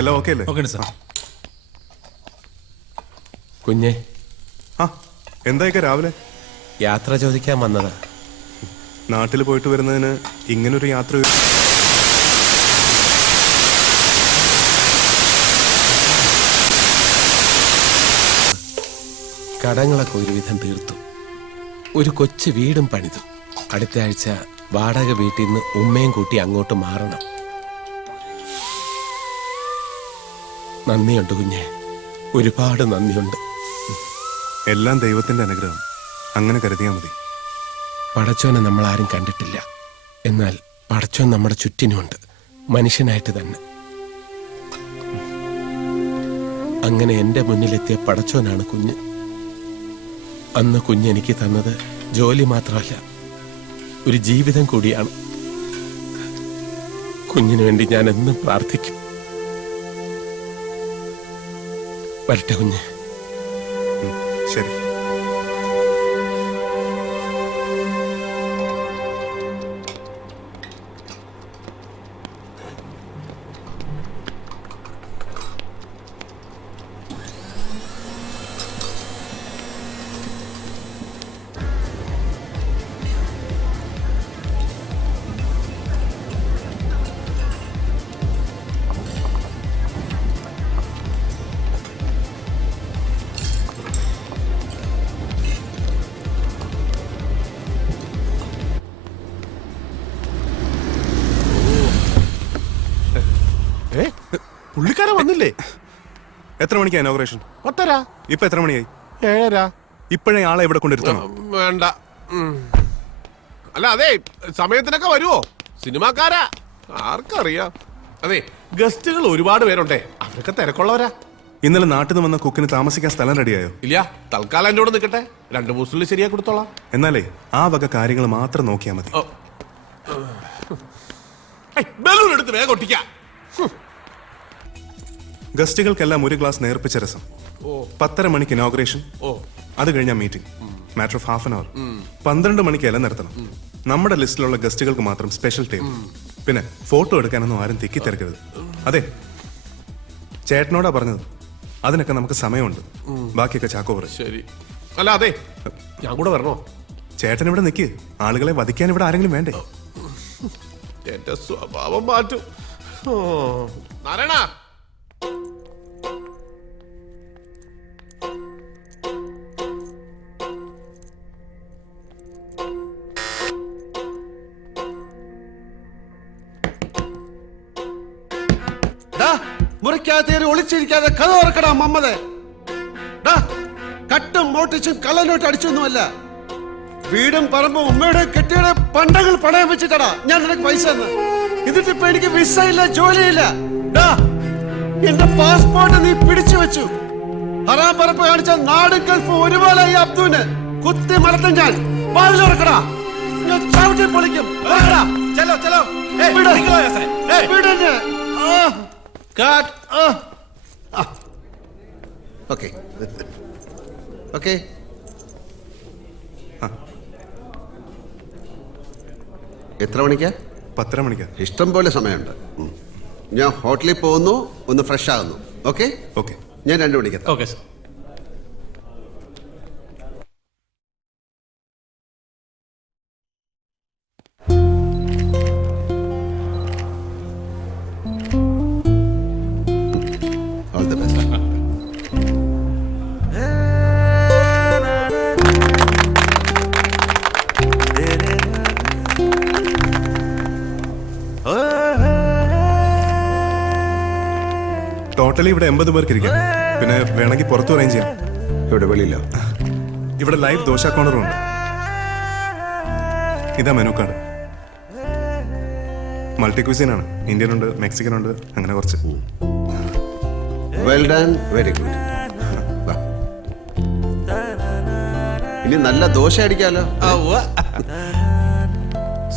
എല്ലാം ഓക്കെ അല്ലേ? Okay sir. കുഞ്ഞെ, ആ എന്തായിക്കാ രാവിലെ? യാത്ര ചോദിക്കാൻ വന്നതാ. നാട്ടിൽ പോയിട്ട് വരുന്നതിന് ഇങ്ങനൊരു യാത്ര കടങ്ങളൊക്കെ ഒരുവിധം തീർത്തു. ഒരു കൊച്ചു വീടും പണിതു. അടുത്ത ആഴ്ച വാടക വീട്ടിൽ നിന്ന് ഉമ്മയും കൂട്ടി അങ്ങോട്ട് മാറണം. നന്ദിയുണ്ട് കുഞ്ഞെ, ഒരുപാട് നന്ദിയുണ്ട്. എല്ലാം ദൈവത്തിന്റെ അനുഗ്രഹം, അങ്ങനെ കരുതിയാൽ മതി. പടച്ചോനെ നമ്മൾ ആരും കണ്ടിട്ടില്ല, എന്നാൽ പടച്ചോൻ നമ്മുടെ ചുറ്റിനുമുണ്ട്, മനുഷ്യനായിട്ട് തന്നെ. അങ്ങനെ എൻ്റെ മുന്നിലെത്തിയ പടച്ചോനാണ് കുഞ്ഞ്. അന്ന് കുഞ്ഞെനിക്ക് തന്നത് ജോലി മാത്രമല്ല, ഒരു ജീവിതം കൂടിയാണ്. കുഞ്ഞിനു വേണ്ടി ഞാൻ എന്നും പ്രാർത്ഥിക്കും. വരട്ടെ കുഞ്ഞ്. ശരി. പുള്ളിക്കാരൻ വന്നില്ലേ? എത്ര മണിക്കാ ഇനോഗ്രേഷൻ? 10:30. ഇപ്പൊ എത്ര മണിയായി? 7:30. ഇപ്പോഴേ ആളെ ഇവിടെ കൊണ്ടിരുത്തണം. വേണ്ട. അല്ല അതെ, സമയത്തിനൊക്കെ വരുവോ? സിനിമാക്കാരാ, ആർക്കറിയാം. അതെ, ഗസ്റ്റുകൾ ഒരുപാട് പേരുണ്ടേ, അവരൊക്കെ തിരക്കുള്ളവരാ. ഇന്നലെ നാട്ടിൽ നിന്ന് വന്ന കുക്കിന് താമസിക്കാൻ സ്ഥലം റെഡിയായോ? ഇല്ല, തൽക്കാലം എൻ്റെ കൂടെ നിൽക്കട്ടെ. 2 ദിവസത്തിനുള്ളിൽ ശരിയാക്കി കൊടുത്തോളാം. എന്നാലേ ആ വക കാര്യങ്ങൾ മാത്രം നോക്കിയാൽ മതി. ബലൂൺ എടുത്ത് വേഗം ഒട്ടിക്കാം. ഗസ്റ്റുകൾക്കെല്ലാം ഒരു ഗ്ലാസ് നേർപ്പിച്ച രസം. 10:30 മണിക്ക് ഇനോഗ്രേഷൻ, അത് കഴിഞ്ഞാൽ meeting. Matter of half an hour. 12 മണിക്ക് ഇല നിർത്തണം. നമ്മുടെ ലിസ്റ്റിലുള്ള ഗസ്റ്റുകൾക്ക് മാത്രം സ്പെഷ്യൽ ടേബിൾ. പിന്നെ ഫോട്ടോ എടുക്കാനൊന്നും ആരും തിക്കി തിരക്കരുത്. അതെ, ചേട്ടനോടാ പറഞ്ഞത്. അതിനൊക്കെ നമുക്ക് സമയമുണ്ട്. ബാക്കിയൊക്കെ ചാക്കോ പറയും. ശരി. അല്ല അതെ, ഞാൻ കൂടെ വരണോ? ചേട്ടൻ ഇവിടെ നിൽക്ക്. ആളുകളെ വധിക്കാൻ ഇവിടെ ആരെങ്കിലും വേണ്ടേ? എന്റെ സ്വഭാവം മാറ്റും. നാരായണ, മുറിക്കകത്തേറി ഒളിച്ചിരിക്കാതെ കഥ ഓർക്കടാ മമ്മതെ. കട്ടും മോട്ടിച്ചും കള്ളനോട്ട് അടിച്ചൊന്നുമല്ല. വീടും പറമ്പും ഉമ്മയുടെ കെട്ടിയുടെ പണ്ടങ്ങൾ പണയം വെച്ചിട്ടടാ ഞാൻ നിനക്ക് പൈസ തന്നു. എന്നിട്ടിപ്പോ എനിക്ക് വിസ ഇല്ല, ജോലിയില്ല. എന്റെ പാസ്പോർട്ട് നീ പിടിച്ചു വെച്ചു. ഹറാം പറപ്പ് കാണിച്ച നാടും ഗൾഫും ഒരുപോലെ ഈ അബ്ദുവിന് കുത്തി മലത്തും ഞാൻ. വാതിലോർക്കടാ, ഞാൻ ചവിട്ടി പൊളിക്കും. Okay okay. എത്ര മണിക്കാ? 10:30 മണിക്കാ. ഇഷ്ടം പോലെ സമയമുണ്ട്. ഞാൻ ഹോട്ടലിൽ പോകുന്നു, ഒന്ന് ഫ്രഷ് ആകുന്നു. Okay okay. ഞാൻ 2 മണിക്ക് എത്താം. Okay sir. All the best. Totally ഇവിടെ 80 പേർക്ക് ഇരിക്കാം. പിന്നെ വേണമെങ്കിൽ പുറത്തു അറേഞ്ച് ചെയ്യാം. ഇവിടെ വെളിയില്ല. ഇവിടെ ലൈവ് ദോശ കോർണറും ഉണ്ട്. ഇതാ മെനു കാർഡ്. മൾട്ടി ക്യൂസിൻ ആണ്. ഇന്ത്യൻ ഉണ്ട്, മെക്സിക്കൻ ഉണ്ട്, അങ്ങനെ കുറച്ച്. Well done, very good. ഇനി നല്ല ദോശ അടിക്കാലോ.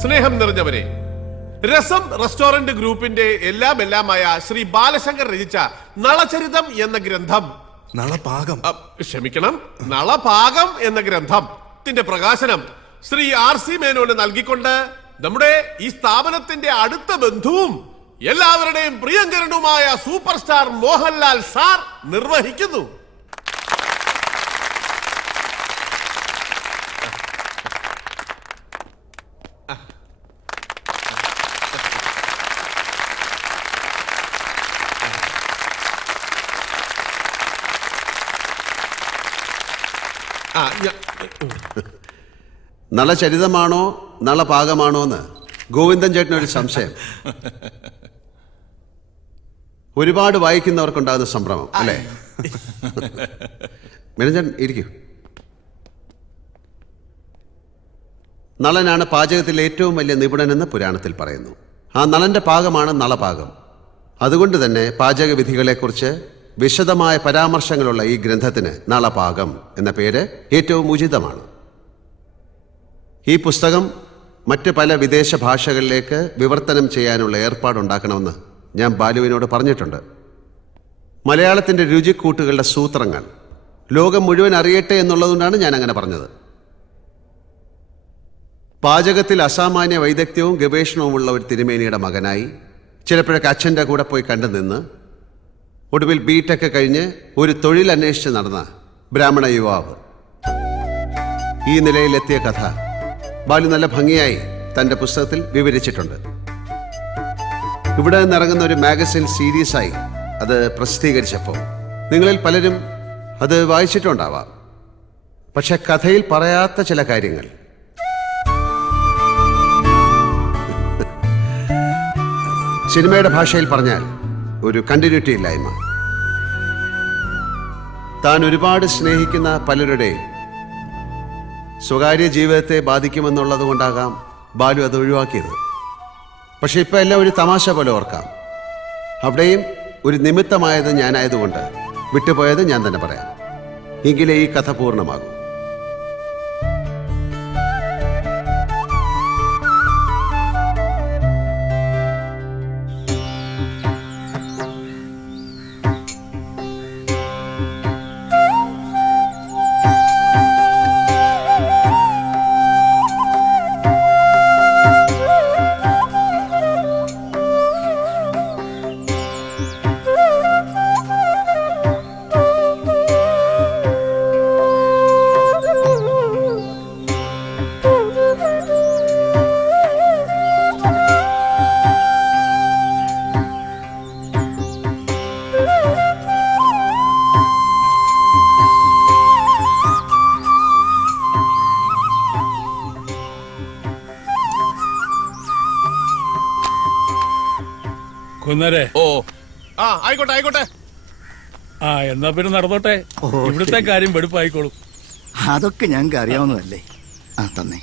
സ്നേഹം നിറഞ്ഞവരെ, രസം റെസ്റ്റോറന്റ് ഗ്രൂപ്പിന്റെ എല്ലാമായ ശ്രീ ബാലശങ്കർ രചിച്ച നളചരിതം എന്ന ഗ്രന്ഥം, നളപാകം, ക്ഷമിക്കണം, നളപാകം എന്ന ഗ്രന്ഥത്തിന്റെ പ്രകാശനം ശ്രീ RC മേനോന് നൽകിക്കൊണ്ട് നമ്മുടെ ഈ സ്ഥാപനത്തിന്റെ അടുത്ത ബന്ധുവും എല്ലാവരുടെയും പ്രിയങ്കരനുമായ സൂപ്പർ സ്റ്റാർ മോഹൻലാൽ സാർ നിർവഹിക്കുന്നു. നളചരിതമാണോ നളപാകമാണോ എന്ന് ഗോവിന്ദൻ ചേട്ടനൊരു സംശയം. ഒരുപാട് വായിക്കുന്നവർക്കുണ്ടാകുന്ന സംഭ്രമം അല്ലേ? മെനഞ്ചൻ ഇരിക്കൂ. നളനാണ് പാചകത്തിൽ ഏറ്റവും വലിയ നിപുണനെന്ന് പുരാണത്തിൽ പറയുന്നു. ആ നളന്റെ പാകമാണ് നളപാകം. അതുകൊണ്ട് തന്നെ പാചക വിധികളെക്കുറിച്ച് വിശദമായ പരാമർശങ്ങളുള്ള ഈ ഗ്രന്ഥത്തിന് നളപാകം എന്ന പേര് ഏറ്റവും ഉചിതമാണ്. ഈ പുസ്തകം മറ്റ് പല വിദേശ ഭാഷകളിലേക്ക് വിവർത്തനം ചെയ്യാനുള്ള ഏർപ്പാടുണ്ടാക്കണമെന്ന് ഞാൻ ബാലുവിനോട് പറഞ്ഞിട്ടുണ്ട്. മലയാളത്തിൻ്റെ രുചിക്കൂട്ടുകളുടെ സൂത്രങ്ങൾ ലോകം മുഴുവൻ അറിയട്ടെ എന്നുള്ളതുകൊണ്ടാണ് ഞാൻ അങ്ങനെ പറഞ്ഞത്. പാചകത്തിൽ അസാമാന്യ വൈദഗ്ധ്യവും ഗവേഷണവുമുള്ള ഒരു തിരുമേനിയുടെ മകനായി ചിലപ്പോഴൊക്കെ അച്ഛൻ്റെ കൂടെ പോയി കണ്ടു നിന്ന് ഒടുവിൽ ബിടെക് കഴിഞ്ഞ് ഒരു തൊഴിൽ അന്വേഷിച്ച് നടന്ന ബ്രാഹ്മണ യുവാവ്. ഈ നിലയിലെത്തിയ കഥ ബാലു നല്ല ഭംഗിയായി തൻ്റെ പുസ്തകത്തിൽ വിവരിച്ചിട്ടുണ്ട്. ഇവിടെ നിന്നിറങ്ങുന്ന ഒരു മാഗസിൻ സീരീസായി അത് പ്രസിദ്ധീകരിച്ചപ്പോൾ നിങ്ങളിൽ പലരും അത് വായിച്ചിട്ടുണ്ടാവാം. പക്ഷെ കഥയിൽ പറയാത്ത ചില കാര്യങ്ങൾ സിനിമയുടെ ഭാഷയിൽ പറഞ്ഞാൽ ഒരു കണ്ടിന്യൂറ്റി ഇല്ലായ്മ. താൻ ഒരുപാട് സ്നേഹിക്കുന്ന പലരുടെയും സ്വകാര്യ ജീവിതത്തെ ബാധിക്കുമെന്നുള്ളത് കൊണ്ടാകാം ബാലു അത് ഒഴിവാക്കിയത്. പക്ഷെ ഇപ്പം എല്ലാം ഒരു തമാശ പോലെ ഓർക്കാം. അവിടെയും ഒരു നിമിത്തമായത് ഞാനായതുകൊണ്ട് വിട്ടുപോയത് ഞാൻ തന്നെ പറയാം. എങ്കിലേ ഈ കഥ പൂർണ്ണമാകും. കുന്നരെ ഓ ആ ആയിക്കോട്ടെ ആയിക്കോട്ടെ. ആ എന്നാ പിന്നെ നടന്നോട്ടെ. ഇവിടുത്തെ കാര്യം വെടുപ്പായിക്കോളും. അതൊക്കെ ഞങ്ങൾക്ക് അറിയാവുന്നതല്ലേ. ആ തന്നെ.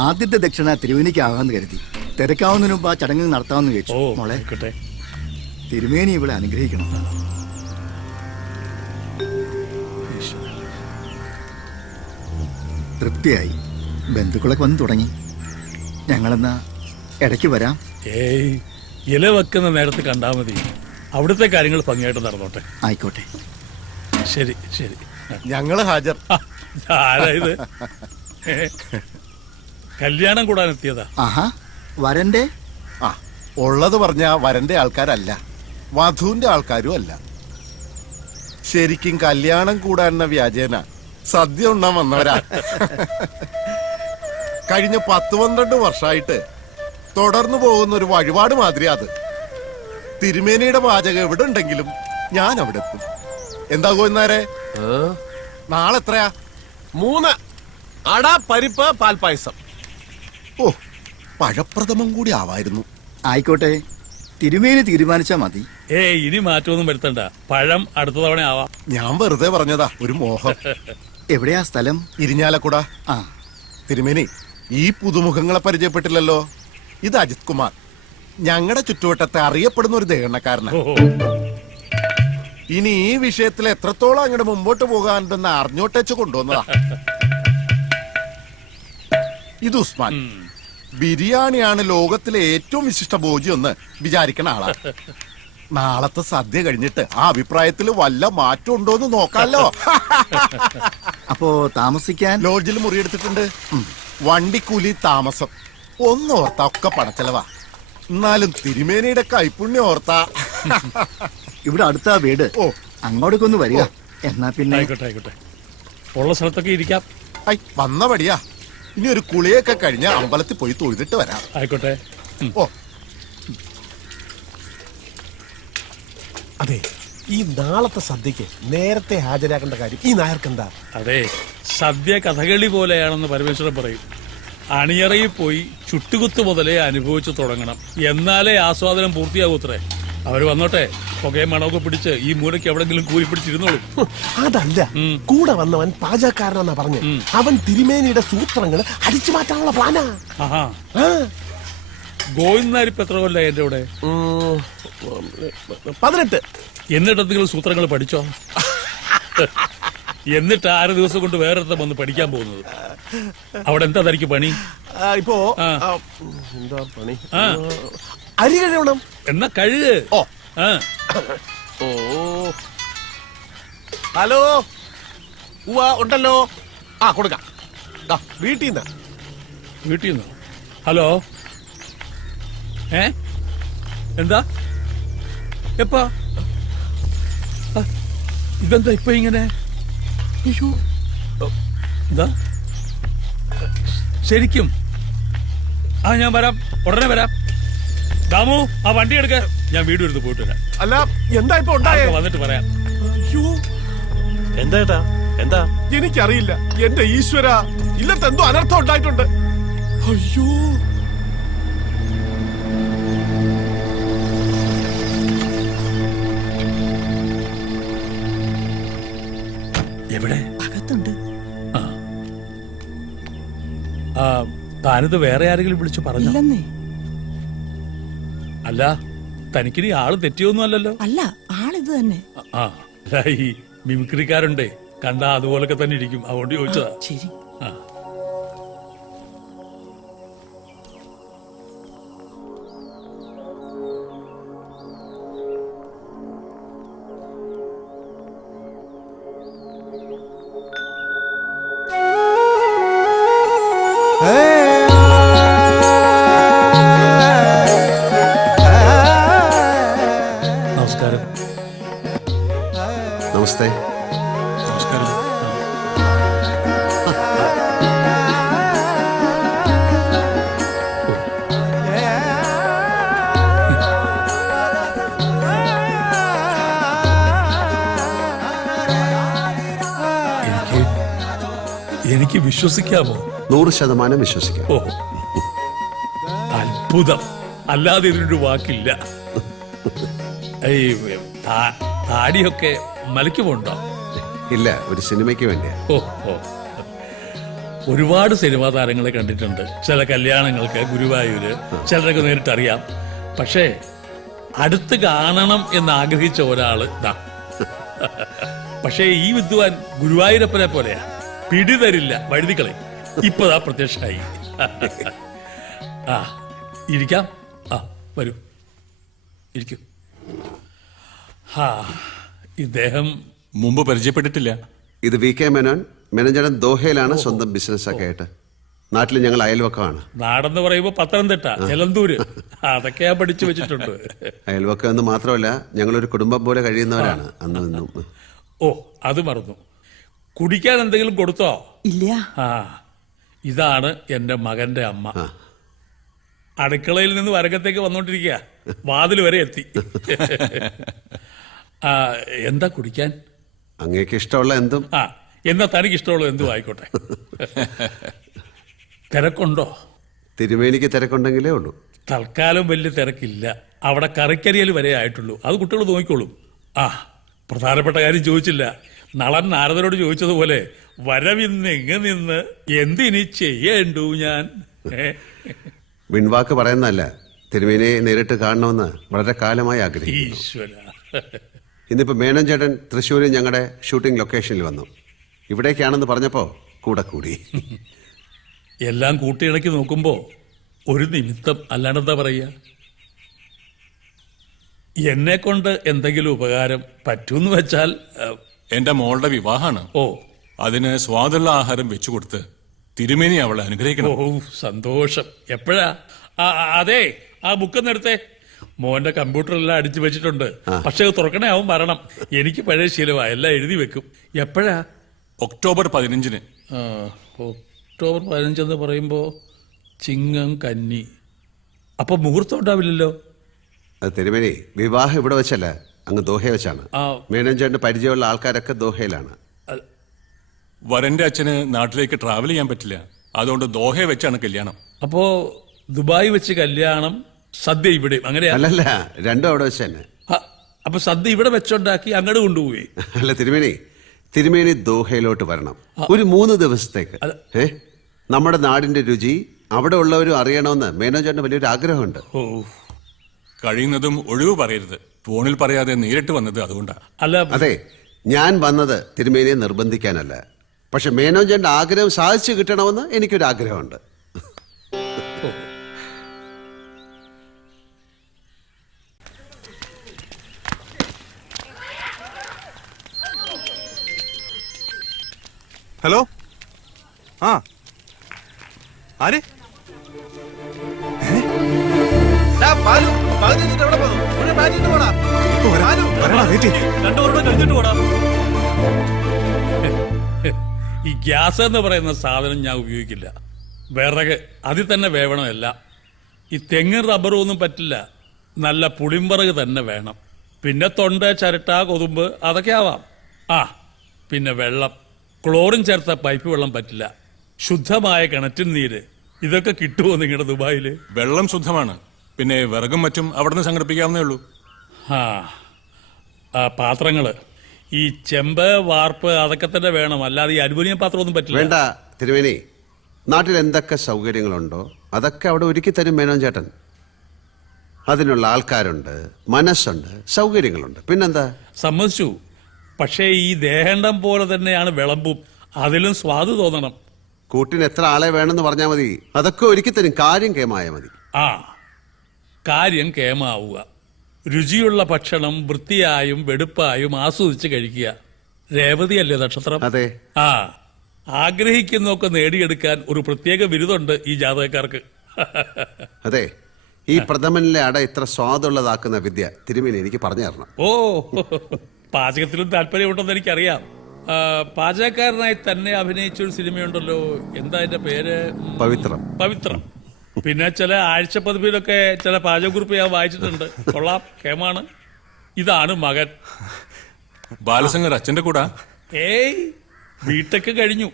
ആദ്യത്തെ ദക്ഷിണ തിരുവേനിക്കാകാന്ന് കരുതി തിരക്കാവുന്നതിന് മുമ്പ് ആ ചടങ്ങ് നടത്താമെന്ന് ചോദിച്ചു. ഓ മോളെ ആയിക്കോട്ടെ. തിരുമേനി ഇവിടെ അനുഗ്രഹിക്കണം. തൃപ്തിയായി. ബന്ധുക്കളൊക്കെ വന്ന് തുടങ്ങി. ഞങ്ങളെന്നാ ഇടയ്ക്ക് വരാം. ഏയ് ഇല വെക്കുന്ന നേരത്ത് കണ്ടാ മതി. അവിടുത്തെ കാര്യങ്ങൾ ഭംഗിയായിട്ട് നടന്നോട്ടെ. ആയിക്കോട്ടെ. ശരി ശരി. ഞങ്ങള് ഹാജർ. ആരായത്? കല്യാണം കൂടാൻ എത്തിയതാ. ആഹാ, വരന്റെ ആ ഉള്ളത് പറഞ്ഞ വരന്റെ ആൾക്കാരല്ല, വധുവിന്റെ ആൾക്കാരും അല്ല. ശരിക്കും കല്യാണം കൂടാനെന്ന വ്യാജേന സദ്യ ഉണ്ണാൻ വന്നവരാ. കഴിഞ്ഞ 10-12 വർഷമായിട്ട് തുടർന്നു പോകുന്ന ഒരു വഴിപാട് മാതിരി അത്. തിരുമേനിയുടെ പാചകം എവിടെ ഉണ്ടെങ്കിലും ഞാൻ അവിടെ എത്തും. എന്താകോ എന്നാരെ നാളെ എത്രയാ? 3 അട പരിപ്പ് പാൽപ്പായസം. ഓ, പഴപ്രഥമം കൂടി ആവായിരുന്നു. ആയിക്കോട്ടെ. തിരുമേനി തീരുമാനിച്ചാ മതി. ഏയ് ഇനി മാറ്റമൊന്നും വരുത്തണ്ട. പഴം അടുത്ത തവണ ആവാം. ഞാൻ വെറുതെ പറഞ്ഞതാ, ഒരു മോഹം. എവിടെയാ സ്ഥലം? ഇരിഞ്ഞാലക്കുട. ആ, തിരുമേനി ഈ പുതുമുഖങ്ങളെ പരിചയപ്പെട്ടില്ലല്ലോ. ഇത് അജിത് കുമാർ, ഞങ്ങളുടെ ചുറ്റുവട്ടത്തെ അറിയപ്പെടുന്ന ഒരു ദേഹണക്കാരനാണ്. ഓഹോ. ഇനി ഈ വിഷയത്തിൽ എത്രത്തോളം അങ്ങോട്ട് മുമ്പോട്ട് പോകാനുണ്ടെന്ന് അറിഞ്ഞോട്ടേച്ച് കൊണ്ടുവന്നതാ. ഇത് ഉസ്മാൻ. ബിരിയാണിയാണ് ലോകത്തിലെ ഏറ്റവും വിശിഷ്ട ഭോജ്യം എന്ന് വിചാരിക്കണ ആളാ. നാളത്തെ സദ്യ കഴിഞ്ഞിട്ട് ആ അഭിപ്രായത്തിൽ വല്ല മാറ്റം ഉണ്ടോന്ന് നോക്കാലോ. അപ്പോ താമസിക്കാൻ ലോഡ്ജിൽ മുറിയെടുത്തിട്ടുണ്ട്. വണ്ടിക്കൂലി, താമസം ഒന്നോർത്ത ഒക്കെ പണച്ചെലവാ. എന്നാലും തിരുമേനിയുടെ കൈപ്പുണ്യം ഓർത്താ. ഇവിടെ അടുത്ത വീട്. ഓ. അങ്ങോട്ടേക്കൊന്ന് വരിക. എന്നാ പിന്നെ ആയിക്കോട്ടെ ആയിക്കോട്ടെ, ഉള്ള സ്ഥലത്തൊക്കെ ഇരിക്കാം. ഐ വന്ന പടിയാ. ഇനി ഒരു കുളിയൊക്കെ കഴിഞ്ഞ് അമ്പലത്തിൽ പോയി തൊഴുതിട്ട് വരാം. ആയിക്കോട്ടെ. ഓ. അതെ, ഈ നാളത്തെ സദ്യക്ക് നേരത്തെ ഹാജരാക്കേണ്ട കാര്യം ഈ നായർക്കെന്താ? അതെ, സദ്യ കഥകളി പോലെയാണെന്ന് പരമേശ്വരൻ പറയും. അണിയറയിൽ പോയി ചുട്ടുകുത്ത് മുതലേ അനുഭവിച്ചു തുടങ്ങണം, എന്നാലേ ആസ്വാദനം പൂർത്തിയാകൂത്രേ. അവര് വന്നോട്ടെ, പുകയും മണമൊക്കെ പിടിച്ച് ഈ മൂലയ്ക്ക് എവിടെങ്കിലും കൂരി പിടിച്ചിരുന്നോളും. അതല്ല, കൂടെ വന്നവൻ പാചകക്കാരനാന്നാ പറഞ്ഞു. അവൻ തിരുമേനിയുടെ സൂത്രങ്ങൾ അടിച്ചു മാറ്റാനുള്ള പ്ലാനാ. ആഹാ, ഗോവിന്ദാരിപ്പ് എത്ര കൊല്ലായി എന്റെ കൂടെ? 18. എന്നിട്ട് നിങ്ങൾ സൂത്രങ്ങൾ പഠിച്ചോ? എന്നിട്ട് 6 ദിവസം കൊണ്ട് വേറൊരുത്തം വന്ന് പഠിക്കാൻ പോകുന്നത്. അവിടെ എന്താ തനിക്ക് പണി? ഇപ്പോ ആ. എന്താ പണി? ആ, അരി കഴിയണം. എന്നാ കഴുക്. ഓ. ആ, ഓ, ഹലോ, ഉണ്ടല്ലോ. ആ, കൊടുക്കാം. വീട്ടിൽ നിന്ന്. വീട്ടിൽ നിന്നോ? ഹലോ, എന്താ എപ്പാ? ഇതെന്താ ഇപ്പൊ ഇങ്ങനെ? അയ്യോ, എന്താ ശരിക്കും? ആ, ഞാൻ വരാം, ഉടനെ വരാം. ദാമു, ആ വണ്ടി എടുക്ക, ഞാൻ വീട് എടുത്ത് പോയിട്ട് വരാം. അല്ല, എന്താ ഇപ്പൊ ഉണ്ടായേ? വന്നിട്ട് പറയാം. അയ്യോ, എന്താ എന്താ? എനിക്കറിയില്ല. എന്റെ ഈശ്വര, ഇല്ലത്തെ എന്തോ അനർത്ഥം ഉണ്ടായിട്ടുണ്ട്. അയ്യോ, എവിടെ? അകത്തുണ്ട്. ആ, താനിത് വേറെ ആരെങ്കിലും വിളിച്ചു പറഞ്ഞു? ഇല്ലെന്നേ. അല്ല, തനിക്കിനി ആള് തെറ്റിയൊന്നും അല്ലല്ലോ? അല്ല, ആളിത് തന്നെ. ആ, അല്ല, ഈ മിമിക്രിക്കാരുണ്ടേ, കണ്ടാ അതുപോലൊക്കെ തന്നെ ഇരിക്കും, അതുകൊണ്ട് ചോദിച്ചതാ. ശരി. ആ, നമസ്കാരം. നമസ്തേ. നമസ്കാരം. എനിക്ക് വിശ്വസിക്കാമോ? 100% വിശ്വസിക്കാം. ഓ, അത്ഭുതം, അല്ലാതെ ഇതിനൊരു വാക്കില്ല. ഈ താടിയൊക്കെ മലയ്ക്ക് പോണ്ടോ? ഇല്ല, ഒരു സിനിമയ്ക്ക് വേണ്ടിയാ. ഓ ഓ, ഒരുപാട് സിനിമാ താരങ്ങളെ കണ്ടിട്ടുണ്ട്. ചില കല്യാണങ്ങൾക്ക് ഗുരുവായൂര്, ചിലരൊക്കെ നേരിട്ടറിയാം. പക്ഷേ അടുത്ത് കാണണം എന്ന് ആഗ്രഹിച്ച ഒരാള് ദാ. പക്ഷേ ഈ വിദ്വാൻ ഗുരുവായൂരപ്പനെ പോലെയാ, പിടിതരില്ല, വഴുതിക്കളെ. ഇപ്പതാ പ്രത്യക്ഷമായി. ആ, ഇരിക്കാം. ആ, വരൂ, ഇരിക്കൂ. ഹാ, ഇദ്ദേഹം മുമ്പ് പരിചയപ്പെട്ടിട്ടില്ല. ഇത് വി കെ മേനോൻ. മെനഞ്ചടൻ ദോഹയിലാണ് സ്വന്തം ബിസിനസ് ഒക്കെ ആയിട്ട്. നാട്ടിൽ ഞങ്ങൾ അയൽവക്കമാണ്. നാടെന്ന് പറയുമ്പോ പത്തനംതിട്ട, ജലന്തൂര്, അതൊക്കെ ഞാൻ പഠിച്ചു വെച്ചിട്ടുണ്ട്. അയൽവക്കം എന്ന് മാത്രമല്ല, ഞങ്ങളൊരു കുടുംബം പോലെ കഴിയുന്നവരാണ് അന്നും ഇന്നും. ഓ, അത് മറന്നു. കുടിക്കാൻ എന്തെങ്കിലും കൊടുത്തോ? ഇല്ല. ആ, ഇതാണ് എന്റെ മകന്റെ അമ്മ. അടുക്കളയിൽ നിന്ന് വരകത്തേക്ക് വന്നോണ്ടിരിക്കുക, വാതിൽ വരെ എത്തി. ആ, എന്താ കുടിക്കാൻ? അങ്ങേക്ക് ഇഷ്ടമുള്ള എന്തും. ആ, എന്നാ തനിക്ക് ഇഷ്ടമുള്ളത് എന്തും ആയിക്കോട്ടെ. തിരക്കുണ്ടോ? തിരുമേനിക്ക് തിരക്കുണ്ടെങ്കിലേ ഉള്ളൂ. തൽക്കാലം വലിയ തിരക്കില്ല. അവിടെ കറിക്കരിയൽ വരെ ആയിട്ടുള്ളൂ, അത് കുട്ടികൾ നോക്കിക്കോളും. ആ, പ്രധാനപ്പെട്ട കാര്യം ചോദിച്ചില്ല. നളൻ നാരദരോട് ചോദിച്ചതുപോലെ, വരവിന്ന് എങ്ങ് നിന്ന് എന്തിനി ചെയ്യേണ്ടു ഞാൻ? വിൺവാക്ക് പറയുന്നതല്ല, തിരുമേനിയെ നേരിട്ട് കാണണമെന്ന് വളരെ കാലമായി ആഗ്രഹിക്കുന്നു. ഈശ്വര. ഇന്നിപ്പോൾ മേനോൻ ചേട്ടൻ തൃശ്ശൂരിൽ ഞങ്ങളുടെ ഷൂട്ടിംഗ് ലൊക്കേഷനിൽ വന്നു. ഇവിടേക്കാണെന്ന് പറഞ്ഞപ്പോൾ കൂടെ കൂടി. എല്ലാം കൂട്ടിയിണക്കി നോക്കുമ്പോ ഒരു നിമിത്തം, അല്ലാണ്ടെന്താ പറയുക? എന്നെ കൊണ്ട് എന്തെങ്കിലും ഉപകാരം പറ്റൂന്ന് വെച്ചാൽ, എന്റെ മോളുടെ വിവാഹമാണ്. ഓ, അതിന് സ്വാദുള്ള ആഹാരം വെച്ചു കൊടുത്ത് തിരുമേനി അവളെ അനുഗ്രഹിക്കണം. ഓ, സന്തോഷം. എപ്പോഴാ? അതെ, ആ ബുക്കൊന്ന് എടുത്തേ. മോന്റെ കമ്പ്യൂട്ടറെല്ലാം അടിച്ചു വെച്ചിട്ടുണ്ട്. പക്ഷെ അത് തുറക്കണേ ആവും വരണം. എനിക്ക് പഴയ ശീലമാ, എല്ലാം എഴുതി വെക്കും. എപ്പോഴാ? ഒക്ടോബർ 15-ന്. ഒക്ടോബർ 15 എന്ന് പറയുമ്പോ ചിങ്ങം കന്നി. അപ്പൊ മുഹൂർത്തം ഉണ്ടാവില്ലല്ലോ. അത് തിരുമേനി, വിവാഹം ഇവിടെ വെച്ചല്ല, അങ്ങ് ദോഹ വെച്ചാണ്. മേനോൻ ചേട്ടന് പരിചയമുള്ള ആൾക്കാരൊക്കെ ദോഹയിലാണ്. വരന്റെ അച്ഛന് നാട്ടിലേക്ക് ട്രാവൽ ചെയ്യാൻ പറ്റില്ല, അതുകൊണ്ട് ദോഹ വെച്ചാണ് കല്യാണം. അപ്പോ ദുബായ് വെച്ച് കല്യാണം, സദ്യ ഇവിടെ, അങ്ങനെയാ? അല്ലല്ല, രണ്ടും അവിടെ വെച്ച് തന്നെ. അപ്പൊ സദ്യ ഇവിടെ വെച്ചുണ്ടാക്കി അങ്ങോട്ട് കൊണ്ടുപോയി. അല്ല തിരുമേനി ദോഹയിലോട്ട് വരണം ഒരു 3 ദിവസത്തേക്ക്. നമ്മുടെ നാടിന്റെ രുചി അവിടെ ഉള്ളവരും അറിയണമെന്ന് മേനോൻ ചേട്ടന് വലിയൊരു ആഗ്രഹമുണ്ട്. കഴിയുന്നതും ഒഴിവ് പറയരുത്. ഫോണിൽ പറയാതെ നേരിട്ട് വന്നത് അതുകൊണ്ടാ. അതെ, ഞാൻ വന്നത് തിരുമേനിയെ നിർബന്ധിക്കാനല്ല, പക്ഷെ മേനോൻ ചേട്ടന്റെ ആഗ്രഹം സാധിച്ചു കിട്ടണമെന്ന് എനിക്കൊരു ആഗ്രഹമുണ്ട്. ഹലോ, ആ ആര്? ഈ ഗ്യാസ് എന്ന് പറയുന്ന സാധനം ഞാൻ ഉപയോഗിക്കില്ല. വിറക് അതിൽ തന്നെ വേവണമല്ല. ഈ തെങ്ങും റബ്ബറും ഒന്നും പറ്റില്ല, നല്ല പുളിമ്പറക് തന്നെ വേണം. പിന്നെ തൊണ്ട, ചിരട്ട, കൊതുമ്പ് അതൊക്കെ ആവാം. പിന്നെ വെള്ളം, ക്ലോറിൻ ചേർത്ത പൈപ്പ് വെള്ളം പറ്റില്ല. ശുദ്ധമായ കിണറ്റിൻ നീര്, ഇതൊക്കെ കിട്ടുമോ നിങ്ങളുടെ ദുബായില്? വെള്ളം ശുദ്ധമാണ്, പിന്നെ വിറകും മറ്റും അവിടെ നിന്ന് സംഘടിപ്പിക്കാവുന്നേ ഉള്ളൂ. പാത്രങ്ങള് ഈ ചെമ്പ്, വാർപ്പ് അതൊക്കെ തന്നെ വേണം, അല്ലാതെ ഈ അലുമിനിയം പാത്രമൊന്നും പറ്റില്ല. വേണ്ട തിരുമേനി, നാട്ടിൽ എന്തൊക്കെ സൗകര്യങ്ങളുണ്ടോ അതൊക്കെ അവിടെ ഒരുക്കി തരും മേനോൻ ചേട്ടൻ. അതിനുള്ള ആൾക്കാരുണ്ട്, മനസ്സുണ്ട്, സൗകര്യങ്ങളുണ്ട്, പിന്നെന്താ. സമ്മതിച്ചു. പക്ഷേ ഈ ദേഹണ്ഡം പോലെ തന്നെയാണ് വിളമ്പും, അതിലും സ്വാദ് തോന്നണം. കൂട്ടിന് എത്ര ആളെ വേണമെന്ന് പറഞ്ഞാൽ മതി, അതൊക്കെ ഒരുക്കി തരും. കാര്യം കേമായ മതി. കാര്യം കേമാവുക. രുചിയുള്ള ഭക്ഷണം വൃത്തിയായും വെടുപ്പായും ആസ്വദിച്ച് കഴിക്കുക. രേവതിയല്ലേ നക്ഷത്രം? അതെ. ആഗ്രഹിക്കുന്നൊക്കെ നേടിയെടുക്കാൻ ഒരു പ്രത്യേക ബിരുദമുണ്ട് ഈ ജാതകക്കാർക്ക്. അതെ, ഈ പ്രഥമനിലെ അട ഇത്ര സ്വാദുള്ളതാക്കുന്ന വിദ്യ തിരുമേനി എനിക്ക് പറഞ്ഞു തരണം. പാചകത്തിലും താല്പര്യമുണ്ടെന്ന് എനിക്കറിയാം. പാചകക്കാരനായി തന്നെ അഭിനയിച്ചൊരു സിനിമയുണ്ടല്ലോ, എന്താ അതിന്റെ പേര്? പവിത്രം. പിന്നെ ചില ആഴ്ചപ്പതിപ്പിലൊക്കെ ചില പാചകക്കുറിപ്പ് ഞാൻ വായിച്ചിട്ടുണ്ട്. കൊള്ളാം, കേമാണ്. ഇതാണ് മകൻ ബാലശങ്കർ. അച്ഛന്റെ കൂടെ ബിടെക് കഴിഞ്ഞു,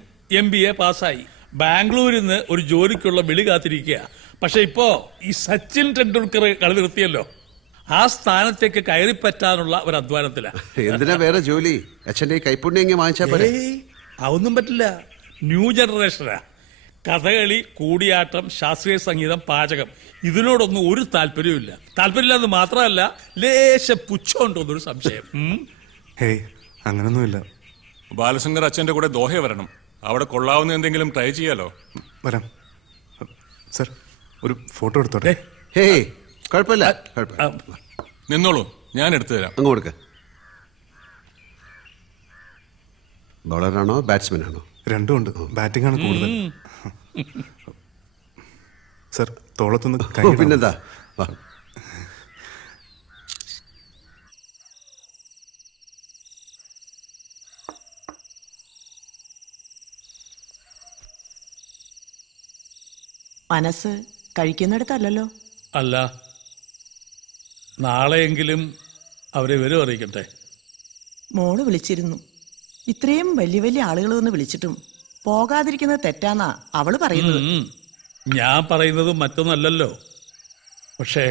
MBA പാസ്സായി, ബാംഗ്ലൂരിൽ നിന്ന് ഒരു ജോലിക്കുള്ള വിളി കാത്തിരിക്കുക. പക്ഷെ ഇപ്പോ ഈ സച്ചിൻ ടെണ്ടുൽക്കർ കളി നിർത്തിയല്ലോ, ആ സ്ഥാനത്തേക്ക് കയറിപ്പറ്റാനുള്ള ഒരു അധ്വാനത്തിലാണ്. എന്തിനാ വേറെ ജോലി? അച്ഛൻ്റെ കൈപ്പുണ്യം വാങ്ങിച്ചാൽ പോലെ. അതൊന്നും പറ്റില്ല, ന്യൂ ജനറേഷനാ. കഥകളി, കൂടിയാട്ടം, ശാസ്ത്രീയ സംഗീതം, പാചകം, ഇതിനോടൊന്നും ഒരു താല്പര്യമില്ല. താല്പര്യമില്ലെന്ന് മാത്രമല്ല, ലേശ പുച്ഛമുണ്ടോന്നൊരു സംശയം. ഹേയ്, അങ്ങനൊന്നുമില്ല. ബാലശങ്കർ അച്ഛന്റെ കൂടെ ദോഹ വരണം, അവിടെ കൊള്ളാവുന്ന എന്തെങ്കിലും ട്രൈ ചെയ്യാലോ. വരാം സർ, ഒരു ഫോട്ടോ എടുത്തോട്ടെ? ഹേയ്, കുഴപ്പമില്ല. നിന്നോളൂ, ഞാൻ എടുത്തു തരാം. അങ്ങ് കൊടുക്ക. ബൗളറാണോ ബാറ്റ്സ്മാൻ ആണോ? രണ്ടും ഉണ്ട്, ബാറ്റിംഗ് ആണ് കൂടുതൽ. സർ, തോളത്തൊന്ന്. പിന്നെന്താ, വാ. മനസ്സ് കഴിക്കുന്നിടത്തല്ലോ. അല്ല, നാളെയെങ്കിലും അവരെ വിവരം അറിയിക്കട്ടെ. മോള് വിളിച്ചിരുന്നു. ഇത്രയും വലിയ വലിയ ആളുകൾ വന്ന് വിളിച്ചിട്ടും പോകാതിരിക്കുന്നത് തെറ്റാന്നാ അവള് പറയുന്നത്. ഞാൻ പറയുന്നത് മറ്റൊന്നല്ലല്ലോ, പക്ഷേ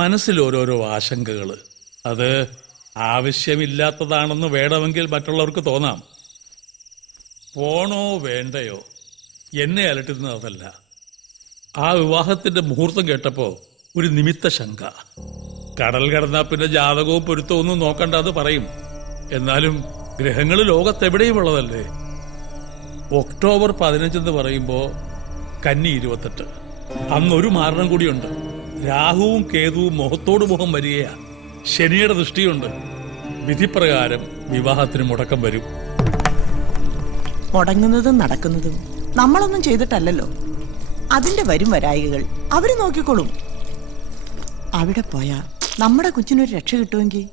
മനസ്സിൽ ഓരോരോ ആശങ്കകൾ. അത് ആവശ്യമില്ലാത്തതാണെന്ന് വേണമെങ്കിൽ മറ്റുള്ളവർക്ക് തോന്നാം. പോണോ വേണ്ടയോ എന്നെ അലട്ടുന്നത് അതല്ല. ആ വിവാഹത്തിന്റെ മുഹൂർത്തം കേട്ടപ്പോ ഒരു നിമിത്ത ശങ്ക. കടൽ കടന്നാ പിന്നെ ജാതകവും പൊരുത്തവും ഒന്നും നോക്കണ്ട അത് പറയും. എന്നാലും ഗ്രഹങ്ങൾ ലോകത്തെവിടെയും ഉള്ളതല്ലേ. ഒക്ടോബർ 15 എന്ന് പറയുമ്പോ കന്നി 28. അന്നൊരു മാരണം കൂടിയുണ്ട്. രാഹുവും കേതുവും മുഖത്തോട് മുഖം വരികയാ. ശനിയുടെ ദൃഷ്ടിയുണ്ട്. വിധിപ്രകാരം വിവാഹത്തിന് മുടക്കം വരും. മുടങ്ങുന്നതും നടക്കുന്നതും നമ്മളൊന്നും ചെയ്തിട്ടല്ലല്ലോ. അതിന്റെ വരും വരായികൾ അവര് നോക്കിക്കോളും. അവിടെ പോയാ നമ്മുടെ കൊച്ചിനൊരു രക്ഷ കിട്ടുമെങ്കിൽ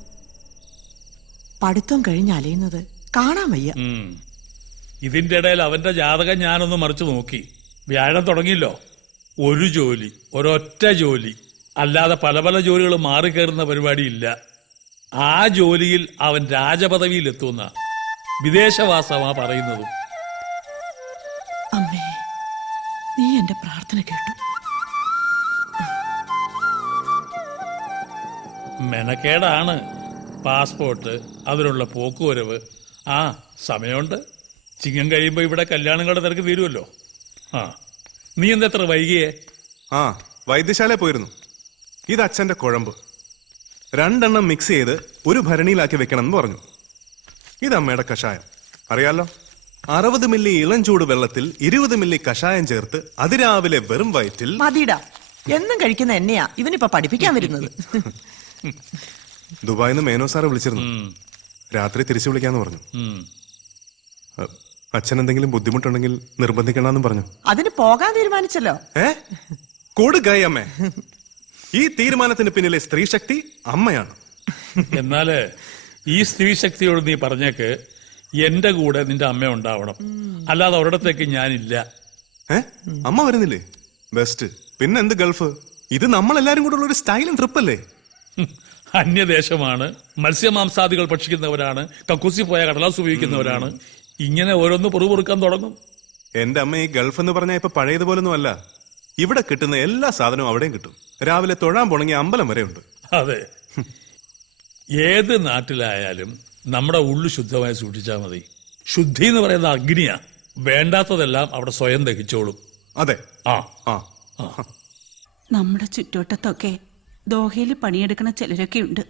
പഠിത്തം കഴിഞ്ഞ് അലയുന്നത് കാണാൻ വയ്യ. ഇതിന്റെ ഇടയിൽ അവന്റെ ജാതകം ഞാനൊന്ന് മറിച്ച് നോക്കി. വ്യാഴം തുടങ്ങിയല്ലോ. ഒരു ജോലി, ഒരൊറ്റ ജോലി, അല്ലാതെ പല പല ജോലികൾ മാറിക്കയറുന്ന പരിപാടിയില്ല. ആ ജോലിയിൽ അവൻ രാജപദവിയിൽ എത്തുന്ന വിദേശവാസമാ പറയുന്നതും. അമ്മേ, നീ എന്റെ പ്രാർത്ഥന കേട്ടു. മെനക്കേടാണ് പാസ്പോർട്ട്, അതിനുള്ള പോക്കുവരവ്. ആ സമയമുണ്ട്. ചിങ്ങം കഴിയുമ്പോ ഇവിടെ കല്യാണങ്ങളുടെ തിരക്ക് തീരുമല്ലോ. ആ നീ എന്തെത്ര വൈകിയേ? ആ വൈദ്യശാലയിൽ പോയിരുന്നു. ഇത് അച്ഛന്റെ കുഴമ്പ്. 2 എണ്ണം മിക്സ് ചെയ്ത് ഒരു ഭരണിയിലാക്കി വെക്കണം എന്ന് പറഞ്ഞു. ഇത് അമ്മയുടെ കഷായം അറിയാലോ. 60 മില്ലി ഇളം ചൂട് വെള്ളത്തിൽ 20 മില്ലി കഷായം ചേർത്ത് അതിരാവിലെ വെറും വയറ്റിൽ. മതിടാ, എന്നും കഴിക്കുന്ന എന്നെയാ ഇവനിപ്പോ പഠിപ്പിക്കാൻ വരുന്നത്. ദുബായിൽ നിന്ന് മേനോ സാറ് വിളിച്ചിരുന്നു. രാത്രി തിരിച്ചു വിളിക്കാന്ന് പറഞ്ഞു. അച്ഛൻ എന്തെങ്കിലും ബുദ്ധിമുട്ടുണ്ടെങ്കിൽ നിർബന്ധിക്കണമെന്നും പറഞ്ഞു. അതിന് പോകാൻ തീരുമാനിച്ചല്ലോ. കൊടുക്കായി അമ്മേ. ഈ തീരുമാനത്തിന് പിന്നിലെ സ്ത്രീ ശക്തി അമ്മയാണ്. എന്നാല് ഈ സ്ത്രീ ശക്തിയോട് നീ പറഞ്ഞേക്ക് എന്റെ കൂടെ നിന്റെ അമ്മ ഉണ്ടാവണം, അല്ലാതെ ഒരിടത്തേക്ക് ഞാനില്ല. അമ്മ വരുന്നില്ലേ? ബെസ്റ്റ്. പിന്നെ എന്ത് ഗൾഫ്? ഇത് നമ്മളെല്ലാരും കൂടെ ഉള്ള ഒരു സ്റ്റൈലും ട്രിപ്പ് അല്ലേ? അന്യദേശമാണ്, മത്സ്യമാംസാദികൾ ഭക്ഷിക്കുന്നവരാണ്, കക്കൂസി പോയ കടലാസ് ഉപയോഗിക്കുന്നവരാണ്. ഇങ്ങനെ ഓരോന്ന് പൊറുപൊറുക്കാൻ തുടങ്ങും. എന്റെ അമ്മ ഈ ഗൾഫ് എന്ന് പറഞ്ഞാൽ ഇപ്പൊ പഴയതുപോലൊന്നും അല്ല. ഇവിടെ കിട്ടുന്ന എല്ലാ സാധനവും അവിടെയും കിട്ടും. രാവിലെ തൊഴാൻ പോണെങ്കിൽ അമ്പലം വരെ ഉണ്ട്. അതെ, ഏത് നാട്ടിലായാലും നമ്മുടെ ഉള്ളു ശുദ്ധമായി സൂക്ഷിച്ചാൽ മതി. ശുദ്ധി എന്ന് പറയുന്ന അഗ്നിയാ. വേണ്ടാത്തതെല്ലാം അവിടെ സ്വയം ദഹിച്ചോളും. അതെ. ആ ആ നമ്മുടെ ചുറ്റോട്ടത്തൊക്കെ ദോഹയിൽ പണിയെടുക്കണ ചിലരൊക്കെ ഉണ്ട്.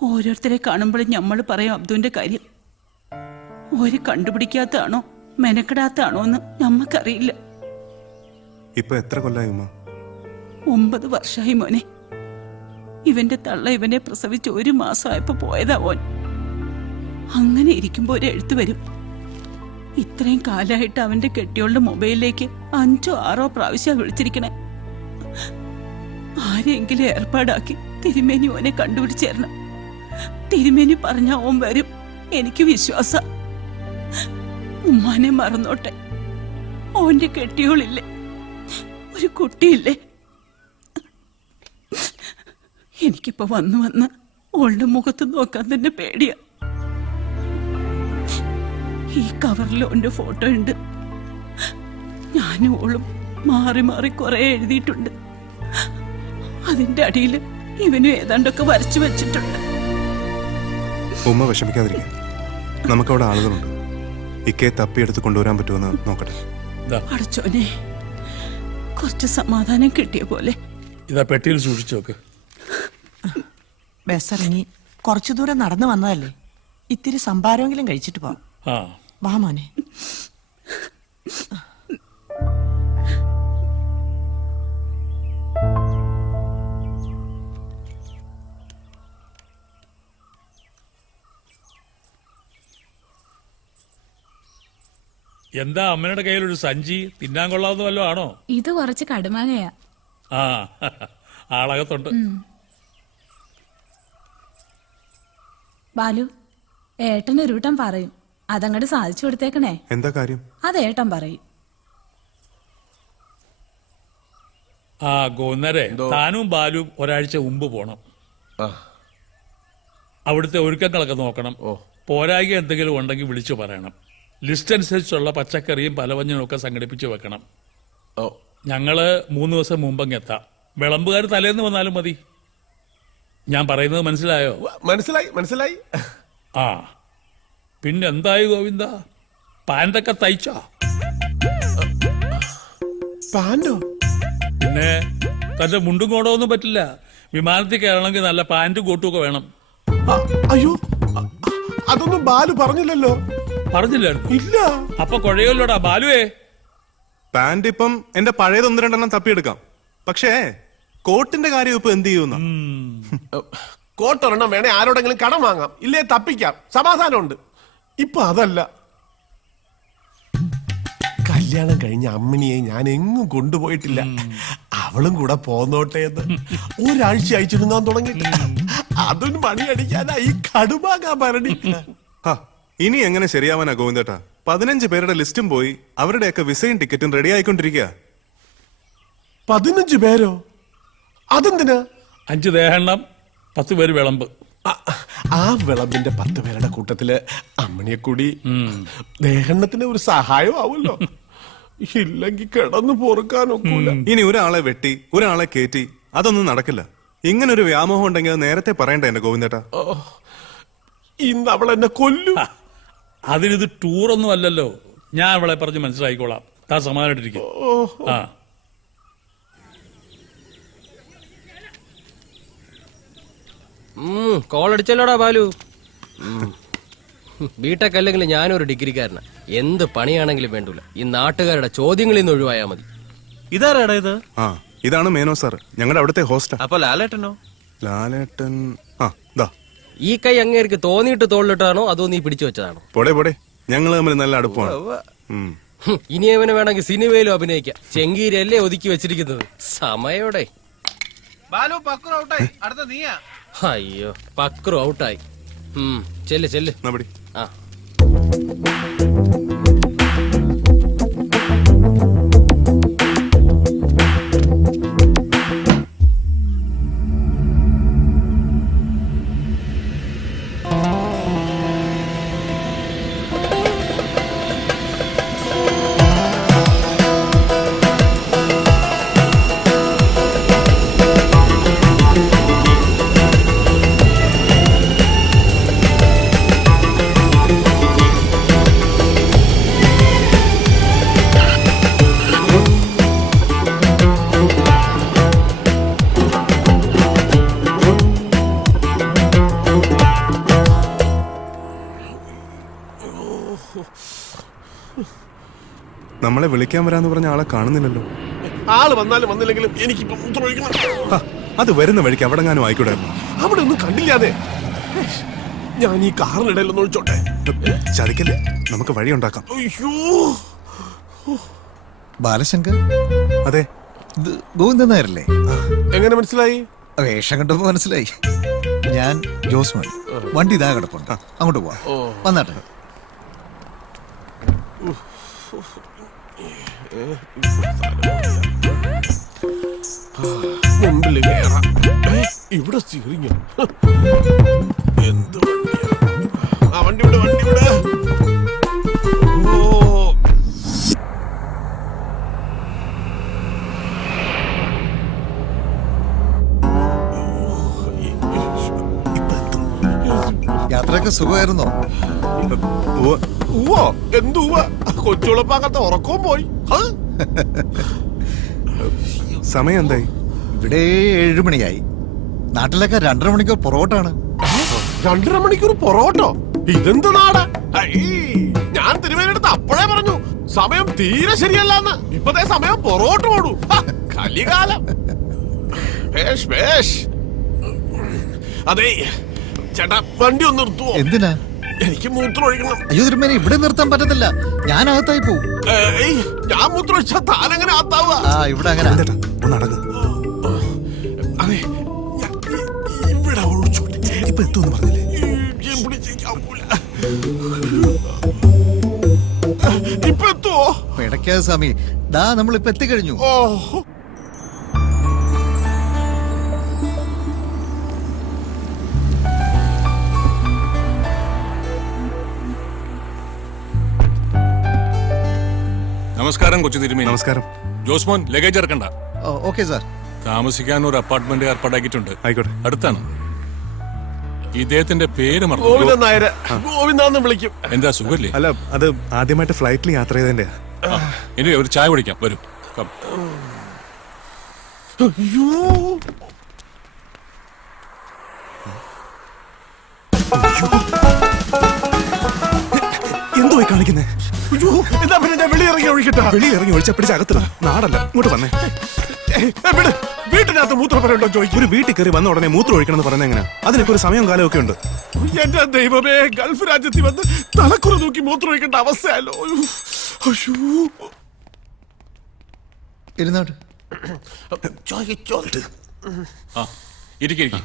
ഓരോരുത്തരെ കാണുമ്പോഴും നമ്മൾ പറയും അബ്ദുവിന്റെ കാര്യം. ഒരു കണ്ടുപിടിക്കാത്താണോ മെനക്കെടാത്താണോ എന്ന് നമ്മക്കറിയില്ല. ഇപ്പൊ എത്ര കൊല്ലായി ഉമ്മ? 9 വർഷമായി മോനെ. ഇവന്റെ തള്ള ഇവനെ പ്രസവിച്ച് 1 മാസമായപ്പോ പോയതാ ഓൻ. അങ്ങനെ ഇരിക്കുമ്പോ ഒരു എഴുത്ത് വരും. ഇത്രയും കാലമായിട്ട് അവന്റെ കെട്ടിയോളുടെ മൊബൈലിലേക്ക് 5ഓ 6ഓ പ്രാവശ്യം വിളിച്ചിരിക്കണേ. ആരെങ്കിലും ഏർപ്പാടാക്കി തിരുമേനി ഓനെ കണ്ടുപിടിച്ചേരണം. തിരുമേനി പറഞ്ഞ ഓൻ വരും, എനിക്ക് വിശ്വാസ. ഉമ്മാനെ മറന്നോട്ടെ. ഓന്റെ കെട്ടിയോളില്ലേ, ഒരു കുട്ടിയില്ലേ. എനിക്കിപ്പോ വന്ന് ഓളുടെ മുഖത്ത് നോക്കാൻ തന്നെ പേടിയാ. ഈ കവറിൽ ഓന്റെ ഫോട്ടോ ഉണ്ട്. ഞാനും ഓളും മാറി മാറി കുറെ എഴുതിയിട്ടുണ്ട്. അതിന്റെ അടിയിൽ ഇവനും ഏതാണ്ടൊക്കെ വരച്ചു വെച്ചിട്ടുണ്ട്. ഉമ്മ വിഷമിക്കാതിരിക്കും. നമുക്കവിടെ ആളുകളുണ്ട്. ഇക്കയെ തപ്പിയെടുത്ത് കൊണ്ടുവരാൻ പറ്റുമെന്ന് നോക്കട്ടെ. അടച്ചോനെ, കുറച്ച് സമാധാനം കിട്ടിയ പോലെ. ഇതാ പെട്ടിയിൽ സൂക്ഷിച്ചു നോക്ക്. ബസ് ഇറങ്ങി കുറച്ചു ദൂരം നടന്നു വന്നതല്ലേ, ഇത്തിരി സംഭാരമെങ്കിലും കഴിച്ചിട്ട് പോവാം. വാ മോനെ. എന്താ അമ്മയുടെ കയ്യിലൊരു സഞ്ചി? തിന്നാൻ കൊള്ളാവുന്ന വല്ലതും ആണോ? ഇത് കുറച്ച് കടുമാങ്ങയാ. ആ ആളകത്തുണ്ട്. ബാലു, ഏട്ടൻ ഒരു വട്ടം പറയും, അതങ്ങോട്ട് സാധിച്ചു കൊടുത്തേക്കണേ. എന്താ കാര്യം? അത് ഏട്ടൻ പറയും. ആ ഗോന്നരെ, താനും ബാലും ഒരാഴ്ച മുമ്പ് പോണം. അവിടുത്തെ ഒരുക്കങ്ങളൊക്കെ നോക്കണം. പോരായ്ക എന്തെങ്കിലും ഉണ്ടെങ്കിൽ വിളിച്ചു പറയണം. ലിസ്റ്റ് അനുസരിച്ചുള്ള പച്ചക്കറിയും പലവഞ്ഞനും ഒക്കെ സംഘടിപ്പിച്ചു വെക്കണം. ഞങ്ങള് 3 ദിവസം മുമ്പങ്ങ് എത്താം. വിളമ്പുകാർ തലേന്ന് വന്നാലും മതി. ഞാൻ പറയുന്നത് മനസ്സിലായോ? മനസ്സിലായി. ആ പിന്നെന്തായി ഗോവിന്ദ, പാൻറ്റൊക്കെ തയ്ച്ചോ? പാൻറ്റോ? പിന്നെ തന്റെ മുണ്ടും കോടൊന്നും പറ്റില്ല. വിമാനത്തിൽ കയറണമെങ്കിൽ നല്ല പാൻറ്റും കോട്ടും ഒക്കെ വേണം. അയ്യോ, അതൊന്നും ബാലു പറഞ്ഞില്ലല്ലോ. പറഞ്ഞില്ലായിരുന്നു? ഇല്ല. അപ്പൊ കുഴയല്ലോടാ ബാലുവേ. പാന്റ് ഇപ്പം എന്റെ പഴയത് 1-2 എണ്ണം തപ്പിയെടുക്കാം. പക്ഷേ കോട്ടിന്റെ കാര്യം ഇപ്പൊ എന്ത് ചെയ്യുന്ന? കോട്ടൊരെണ്ണം വേണേ ആരോടെങ്കിലും കടം വാങ്ങാം, ഇല്ലേ തപ്പിക്കാം, സമാധാനമുണ്ട്. ഇപ്പൊ അതല്ല. കല്യാണം കഴിഞ്ഞ അമ്മിണിയെ ഞാൻ എങ്ങും കൊണ്ടുപോയിട്ടില്ല. അവളും കൂടെ പോന്നോട്ടെ എന്ന് ഒരാഴ്ച അയച്ചിരുന്നാൻ തുടങ്ങി. അതും മണിയടിക്കാനായി കടുമാകാൻ ഭരണി. ഹാ, ഇനി എങ്ങനെ ശരിയാവാനാ ഗോവിന്ദേട്ടാ? 15 പേരുടെ ലിസ്റ്റും പോയി അവരുടെയൊക്കെ വിസയും ടിക്കറ്റും റെഡി ആയിക്കൊണ്ടിരിക്കുക. 15 പേരോ? അതെന്തിനാ? 5 ദേഹെണ്ണം, 10 പേര് വിളമ്പ്. ആ വിളമ്പിന്റെ 10 പേരുടെ കൂട്ടത്തില് അമ്മണിയെ കൂടി ദേഹണ്ണത്തിന് ഒരു സഹായം ആവുമല്ലോ. ഇല്ലെങ്കിൽ കിടന്നു പൊറുക്കാനൊക്കൂല. ഇനി ഒരാളെ വെട്ടി ഒരാളെ കേറ്റി അതൊന്നും നടക്കില്ല. ഇങ്ങനൊരു വ്യാമോഹം ഉണ്ടെങ്കിൽ അത് നേരത്തെ പറയണ്ടേ എന്റെ ഗോവിന്ദേട്ടാ? ഇന്ന് അവൾ എന്നെ കൊല്ലും. അതിനിത് ടൂറൊന്നും അല്ലല്ലോ. ഞാൻ അവളെ പറഞ്ഞ് മനസ്സിലായിക്കോളാം. താ സമാധാനായിട്ടിരിക്കും. ആ കോളടിച്ചല്ലോടാ ബാലു. ബിടെക് അല്ലെങ്കിൽ ഞാനൊരു ഡിഗ്രിക്കാരനാ. എന്ത് പണിയാണെങ്കിലും വേണ്ടൂല, ഈ നാട്ടുകാരുടെ ചോദ്യങ്ങളിൽ നിന്ന് ഒഴിവായാ മതി. ഇതാരാടാ ഇത്? ആ, ഇതാണ് മേനോ സാർ, ഞങ്ങളുടെ അവിടുത്തെ ഹോസ്റ്റാ. അപ്പൊ ലാലേട്ടനോ? ലാലേട്ടൻ ആ ദാ. ഈ കൈ അങ്ങേർക്ക് തോന്നിയിട്ട് തോളിലിട്ടാണോ അതോ നീ പിടിച്ചു വെച്ചതാണോ? പോടെ പോടെ, ഞങ്ങൾ തമ്മിൽ നല്ല അടുപ്പമാണ്. ഇനി അവന് വേണമെങ്കിൽ സിനിമയിലും അഭിനയിക്കാം. ചെങ്കീരല്ലേ ഒതുക്കി വെച്ചിരിക്കുന്നത്. സമയോടെ. അയ്യോ, പക്രു ഔട്ടായി. ചെല്ല് ചെല്ല്. ആ നമ്മളെ വിളിക്കാൻ വരാന്ന് പറഞ്ഞ ആളെ കാണുന്നില്ലല്ലോ. ആള് വന്നാലും വന്നില്ലെങ്കിലും എനിക്കിപ്പോ മൂത്രമൊഴിക്കണം. അത് വരുന്ന വഴിക്ക് അവിടെ ഞാനും ആയിക്കൂടായിരുന്നു. അവിടെ ഒന്നും കണ്ടില്ലാതെ. ഞാൻ ഈ കാറിനിടയിലൊന്നും ഒഴിച്ചോട്ടെ. ചതിക്കല്ലേ, നമുക്ക് വഴി ഉണ്ടാക്കാം. അയ്യോ, ബാലശങ്കർ? അതെ. ഗോവിന്ദൻ നായരല്ലേ? എങ്ങനെ മനസ്സിലായി? വേഷം കണ്ടപ്പോ മനസ്സിലായി. ഞാൻ ജോസ്മോൻ. വണ്ടി ഇതാ കിടപ്പുണ്ട്, അങ്ങോട്ട് പോവാം. വന്നാട്ടെ. മുമ്പില് കേറാം. ഇവിടെ സ്റ്റിയറിംഗ് എന്ത് വണ്ടിയാ? ആ വണ്ടി വിട്, വണ്ടി വിട്. ഓ, യാത്രയൊക്കെ സുഖമായിരുന്നോ? എന്തുവാ, കൊച്ചുളപ്പാകത്തെ ഉറക്കവും പോയി. സമയം എന്തായി? ഇവിടെ 7 മണിയായി. നാട്ടിലൊക്കെ 2.5 മണിക്കൂർ പൊറോട്ടാണ്. 2.5 മണിക്കൂർ പൊറോട്ടോ? ഇതെന്ത് നാടാ? ഞാൻ തിരുവേനെടുത്ത് അപ്പോഴേ പറഞ്ഞു സമയം തീരെ ശരിയല്ലെന്ന്. ഇപ്പത്തെ സമയം പൊറോട്ട ഓടൂ. കലികാലം. അതെ ചേട്ടാ, വണ്ടി ഒന്ന് നിർത്തുവോ? എന്തിനാ? എനിക്ക് മൂത്രം ഒഴിക്കണം. അയ്യോ തിരുമേനി, ഇവിടെ നിർത്താൻ പറ്റത്തില്ല. ഞാൻ അകത്തായി പോവും. ഞാൻ മൂത്രം ഒഴിച്ചാ താനെങ്ങനെ ആത്താവുക? ഇവിടെ അങ്ങനെ. അതെ, ഇവിടെ ഒഴിച്ചോട്ടെ. ഇപ്പൊ എത്തുമെന്ന് പറഞ്ഞില്ലേ? ഇപ്പൊ എത്തുവോ? പിടയ്ക്കാതെ സ്വാമി, ദാ നമ്മളിപ്പോ എത്തിക്കഴിഞ്ഞു. നമസ്കാരം കൊച്ചു തിരുമേനി. നമസ്കാരം. ജോസ്മോൻ, ലഗേജ് ഇറക്കണ്ട. Okay sir. താമസിക്കാൻ ഒരു അപ്പാർട്ട്മെന്റ് ഏർപ്പാടാക്കിയിട്ടുണ്ട്. ആയിക്കോട്ടെ. അടുത്താണ്. ഇദ്ദേഹത്തിന്റെ പേര് ഗോവിന്ദൻ നായർ. ഗോവിന്ദാന്ന് വിളിക്കും. എന്താ, സുഖല്ലേ? അല്ല, അത് ആദ്യമായിട്ട് ഫ്ലൈറ്റിൽ യാത്ര ചെയ്തതിന്റെ. ഇനി ഒരു ചായ കുടിക്കാം, വരൂ. എന്തോ കാണിക്കുന്നേ? എന്താ പിന്നെ ഞാൻ വെളിയിറങ്ങി ഒഴിക്കട്ടെ? വെളിയിറങ്ങി ഒഴിച്ച പിടിച്ച അകത്തില്ല. നാടല്ല, ഇങ്ങോട്ട് വന്നേ. വീട്ടിനകത്ത് മൂത്രപ്പരണ്ടോ ചോദിക്കും. ഒരു വീട്ടിൽ കയറി വന്ന ഉടനെ മൂത്രം ഒഴിക്കണം പറഞ്ഞ എങ്ങനെ? അതിനൊക്കെ ഒരു സമയവും കാലവും ഒക്കെ ഉണ്ട്. എന്റെ ദൈവമേ, ഗൾഫ് രാജ്യത്തിൽ വന്ന് തലക്കുറ നോക്കി മൂത്രം ഒഴിക്കേണ്ട അവസ്ഥയല്ലോ. ഇരുന്നോട്ട്. ആ ഇരിക്കും.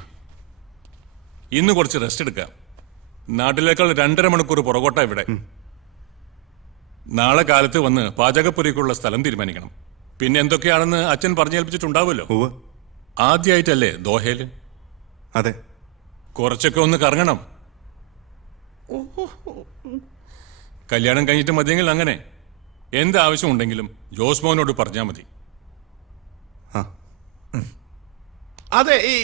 ഇന്ന് കുറച്ച് റെസ്റ്റ് എടുക്കാം. നാട്ടിലേക്കാൾ 2.5 മണിക്കൂർ പുറകോട്ടാ ഇവിടെ. നാളെ കാലത്ത് വന്ന് പാചകപ്പുരയ്ക്കുള്ള സ്ഥലം തീരുമാനിക്കണം. പിന്നെ എന്തൊക്കെയാണെന്ന് അച്ഛൻ പറഞ്ഞേൽപ്പിച്ചിട്ടുണ്ടാവുമല്ലോ. ആദ്യമായിട്ടല്ലേ ദോഹയില്? അതെ. കുറച്ചൊക്കെ ഒന്ന് കറങ്ങണം. കല്യാണം കഴിഞ്ഞിട്ട് മതിയെങ്കിൽ അങ്ങനെ. എന്താവശ്യമുണ്ടെങ്കിലും ജോസ്മോനോട് പറഞ്ഞാൽ മതി. അതെ ഈ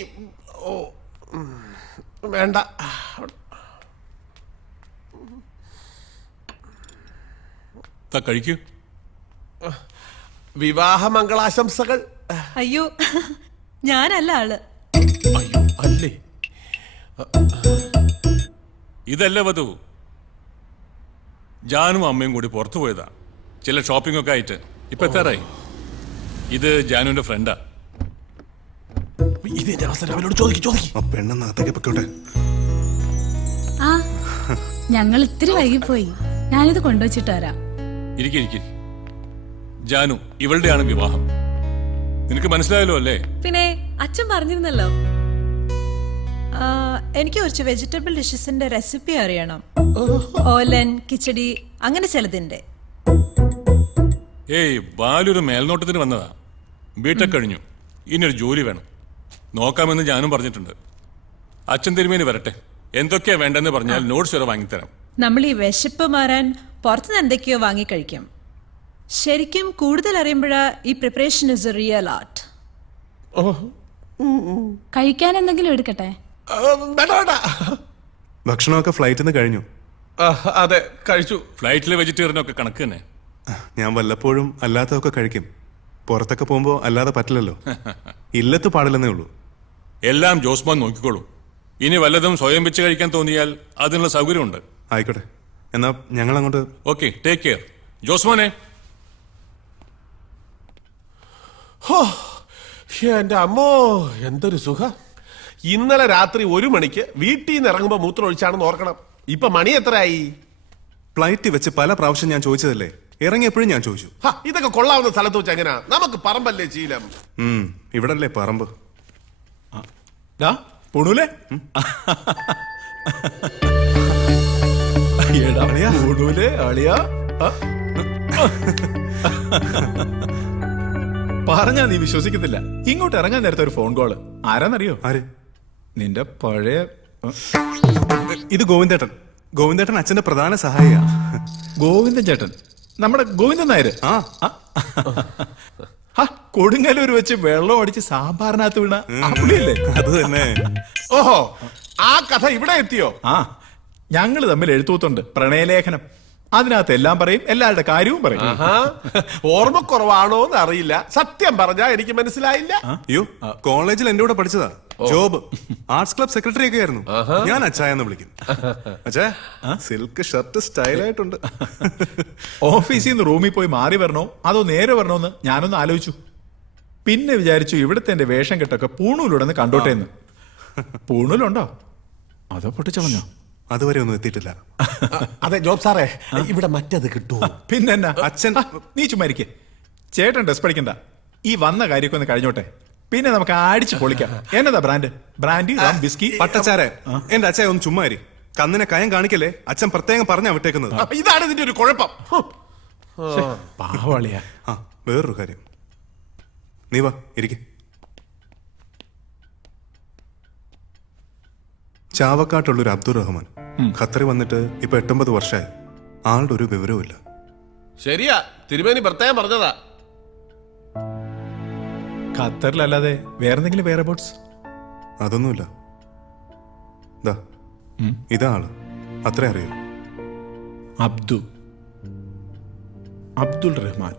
വേണ്ട. കഴിക്കൂ. വിവാഹ മംഗളാശംസകൾ. അയ്യോ, ഞാനല്ല ആള്. അയ്യോ അല്ലേ, ഇതല്ല വധു. ജാനും അമ്മയും കൂടി പുറത്തു പോയതാ, ചില ഷോപ്പിംഗ് ഒക്കെ ആയിട്ട്. ഇപ്പൊ എത്താറായി. ഇത് ജാനുവിന്റെ ഫ്രണ്ടാ. ഇതിന്റെ അവസരം അവനോട് ചോദിക്കും. പെണ്ണെന്നകത്തേക്ക് പൊക്കോട്ടെ. ആ ഞങ്ങൾ ഇത്തിരി വൈകിപ്പോയി. ഞാനിത് കൊണ്ടുവച്ചിട്ട് വരാം. ഇരിക്കും. ജാനു, ഇവളുടെയാണ് വിവാഹം. നിനക്ക് മനസ്സിലായല്ലോ അല്ലേ? പിന്നെ അച്ഛൻ പറഞ്ഞിരുന്നല്ലോ. എനിക്ക് കുറച്ച് വെജിറ്റബിൾ ഡിഷസിന്റെ റെസിപ്പി അറിയണം. ഓലൻ, കിച്ചടി, അങ്ങനെ ചിലതിന്റെ. ഏയ്, ബാലൊരു മേൽനോട്ടത്തിന് വന്നതാ. ബിടെക് കഴിഞ്ഞു. ഇനിയൊരു ജോലി വേണം. നോക്കാമെന്ന് ഞാനും പറഞ്ഞിട്ടുണ്ട്. അച്ഛൻ തിരുമേനി വരട്ടെ. എന്തൊക്കെയാ വേണ്ടെന്ന് പറഞ്ഞാൽ നോട്ട്സ് വരെ വാങ്ങിത്തരാം. നമ്മൾ ഈ വിശപ്പ് മാറാൻ പുറത്തുനിന്ന് എന്തൊക്കെയോ വാങ്ങിക്കഴിക്കും. ശരിക്കും കൂടുതൽ അറിയുമ്പോഴാ ഈ preparation is A real art. കഴിക്കാൻ എന്തെങ്കിലും എടുക്കട്ടെ? ഭക്ഷണമൊക്കെ ഫ്ലൈറ്റിൽ നിന്ന് കഴിഞ്ഞു. അതെ, കഴിച്ചു. ഫ്ലൈറ്റിലെ വെജിറ്റേറിയനൊക്കെ കണക്ക് തന്നെ. ഞാൻ വല്ലപ്പോഴും അല്ലാത്തതൊക്കെ കഴിക്കും. പുറത്തൊക്കെ പോകുമ്പോ അല്ലാതെ പറ്റില്ലല്ലോ. ഇല്ലത്ത് പാടില്ലെന്നേ ഉള്ളൂ. എല്ലാം ജോസ്മാൻ നോക്കിക്കോളൂ. ഇനി വല്ലതും സ്വയം വെച്ച് കഴിക്കാൻ തോന്നിയാൽ അതിനുള്ള സൗകര്യമുണ്ട്. ആയിക്കോട്ടെ, എന്നാ ഞങ്ങൾ അങ്ങോട്ട്. Okay, take care. ജോസ്മാനെ. എന്റെ അമ്മോ, എന്തൊരു സുഖം. ഇന്നലെ രാത്രി 1 മണിക്ക് വീട്ടിൽ നിന്ന് ഇറങ്ങുമ്പോ മൂത്രം ഒഴിച്ചാണെന്ന് ഓർക്കണം. ഇപ്പൊ മണി എത്രയായി? ഫ്ലൈറ്റിൽ വെച്ച് പല പ്രാവശ്യം ഞാൻ ചോദിച്ചതല്ലേ, ഇറങ്ങിയപ്പോഴും ഞാൻ ചോദിച്ചു. ഇതൊക്കെ കൊള്ളാവുന്ന സ്ഥലത്ത് വെച്ച് എങ്ങനെയാ? നമുക്ക് പറമ്പല്ലേ ശീലം. ഇവിടല്ലേ പറമ്പ്. പൊണൂലേ? പറഞ്ഞാ നീ വിശ്വസിക്കത്തില്ല. ഇങ്ങോട്ട് ഇറങ്ങാൻ നേരത്തെ ഒരു ഫോൺ കോള്. ആരാന്നറിയോ? ആര്? നിന്റെ പഴയ ഇത് ഗോവിന്ദേട്ടൻ. ഗോവിന്ദേട്ടൻ അച്ഛന്റെ പ്രധാന സഹായിയാ. ഗോവിന്ദൻ ചേട്ടൻ, നമ്മുടെ ഗോവിന്ദൻ നായര്. കൊടുങ്ങല്ലൂർ വെച്ച് വെള്ളം അടിച്ച് സാമ്പാറിനകത്ത് വീണ പുള്ളിയല്ലേ? അത് തന്നെ. ഓഹോ, ആ കഥ ഇവിടെ എത്തിയോ? ഞങ്ങള് തമ്മിൽ എഴുത്തൂത്തുണ്ട്, പ്രണയലേഖനം. അതിനകത്ത് എല്ലാം പറയും, എല്ലാവരുടെ കാര്യവും പറയും. ഓർമ്മക്കുറവാണോ എന്ന് അറിയില്ല. സത്യം പറഞ്ഞാ എനിക്ക് മനസ്സിലായില്ല. അയ്യോ, കോളേജിൽ എന്റെ കൂടെ പഠിച്ചതാ. ജോബ് ആർട്സ് ക്ലബ് സെക്രട്ടറി ഒക്കെ ആയിരുന്നു. ഞാൻ അച്ചായെന്ന് വിളിക്കും. അച്ഛാ, സിൽക്ക് ഷർട്ട് സ്റ്റൈലായിട്ടുണ്ട്. ഓഫീസിൽ നിന്ന് റൂമിൽ പോയി മാറി വരണോ അതോ നേരെ വരണോന്ന് ഞാനൊന്ന് ആലോചിച്ചു. പിന്നെ വിചാരിച്ചു ഇവിടുത്തെ എന്റെ വേഷം കെട്ടൊക്കെ പൂണൂലുടന്ന് കണ്ടോട്ടെ എന്ന്. പൂണൂലുണ്ടോ അതോ പൊട്ടിച്ചളഞ്ഞോ? അതുവരെ ഒന്നും എത്തിയിട്ടില്ല. അതെ ജോബ് സാറേ, ഇവിടെ മറ്റത് കിട്ടുമോ? പിന്നെ അച്ഛൻ നീ ചുമ്മാരിക്കേ. ചേട്ടൻ ഡ്രസ് പഠിക്കണ്ട. ഈ വന്ന കാര്യമൊക്കെ ഒന്ന് കഴിഞ്ഞോട്ടെ, പിന്നെ നമുക്ക് അടിച്ച് പൊളിക്കാം. എന്നതാ ബ്രാൻഡ്? ബ്രാൻഡി, റം, വിസ്കി, പട്ടച്ചാരെ. എന്റെ അച്ഛൻ ഒന്ന് ചുമ്മാരി. കന്നിനെ കയം കാണിക്കല്ലേ. അച്ഛൻ പ്രത്യേകം പറഞ്ഞാ വിട്ടേക്കുന്നത്. ഇതാണ് ഇതിന്റെ ഒരു കുഴപ്പം. പാവളിയാ. വേറൊരു കാര്യം, നീ വാ ഇരിക്കെ. ചാവക്കാട്ടുള്ളൊരു അബ്ദുൾ റഹ്മാൻ ഖത്തറിൽ വന്നിട്ട് ഇപ്പൊ 8-9 വർഷമായി. ആളുടെ ഒരു വിവരവും ഇല്ല. ശരിയാ, തിരുമേനി പ്രത്യേകം പറഞ്ഞതാ. ഖത്തറിലല്ലാതെ വേറെന്തെങ്കിലും വേറെ ബോട്ട്സ്? അതൊന്നുമില്ല. ഇതാ ആള്, അത്രേ അറിയൂ. അബ്ദുൾ റഹ്മാൻ.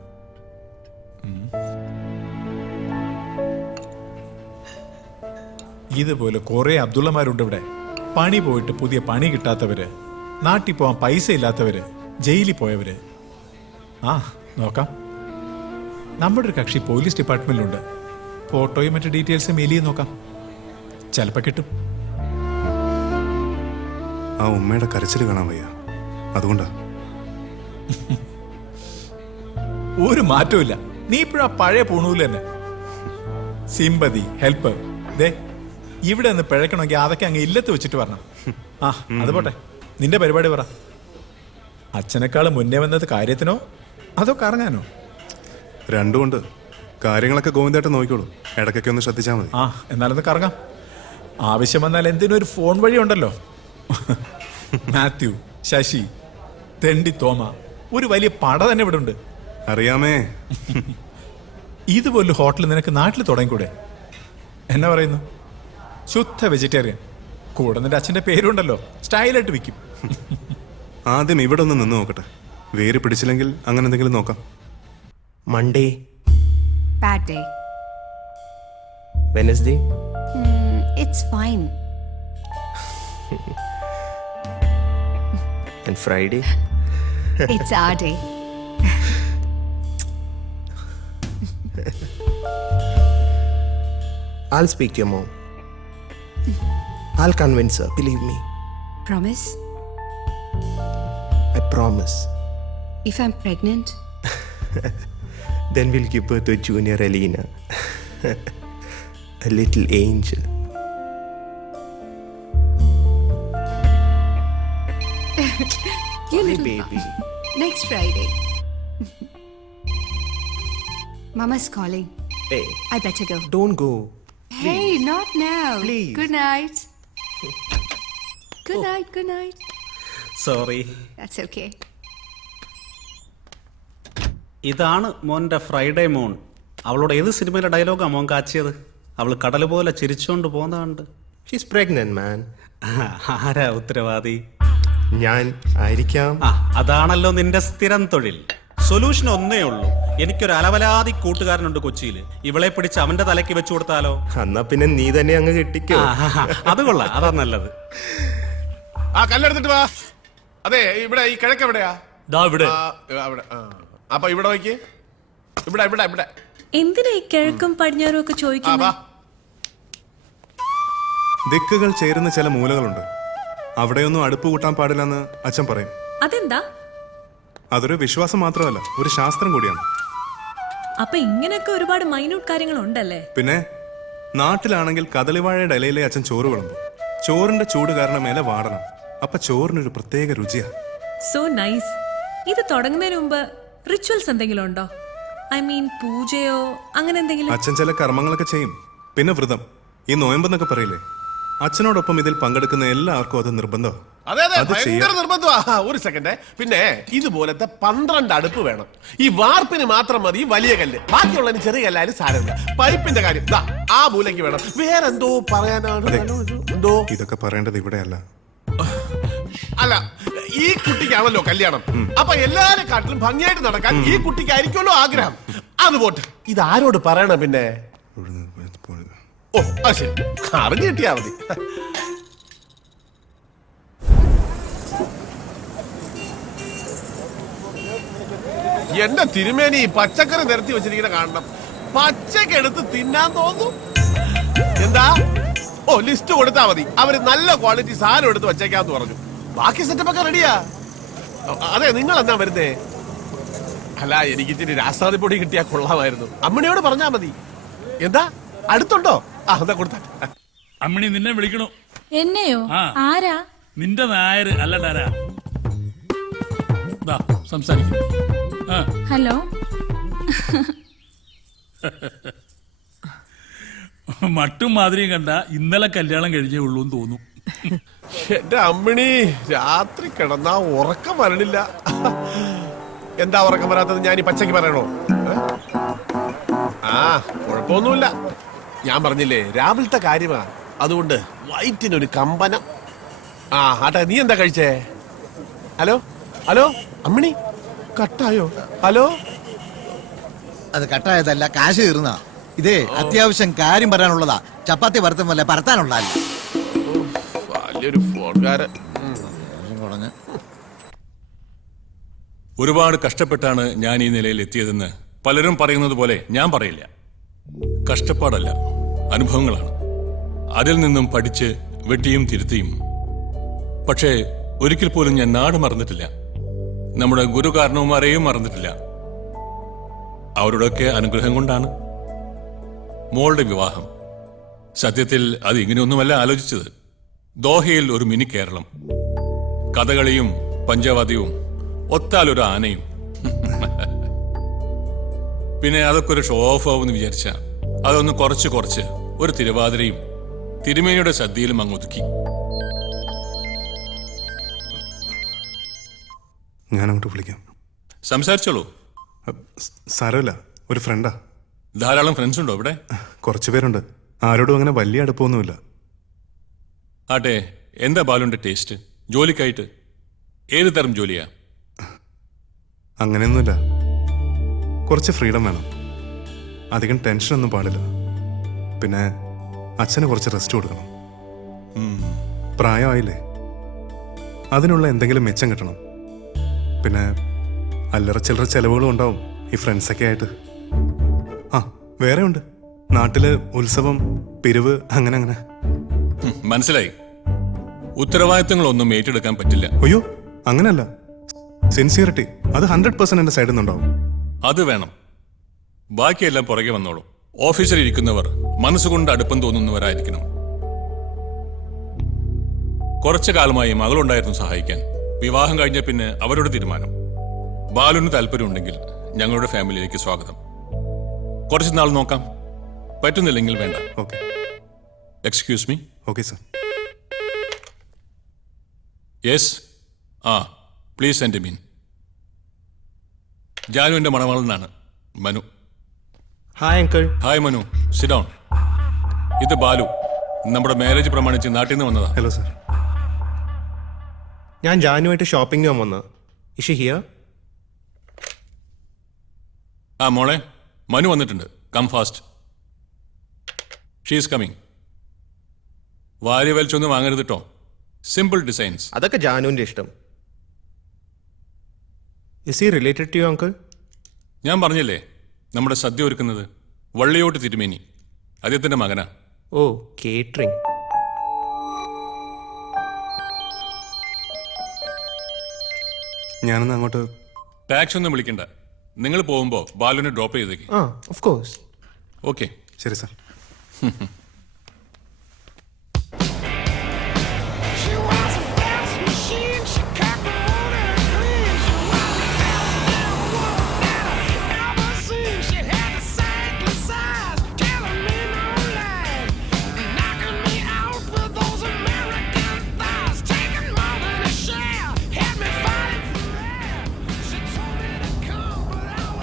ഇതുപോലെ കുറെ അബ്ദുള്ളമാരുണ്ട് ഇവിടെ. പണി പോയിട്ട് പുതിയ പണി കിട്ടാത്തവര്, നാട്ടിൽ പോവാൻ പൈസ ഇല്ലാത്തവര്, ജയിലിൽ പോയവര്. നോക്കാം. നമ്മുടെ ഒരു കക്ഷി പോലീസ് ഡിപ്പാർട്ട്മെന്റിലുണ്ട്. ഫോട്ടോയും മറ്റു ഡീറ്റെയിൽസും മെയിൽ ചെയ്ത് നോക്കാം, ചിലപ്പോ കിട്ടും. ആ ഉമ്മയുടെ കരച്ചിൽ കാണാൻ വയ്യ, അതുകൊണ്ടാ. ഒരു മാറ്റവും ഇല്ല. നീ ഇപ്പോഴാ പഴയ പൂണൂല് തന്നെ. Sympathy, help. ദേ ഇവിടെ നിന്ന് പിഴക്കണമെങ്കിൽ അതൊക്കെ അങ്ങ് ഇല്ലത്ത് വെച്ചിട്ട് വരണം. ആ അത് പോട്ടെ, നിന്റെ പരിപാടി പറ. അച്ഛനേക്കാൾ മുന്നേ വന്നത് കാര്യത്തിനോ അതോ കറങ്ങാനോ? രണ്ടുമുണ്ട്. കാര്യങ്ങളൊക്കെ ഗോവിന്ദേട്ടൻ നോക്കിക്കോളൂ, ഇടയ്ക്കൊക്കെ ഒന്ന് ശ്രദ്ധിച്ചാൽ മതി. ആ എന്നാലൊന്ന് കറങ്ങാം. ആവശ്യം വന്നാൽ എന്തിനും ഒരു ഫോൺ വഴി ഉണ്ടല്ലോ. മാത്യു, ശശി, തെണ്ടി തോമ, ഒരു വലിയ പട തന്നെ ഇവിടെ ഉണ്ട്. അറിയാമേ. ഇതുപോലൊരു ഹോട്ടൽ നിനക്ക് നാട്ടിൽ തുടങ്ങിക്കൂടെ? എന്നാ പറയുന്നു? ശുദ്ധ വെജിറ്റേറിയൻ. കൂടെ നിന്റെ അച്ഛന്റെ പേരുണ്ടല്ലോ, സ്റ്റൈലായിട്ട് വിൽക്കും. ആദ്യം ഇവിടെ ഒന്ന് നിന്ന് നോക്കട്ടെ. വേര് പിടിച്ചില്ലെങ്കിൽ അങ്ങനെ എന്തെങ്കിലും നോക്കാം. Monday, Bad day. Wednesday, It's fine. And Friday. It's our day. I'll speak to your mom. I'll convince her, believe me. Promise? I promise. If I'm pregnant? Then we'll give birth to a junior Alina. A little angel. You Hi, little baby. Next Friday. Mama's calling. Hey, I better go. don't go. Hey, not now. Please. Good night. Good night, good night. Sorry. That's okay. ഇതാണ് മോൻ്റെ Friday മോൺ. അവളോട് ഏത് സിനിമയിലെ ഡയലോഗാ മോൻ കാച്ചിയത്? അവൾ കടൽ പോലെ ചിരിച്ചുകൊണ്ട് പോകുന്നതുണ്ട്. She's pregnant, man. ആരാ ഉത്തരവാദി? ഞാൻ ആയിരിക്കാം. അതാണല്ലോ നിന്റെ സ്ഥിരം തൊഴിൽ. സൊല്യൂഷൻ ഒന്നേ ഉള്ളൂ. എനിക്കൊരു അലവലാതി കൂട്ടുകാരനുണ്ട് കൊച്ചിയിൽ. ഇവളെ പിടിച്ച് അവന്റെ തലയ്ക്ക് വെച്ചു കൊടുത്താലോ? എന്നാ പിന്നെ നീ തന്നെ അങ്ങ് കെട്ടിക്കോ. അത് കൊള്ളാം, അതാ നല്ലത്. ആ കല്ലെടുത്തിട്ട് വാ. അതെ, ഇവിടെ ഈ കിഴക്ക് എവിടെയാ? ഇവിടെ. അവിടെ. അപ്പൊ ഇവിടെ നോക്കി. ഇവിടെ ഇവിടെ ഇവിടെ. എന്തിനാ ഈ കിഴക്കും പടിഞ്ഞാറും ഒക്കെ ചോദിക്കുന്നത്? ദിക്കുകൾ ചേരുന്ന ചില മൂലകളുണ്ട്. അവിടെയൊന്നും അടുപ്പ് കൂട്ടാൻ പാടില്ലെന്ന് അച്ഛൻ പറയും. അതെന്താ? അതൊരു വിശ്വാസം മാത്രമല്ല, ഒരു ശാസ്ത്രം കൂടിയാണ്. അപ്പൊ ഇങ്ങനെയൊക്കെ ഒരുപാട് മൈന്യൂട്ട് കാര്യങ്ങൾ ഉണ്ടല്ലേ? പിന്നെ നാട്ടിലാണെങ്കിൽ കദളിവാഴയുടെ ഇലയിലെ അച്ഛൻ ചോറ് വിളമ്പും. ചോറിന്റെ ചൂട് കാരണം ഇല വാടണം. അപ്പൊ ചോറിനൊരു പ്രത്യേക രുചിയാ. So nice. ഇത് തുടങ്ങുന്നതിന് മുമ്പ് റിച്വൽസ് എന്തെങ്കിലും ഉണ്ടോ? ഐ മീൻ പൂജയോ അങ്ങനെ എന്തെങ്കിലും? അച്ഛൻ ചില കർമ്മങ്ങളൊക്കെ ചെയ്യും. പിന്നെ വ്രതം, ഈ നോയമ്പെന്നൊക്കെ പറയില്ലേ, അച്ഛനോടൊപ്പം ഇതിൽ പങ്കെടുക്കുന്ന എല്ലാവർക്കും അത് നിർബന്ധം. അതെ അതെ, ഭയങ്കര നിർബന്ധമാ. ഒരു സെക്കൻഡ്. പിന്നെ ഇതുപോലത്തെ 12 അടുപ്പ് വേണം. ഈ വാർപ്പിന് മാത്രം മതി വലിയ കല്ല്, ബാക്കിയുള്ളതിന് ചെറിയ കല്ലായാലും സാരമില്ല. പൈപ്പിന്റെ കാര്യം ദാ ആ മൂലയ്ക്ക് വേണം. വേറെന്തോ പറയാനാണ്. എന്തോ ഇതൊക്കെ പറയേണ്ടത് ഇവിടെയല്ല. അല്ല, ഈ കുട്ടിക്കാണല്ലോ കല്യാണം. അപ്പൊ എല്ലാരെ കാട്ടിലും ഭംഗിയായിട്ട് നടക്കാൻ ഈ കുട്ടിക്കായിരിക്കുമല്ലോ ആഗ്രഹം. അത് പോട്ട്, ഇത് ആരോട് പറയണം? പിന്നെ ഓ അത് ശരി, അറിഞ്ഞു കിട്ടിയാ മതി. എന്റെ തിരുമേനി പച്ചക്കറി നിരത്തി വെച്ചിരിക്കുന്ന കാണണം. പച്ചക്ക് എടുത്ത് തിന്നാൻ തോന്നുന്നു. എന്താ? ഓ, ലിസ്റ്റ് കൊടുത്താ മതി, അവര് നല്ല ക്വാളിറ്റി സാധനം എടുത്ത് വച്ചേക്കാന്ന് പറഞ്ഞു. ബാക്കി സെറ്റപ്പ് ഒക്കെ റെഡിയാ. അതെ, നിങ്ങൾ എന്നാ വരുന്നേ? അല്ല, എനിക്ക് ഇച്ചിരി രാസാദിപ്പൊടി കിട്ടിയാ കൊള്ളാമായിരുന്നു. അമ്മണിയോട് പറഞ്ഞാ മതി. എന്താ അടുത്തുണ്ടോ? ആ എന്താ കൊടുത്ത. അമ്മണി നിന്നെ വിളിക്കണു. എന്നെയോ? ആരാ? നിന്റെ നായര് അല്ലടാരാ. സംസാരിക്കും. ഹലോ. മട്ടും മാതിരിയും കണ്ട ഇന്നലെ കല്യാണം കഴിഞ്ഞേ ഉള്ളൂ എന്ന് തോന്നും. എന്റെ അമ്മിണി, രാത്രി കിടന്നാ ഉറക്കം വരണില്ല. എന്താ ഉറക്കം വരാത്തത്? ഞാൻ ഈ പച്ചക്ക് പറയണോ? ആ കുഴപ്പമൊന്നുമില്ല. ഞാൻ പറഞ്ഞില്ലേ, രാവിലത്തെ കാര്യമാ, അതുകൊണ്ട് വയറ്റിനൊരു കമ്പനം. ആ ആട്ടെ, നീ എന്താ കഴിച്ചേ? ഹലോ ഹലോ, അമ്മിണി കട്ടായോ? ഹലോ. അത് കട്ടായതല്ല, കാശ് കയറുന്ന. ഇതേ അത്യാവശ്യം കാര്യം പറയാനുള്ളതാ. ചപ്പാത്തി പരത്തുമല്ല, പരത്താനുള്ളതല്ല. വലിയൊരു ഫോൺകാരൻ. ഒരുപാട് കഷ്ടപ്പെട്ടാണ് ഞാൻ ഈ നിലയിൽ എത്തിയതെന്ന് പലരും പറയുന്നത് പോലെ ഞാൻ പറയില്ല. കഷ്ടപ്പാടല്ല, അനുഭവങ്ങളാണ്. അതിൽ നിന്നും പഠിച്ച് വെട്ടിയും തിരുത്തിയും. പക്ഷേ ഒരിക്കൽ പോലും ഞാൻ നാട് മറന്നിട്ടില്ല, നമ്മുടെ ഗുരുകാരണവന്മാരെയും മറന്നിട്ടില്ല. അവരുടെയൊക്കെ അനുഗ്രഹം കൊണ്ടാണ്. മോളുടെ വിവാഹം. സത്യത്തിൽ അത് ഇങ്ങനെയൊന്നുമല്ല ആലോചിച്ചത്. ദോഹയിൽ ഒരു മിനി കേരളം, കഥകളിയും പഞ്ചവാദ്യവും, ഒത്താലൊരു ആനയും. പിന്നെ അതൊക്കെ ഒരു ഷോ ഓഫ് ആവുമെന്ന് വിചാരിച്ച അതൊന്ന് കുറച്ച് ഒരു തിരുവാതിരയും തിരുമേനിയുടെ സദ്യയിലും അങ്ങ് ഒതുക്കി. ഞാനങ്ങോട്ട് വിളിക്കാം. സംസാരിച്ചോളൂ. സാരമില്ല, ഒരു ഫ്രണ്ടാ. ധാരാളം ഫ്രണ്ട്സ് ഉണ്ടോ ഇവിടെ? കുറച്ചു പേരുണ്ട്. ആരോടും അങ്ങനെ വലിയ അടുപ്പമൊന്നുമില്ല. ആട്ടെ, എന്താ ബാലുവിന്റെ ടേസ്റ്റ്? ജോലിക്കായിട്ട് ഏത് തരം ജോലിയാ? അങ്ങനെയൊന്നുമില്ല, കുറച്ച് ഫ്രീഡം വേണം. അധികം ടെൻഷനൊന്നും പാടില്ല. പിന്നെ അച്ഛന് കുറച്ച് റെസ്റ്റ് കൊടുക്കണം. പ്രായമായില്ലേ, അതിനുള്ള എന്തെങ്കിലും മെച്ചം കിട്ടണം. പിന്നെ അല്ലറ ചില്ലറ ചെലവുകളും ഉണ്ടാവും ഈ ഫ്രണ്ട്സൊക്കെ ആയിട്ട്. ആ, വേറെ ഉണ്ട്, നാട്ടില് ഉത്സവം, പിരിവ്, അങ്ങനെ അങ്ങനെ. മനസ്സിലായി. ഉത്തരവാദിത്തങ്ങളൊന്നും ഏറ്റെടുക്കാൻ പറ്റില്ല. അയ്യോ, അങ്ങനെയല്ല. സിൻസിയറിറ്റി അത് 100% എന്റെ സൈഡിൽ നിന്നുണ്ടാവും. അത് വേണം. ബാക്കിയെല്ലാം പുറകെ വന്നോളൂ. ഓഫീസിൽ ഇരിക്കുന്നവർ മനസ്സുകൊണ്ട് അടുപ്പം തോന്നുന്നവരായിരിക്കണം. കുറച്ചു കാലമായി മകളുണ്ടായിരുന്നു സഹായിക്കാൻ. വിവാഹം കഴിഞ്ഞ പിന്നെ അവരുടെ തീരുമാനം. ബാലുവിന് താല്പര്യമുണ്ടെങ്കിൽ ഞങ്ങളുടെ ഫാമിലിയിലേക്ക് സ്വാഗതം. കുറച്ച് നാൾ നോക്കാം, പറ്റുന്നില്ലെങ്കിൽ വേണ്ട. Okay. Excuse me. Okay sir. Yes. Please send me. ജാനുവിന്റെ മണവാളനാണ് Manu. Hi uncle. Hi Manu, sit down. ഇത് ബാലു, നമ്മുടെ മാരേജ് പ്രമാണിച്ച് നാട്ടിൽ നിന്ന് വന്നതാ. ഹലോ സർ. ഞാൻ ജാനുമായിട്ട് ഷോപ്പിംഗ് ചെയ്യാൻ വന്ന. ഇഷ് ഷി ഹിയർ? മോളെ, മനു വന്നിട്ടുണ്ട്. Come fast. She's coming. വാരി വലിച്ചൊന്നും വാങ്ങരുത് കേട്ടോ. Simple designs. അതൊക്കെ ജാനുവിന്റെ ഇഷ്ടം. Is he related to you uncle? ഞാൻ പറഞ്ഞില്ലേ, നമ്മുടെ സദ്യ ഒരുക്കുന്നത് വള്ളിയോട്ട് തിരുമേനി, അദ്ദേഹത്തിന്റെ മകനാ. ഓ, കേറ്ററിംഗ്. ഞാനൊന്ന് അങ്ങോട്ട്. ടാക്സ് ഒന്നും വിളിക്കണ്ട. നിങ്ങൾ പോകുമ്പോ ബാലുവിനെ ഡ്രോപ്പ് ചെയ്തേക്ക്. Of course. ഓക്കെ. ശരി sir.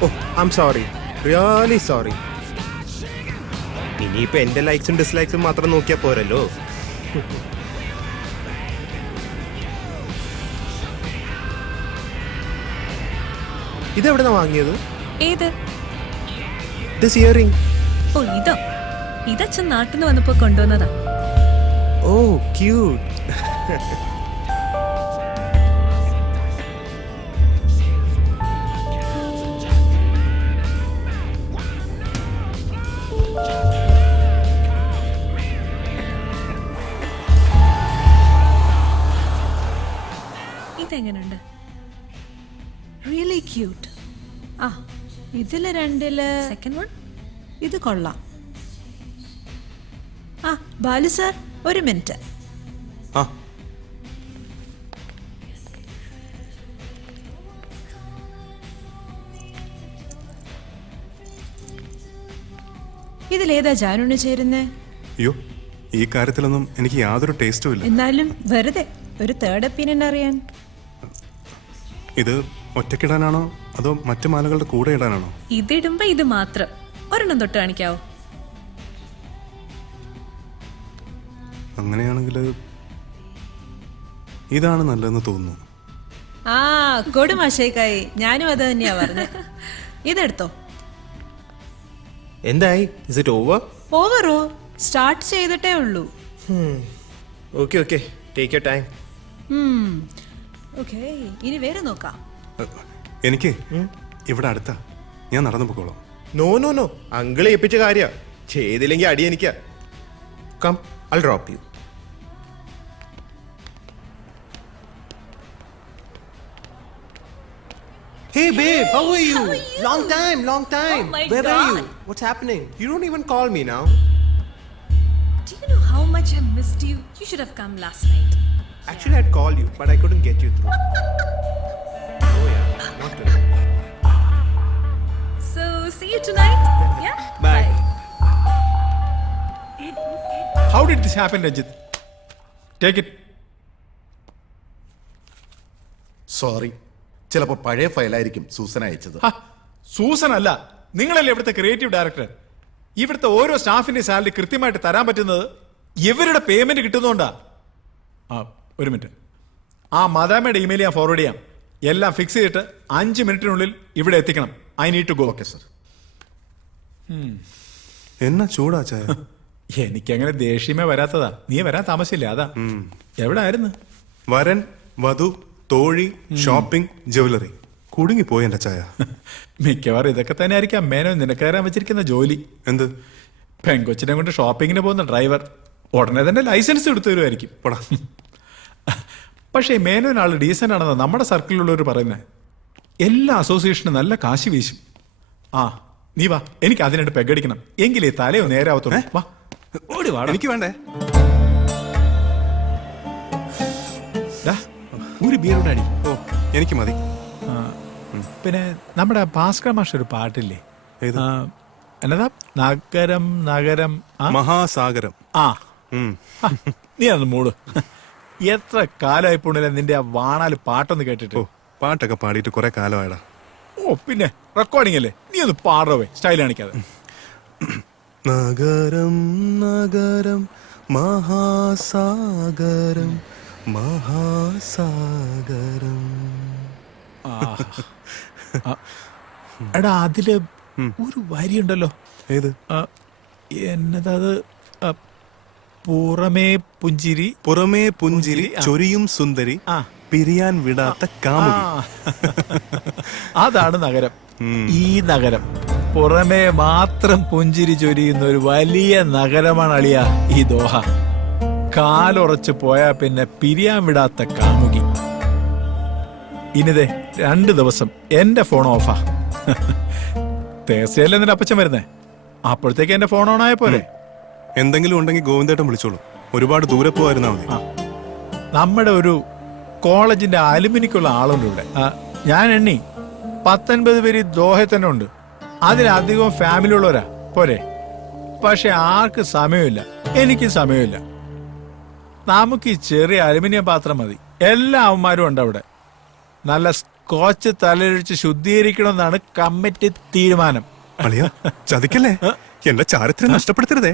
Oh, I am sorry, really sorry. ഇനിയിപ്പോ എന്റെ ലൈക്സും ഡിസ്ലൈക്സും മാത്രം നോക്കിയാ പോരല്ലോ. ഇതെവിടെന്നാ വാങ്ങിയത്? ഏത്? This earring. ഓ, ഇതോ? ഇതച്ഛൻ നാട്ടിൽ നിന്ന് വന്നപ്പോ കൊണ്ടുവന്നതാ. ഓ, ക്യൂട്ട്. ഇതെങ്ങനെയുണ്ട്? Really cute. ഇതില് രണ്ടില് സെക്കൻഡ് വൺ ഇത് കൊള്ളാം. ബാലു സാർ, ഒരു മിനിറ്റ്. ഇതിലേതാ ജാനുവിന് ചേരുന്നേ? അയ്യോ, ഈ കാര്യത്തിലൊന്നും എനിക്ക് യാതൊരു ടേസ്റ്റും ഇല്ല. എന്നാലും വെറുതെ ഒരു തേർഡ് ഒപ്പീനിയൻ അറിയാൻ. ഇത് ഒറ്റക്കിടാനാണോ അതോ മറ്റു മാലകളുടെ കൂടെ ഇടാനാണോ? ഇതിടുമ്പോ ഇത് മാത്രം ഒരെണ്ണം തൊട്ട് കാണിക്കാവോ? അങ്ങനെയാണെങ്കിൽ ഇതാണ് നല്ലതെന്ന് തോന്നുന്നു. കൊടുമാശേക്കായി, ഞാനും അത് തന്നെയാ പറഞ്ഞത്. ഇതെടുത്തോ. എന്തായി? Is it over? ഓവറോ? സ്റ്റാർട്ട് ചെയ്തിട്ടേ ഉള്ളൂ. Okay okay, take your time. Okay, ഇനി വേറെ നോക്കാം. എനിക്ക് ഇവിടെ അടുത്താ, ഞാൻ നടന്നു പോക്കോളാം. നോ നോ നോ, അങ്കിളെ ഏൽപ്പിച്ച കാര്യ. ചെയ്തില്ലെങ്കിൽ അടി എനിക്കാ. Come, I drop you. Hey babe, how are you? Long time, long time. Oh my Where are you? God. What's happening? You don't even call me now. Do you know how much I missed you? You should have come last night. Actually, I'd call you, but I couldn't get you through. Oh yeah, not today. So, see you tonight? Yeah? Bye. How did this happen, Ranjit? Take it. Sorry, ചിലപ്പോ പഴയ ഫയലായിരിക്കും Susan അയച്ചത്. Susan അല്ല, നിങ്ങളല്ലേ ഇവിടുത്തെ creative director. ഇവിടുത്തെ ഓരോ സ്റ്റാഫിന്റെ salary കൃത്യമായിട്ട് തരാൻ പറ്റുന്നത് ഇവരുടെ പേയ്മെന്റ് കിട്ടുന്നോണ്ടാ. ഒരു മിനിറ്റ്, ആ മദാമയുടെ ഇമെയിൽ ഞാൻ ഫോർവേഡ് ചെയ്യാം. എല്ലാം ഫിക്സ് ചെയ്തിട്ട് 5 മിനിറ്റിനുള്ളിൽ ഇവിടെ എത്തിക്കണം. I need to go. Okay sir. എന്നാ ചൂടാ ചായ? എനിക്കങ്ങനെ ദേഷ്യമേ വരാത്തതാ. നീ വരാൻ താമസിച്ചില്ല, അതാ. എവിടെ ആയിരുന്നു? വരൻ, വധു, തോഴി, ഷോപ്പിംഗ്, ജ്വല്ലറി. കുടുങ്ങിപ്പോയി എന്റെ ചായ. മിക്കവാറും ഇതൊക്കെ തന്നെ ആയിരിക്കാം മേനോ നിനക്ക് തരാൻ വെച്ചിരിക്കുന്ന ജോലി. എന്ത്? പെങ്കൊച്ചിനെ കൊണ്ട് ഷോപ്പിങ്ങിന് പോകുന്ന ഡ്രൈവർ ഉടനെ തന്നെ ലൈസൻസ് എടുത്തു തരുമായിരിക്കും. പക്ഷേ മേനോനാൾ ഡീസൻ്റ് ആണെന്ന് നമ്മുടെ സർക്കിളിലുള്ളവർ പറയുന്നത്. എല്ലാ അസോസിയേഷനും നല്ല കാശ് വീശും. ആ നീ വാ, എനിക്ക് അതിനായിട്ട് പെഗടിക്കണം, എങ്കിലേ തലയോ നേരാവത്തുള്ളൂ. വാ, ഓടി വാ. എനിക്ക് വേണ്ടേ? ഒരു ബിയറുടെ അടി. ഓ, എനിക്ക് മതി. പിന്നെ നമ്മുടെ ഭാസ്കർ മാഷ് ഒരു പാട്ടില്ലേ, എന്നതാ? നഗരം നഗരം മഹാസാഗരം. ആ, നീ അന്ന് മൂട്. എത്ര കാലമായി പോണില്ല നിന്റെ ആ വാണാല് പാട്ടൊന്ന് കേട്ടിട്ട്. പാട്ടൊക്കെ പാടിയിട്ട് കുറെ കാലമായടാ. ഓ പിന്നെ റെക്കോർഡിംഗ് അല്ലേ, നീ ഒന്ന് പാടവേ, സ്റ്റൈൽ കാണിക്കാതെ. നഗരം നഗരം മഹാസാഗരം മഹാസാഗരം. എടാ അതില് ഒരു വരിയുണ്ടല്ലോ. ഏത്? എന്നതത്? പുറമേ പുഞ്ചിരി, പുറമേ പുഞ്ചിരി ചൊരിയും സുന്ദരി, പിരിയാൻ വിടാത്ത കാമുകി. അതാണ് നഗരം. ഈ നഗരം പുറമേ മാത്രം പുഞ്ചിരി ചൊരിയുന്ന ഒരു വലിയ നഗരമാണ് അളിയ ഈ ദോഹ. കാലുറച്ച് പോയാ പിന്നെ പിരിയാൻ വിടാത്ത കാമുകി. ഇനിതേ 2 ദിവസം എന്റെ ഫോൺ ഓഫാ. തേസയല്ലേ നിന്റെ അപ്പച്ചൻ വരുന്നേ, അപ്പോഴത്തേക്ക് എന്റെ ഫോൺ ഓൺ ആയ പോലെ. എന്തെങ്കിലും ഉണ്ടെങ്കിൽ ഗോവിന്ദേട്ടൻ വിളിച്ചോളൂ. ഒരുപാട് ദൂരെ പോവായിരുന്നാ മതി. നമ്മുടെ ഒരു കോളേജിന്റെ അലുമിനിക്കുള്ള ആളുണ്ട് ഇവിടെ. ഞാൻ എണ്ണി 19 പേര് ദോഹയിൽ തന്നെ ഉണ്ട്. അതിലധികവും ഫാമിലി ഉള്ളവരാ പോരെ. പക്ഷെ ആർക്ക് സമയമില്ല, എനിക്ക് സമയമില്ല. നമുക്ക് ഈ ചെറിയ അലുമിനിയം പാത്രം മതി. എല്ലാ അവന്മാരും ഉണ്ട് അവിടെ. നല്ല സ്കോച്ച് തലയൊഴിച്ച് ശുദ്ധീകരിക്കണമെന്നാണ് കമ്മിറ്റി തീരുമാനം. ചതിക്കല്ലേ, എന്റെ ചാരിത്രം നഷ്ടപ്പെടുത്തരുതേ.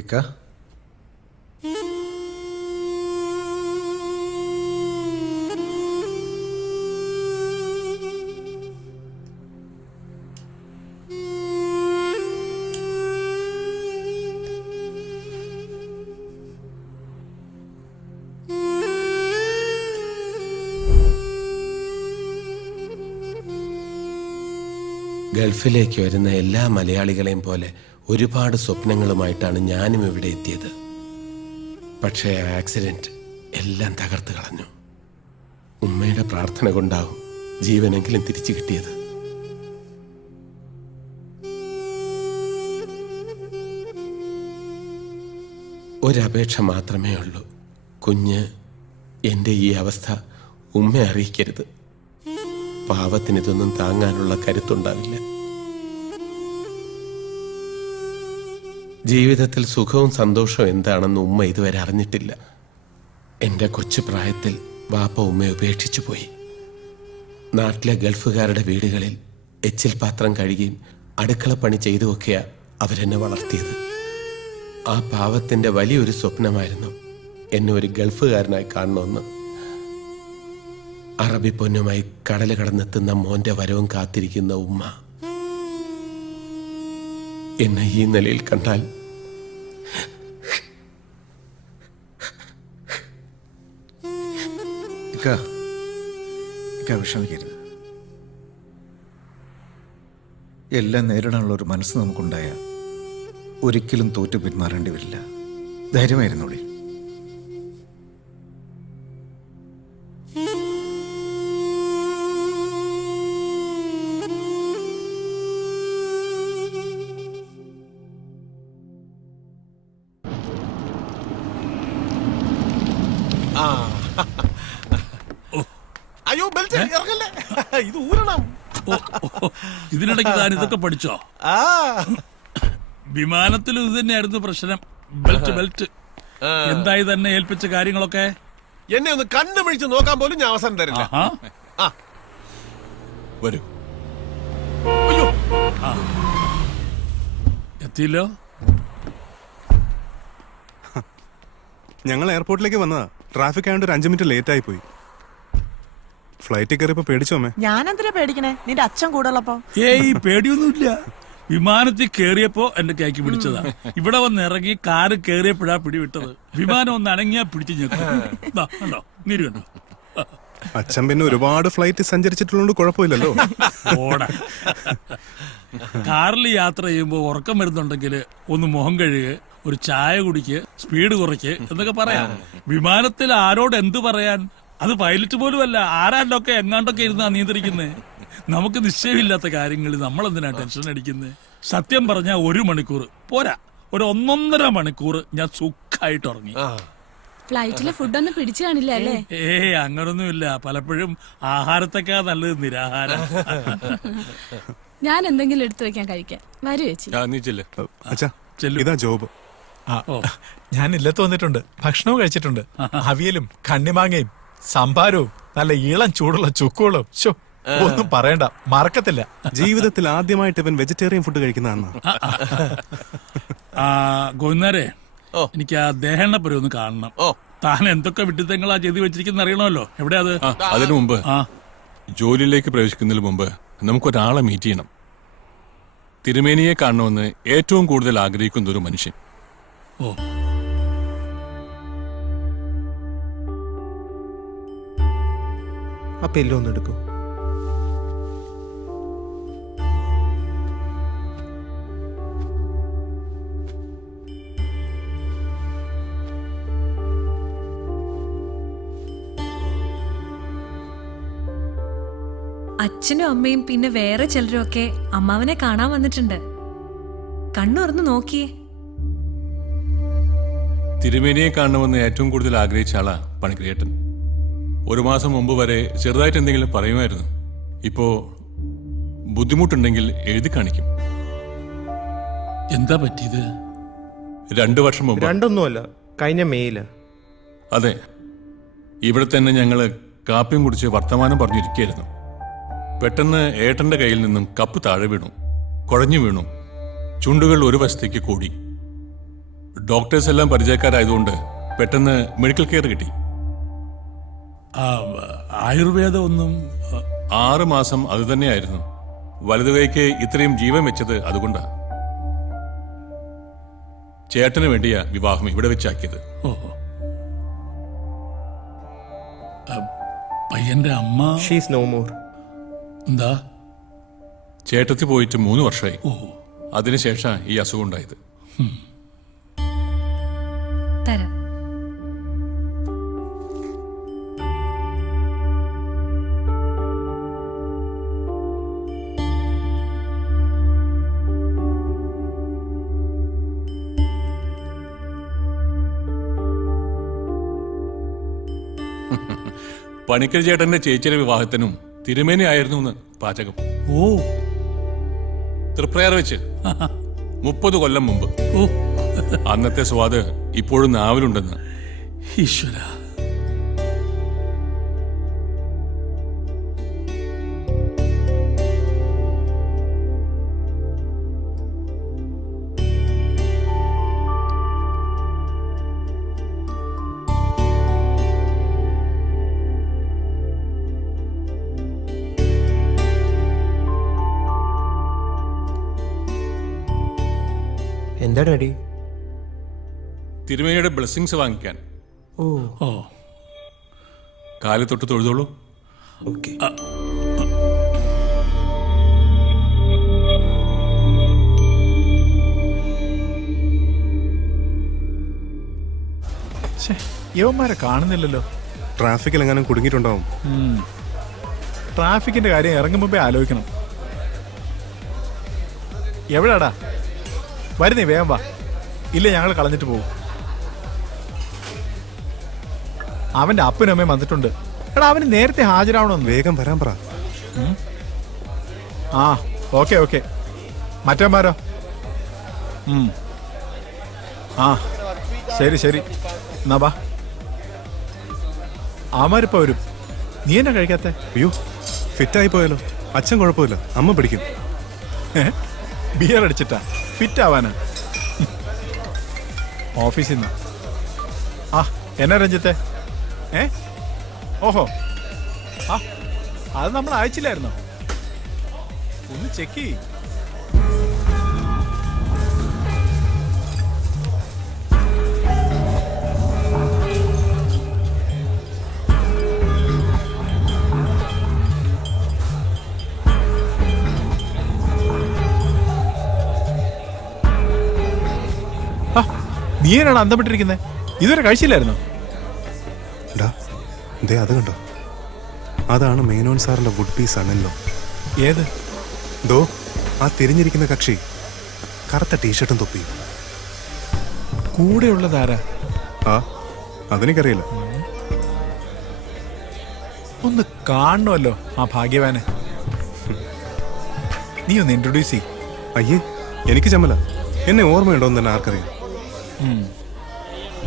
ഇക്ക ഗൾഫിലേക്ക് വരുന്ന എല്ലാ മലയാളികളെയും പോലെ ഒരുപാട് സ്വപ്നങ്ങളുമായിട്ടാണ് ഞാനും ഇവിടെ എത്തിയത്. പക്ഷേ ആ ആക്സിഡന്റ് എല്ലാം തകർത്ത് കളഞ്ഞു. ഉമ്മയുടെ പ്രാർത്ഥന കൊണ്ടാവും ജീവനെങ്കിലും തിരിച്ചു കിട്ടിയത്. ഒരപേക്ഷ മാത്രമേ ഉള്ളൂ. കുഞ്ഞ് എൻ്റെ ഈ അവസ്ഥ ഉമ്മയെ അറിയിക്കരുത്. പാവത്തിന് ഇതൊന്നും താങ്ങാനുള്ള കരുത്തുണ്ടാവില്ല. ജീവിതത്തിൽ സുഖവും സന്തോഷവും എന്താണെന്ന് ഉമ്മ ഇതുവരെ അറിഞ്ഞിട്ടില്ല. എൻ്റെ കൊച്ചു പ്രായത്തിൽ വാപ്പ ഉമ്മയെ ഉപേക്ഷിച്ചു പോയി. നാട്ടിലെ ഗൾഫുകാരുടെ വീടുകളിൽ എച്ചിൽ പാത്രം കഴുകിയും അടുക്കളപ്പണി ചെയ്തുമൊക്കെയാ അവരെന്നെ വളർത്തിയത്. ആ പാവത്തിൻ്റെ വലിയൊരു സ്വപ്നമായിരുന്നു എന്നെ ഒരു ഗൾഫുകാരനായി കാണണമെന്ന്. അറബി പൊന്നുമായി കടൽ കടന്നെത്തുന്ന മോന്റെ വരവും കാത്തിരിക്കുന്ന ഉമ്മ എന്നെ ഈ നിലയിൽ കണ്ടാൽ വിഷമിക്കരുത്. എല്ലാം നേരിടാനുള്ള ഒരു മനസ്സ് നമുക്കുണ്ടായ ഒരിക്കലും തോറ്റു പിന്മാറേണ്ടി വരില്ല. ധൈര്യമായിരുന്നുള്ളി. അയ്യോ ബെൽറ്റ് ഇറങ്ങല്ലേ, ഇത് ഊരണം. ഇതിനിടയ്ക്ക് താൻ ഇതൊക്കെ പഠിച്ചോ? വിമാനത്തിലും ഇത് തന്നെയായിരുന്നു പ്രശ്നം. ബെൽറ്റ് എന്തായി തന്നെ ഏൽപ്പിച്ച കാര്യങ്ങളൊക്കെ എന്നെ ഒന്ന് കണ്ണുപിടിച്ച് നോക്കാൻ പോലും ഞാൻ അവസരം തരില്ല. വരൂ. അയ്യോ എത്തിയില്ലോ. ഞങ്ങൾ എയർപോർട്ടിലേക്ക് വന്നതാ. ട്രാഫിക് ആയതുകൊണ്ട് ഒരു 5 മിനിറ്റ് ലേറ്റ് ആയി പോയി. ഫ്ലൈറ്റിൽ കയറിയപ്പോ പേടിച്ചോമേ? ഞാനെന്തിനാ പേടിക്കണേ? നിന്റെ അച്ഛൻ കൂടുള്ളപ്പോ. ഏയ് പേടിയൊന്നുമില്ല. വിമാനത്തിൽ കേറിയപ്പോ എന്റെ കൈക്ക് പിടിച്ചതാ. ഇവിടെ വന്ന് ഇറങ്ങി കാറ് കേറിയപ്പോഴാ പിടിവിട്ടത്. വിമാനം ഒന്ന് അനങ്ങിയാ പിടിച്ചു ഞെക്കോ. നീര് കണ്ടോ? അച്ഛൻ പിന്നെ ഒരുപാട് ഫ്ലൈറ്റ് സഞ്ചരിച്ചിട്ടുള്ളതുകൊണ്ട് കുഴപ്പമില്ലല്ലോ. ഓടാ. കാറിൽ യാത്ര ചെയ്യുമ്പോ ഉറക്കം വരുന്നുണ്ടെങ്കിൽ ഒന്ന് മുഖം കഴുകുക, ഒരു ചായ കുടിക്ക്, സ്പീഡ് കുറയ്ക്ക് എന്നൊക്കെ പറയാം. വിമാനത്തിൽ ആരോട് എന്ത് പറയാൻ? അത് പൈലറ്റ് പോലും അല്ല, ആരാണ്ടൊക്കെ എങ്ങാണ്ടൊക്കെ ഇരുന്നാ നിയന്ത്രിക്കുന്നത്. നമുക്ക് നിശ്ചയമില്ലാത്ത കാര്യങ്ങളിൽ നമ്മൾ എന്തിനാ ടെൻഷൻ അടിക്കുന്നത്? സത്യം പറഞ്ഞാൽ 1 മണിക്കൂർ പോരാ, ഒരു 1.5 മണിക്കൂർ ഞാൻ സുഖമായിട്ട് ഉറങ്ങി. ഫ്ലൈറ്റിലെ ഫുഡൊന്നും പിടിച്ചു കാണില്ല അല്ലേ? ഏയ് അങ്ങനൊന്നുമില്ല. പലപ്പോഴും ആഹാരത്തൊക്കെ നല്ലത് നിരാഹാരം. ഞാൻ എന്തെങ്കിലും എടുത്തു വെക്കാൻ കഴിക്കാൻ. വരൂ ചേച്ചി. അച്ഛാ ഇതാ ജോബ്. ഞാൻ ഇല്ലത്ത് വന്നിട്ടുണ്ട്. ഭക്ഷണവും കഴിച്ചിട്ടുണ്ട്. അവിയലും കണ്ണിമാങ്ങയും സംഭാരവും നല്ല ഇളം ചൂടുള്ള ചുക്കുകളും ഒന്നും പറയണ്ട, മറക്കത്തില്ല. ജീവിതത്തിൽ ആദ്യമായിട്ട് ഇവൻ വെജിറ്റേറിയൻ ഫുഡ് കഴിക്കുന്ന ഗോവിന്ദരെ, എനിക്ക് ആ ദേഹണ്ണപ്പുരം ഒന്ന് കാണണം. താൻ എന്തൊക്കെ വിട്ടിത്തങ്ങളാ ചെയ്ത് വെച്ചിരിക്കുന്ന അറിയണമല്ലോ. എവിടെയാ അത്? അതിനു മുമ്പ് ജോലിയിലേക്ക് പ്രവേശിക്കുന്നതിന് മുമ്പ് നമുക്കൊരാളെ മീറ്റ് ചെയ്യണം. തിരുമേനിയെ കാണണമെന്ന് ഏറ്റവും കൂടുതൽ ആഗ്രഹിക്കുന്ന ഒരു മനുഷ്യൻ. അപ്പൊ എല്ലാം ഒന്ന് എടുക്കൂ. അച്ഛനും അമ്മയും പിന്നെ വേറെ ചിലരും ഒക്കെ അമ്മാവനെ കാണാൻ വന്നിട്ടുണ്ട്. കണ്ണുറന്ന് നോക്കിയേ. തിരുമേനിയെ കാണണമെന്ന് ഏറ്റവും കൂടുതൽ ആഗ്രഹിച്ച ആളാ പണിക്രിയേട്ടൻ. 1 മാസം മുമ്പ് വരെ ചെറുതായിട്ട് എന്തെങ്കിലും പറയുമായിരുന്നു. ഇപ്പോ ബുദ്ധിമുട്ടുണ്ടെങ്കിൽ എഴുതി കാണിക്കും. എന്താ പറ്റിയത്? 2 വർഷം മുമ്പ്. രണ്ടൊന്നുമല്ല, കഴിഞ്ഞ മെയില്. അതെ, ഇവിടെ തന്നെ ഞങ്ങള് കാപ്പിയും കുടിച്ച് വർത്തമാനം പറഞ്ഞിരിക്കുകയായിരുന്നു. പെട്ടെന്ന് ഏട്ടന്റെ കയ്യിൽ നിന്നും കപ്പ് താഴെ വീണു, കുഴഞ്ഞു വീണു. ചുണ്ടുകൾ ഒരു വശത്തേക്ക് കൂടി. ഡോക്ടേഴ്സ് എല്ലാം പരിചയക്കാരായതുകൊണ്ട് പെട്ടെന്ന് മെഡിക്കൽ കെയർ കിട്ടി. ആയുർവേദം ഒന്നും 6 മാസം അത് തന്നെയായിരുന്നു. വലതുകൈക്ക് ഇത്രയും ജീവൻ വെച്ചത് അതുകൊണ്ടാ. ചേട്ടന് വേണ്ടിയാ വിവാഹം ഇവിടെ വെച്ചാക്കിയത്. ഓഹോ. പയ്യന്റെ അമ്മ ഷീസ് നോ മോർ. എന്താ? ചേട്ടത്തി പോയിട്ട് 3 വർഷമായി. അതിനുശേഷം ഈ അസുഖം ഉണ്ടായത്. തരാം. പണിക്കൽ ചേട്ടന്റെ ചേച്ചിയുടെ വിവാഹത്തിനും തിരുമേനി ആയിരുന്നു എന്ന് പാചകം. ഓ, തൃപ്രയാർ വെച്ച് 30 കൊല്ലം മുമ്പ്. അന്നത്തെ സ്വാദ് ഇപ്പോഴും നാവിലുണ്ടെന്ന്. ഈശ്വര. എന്താണ് അടി? തിരുമേനിയുടെ ബ്ലെസ്സിങ്സ് വാങ്ങിക്കാൻ. ഓ ഓ, കാല് തൊട്ട് തൊഴുതോളൂ. ഓക്കെ. യവന്മാരെ കാണുന്നില്ലല്ലോ. ട്രാഫിക്കിൽ എങ്ങാനും കുടുങ്ങിയിട്ടുണ്ടാവും. ട്രാഫിക്കിന്റെ കാര്യം ഇറങ്ങും മുമ്പേ ആലോചിക്കണം. എവിടാടാ? വരുന്നേ, വേഗം വാ. ഇല്ല, ഞങ്ങൾ കളഞ്ഞിട്ട് പോകും. അവന്റെ അപ്പനും അമ്മയും വന്നിട്ടുണ്ട്. എടാ, അവന് നേരത്തെ ഹാജരാവണമെന്ന്. വേഗം വരാൻ പറ. ആ, ഓക്കെ ഓക്കെ. മറ്റന്മാരോ? ആ, ശരി ശരി. എന്നാ ബാ. അവന്മാരിപ്പോ വരും. നീ എന്നാ കഴിക്കാത്ത? അയ്യോ, ഫിറ്റായി പോയാലോ? അച്ഛൻ കുഴപ്പമില്ല, അമ്മ പിടിക്കും. ബിയർ അടിച്ചിട്ടാ ഫിറ്റ് ആവാനാ? ഓഫീസിൽ നിന്ന്. ആ, എന്നാ രഞ്ജിത്തെ? ഓഹോ, ആ, അത് നമ്മൾ അയച്ചില്ലായിരുന്നോ? ഒന്ന് ചെക്ക് ചെയ്യ്. നീ എന്നാണ് അന്തപ്പെട്ടിരിക്കുന്നത്? ഇതുവരെ കഴിച്ചില്ലായിരുന്നോ? അത് കണ്ടോ? അതാണ് മേനോൻ സാറിന്റെ വുഡ് പീസ് ആണല്ലോ. ഏത്? ദോ, ആ തിരിഞ്ഞിരിക്കുന്ന കക്ഷി. കറുത്ത ടീഷർട്ടും തൊപ്പിയും. കൂടെയുള്ളതാരാ? ആ, അതെനിക്കറിയില്ല. ഒന്ന് കാണണമല്ലോ ആ ഭാഗ്യവാനെ. നീ ഒന്ന് ഇൻട്രൊഡ്യൂസ് ചെയ്യ്. അയ്യേ, എനിക്ക് ചമ്മല. എന്നെ ഓർമ്മയുണ്ടോ എന്ന് തന്നെ ആർക്കറിയാം.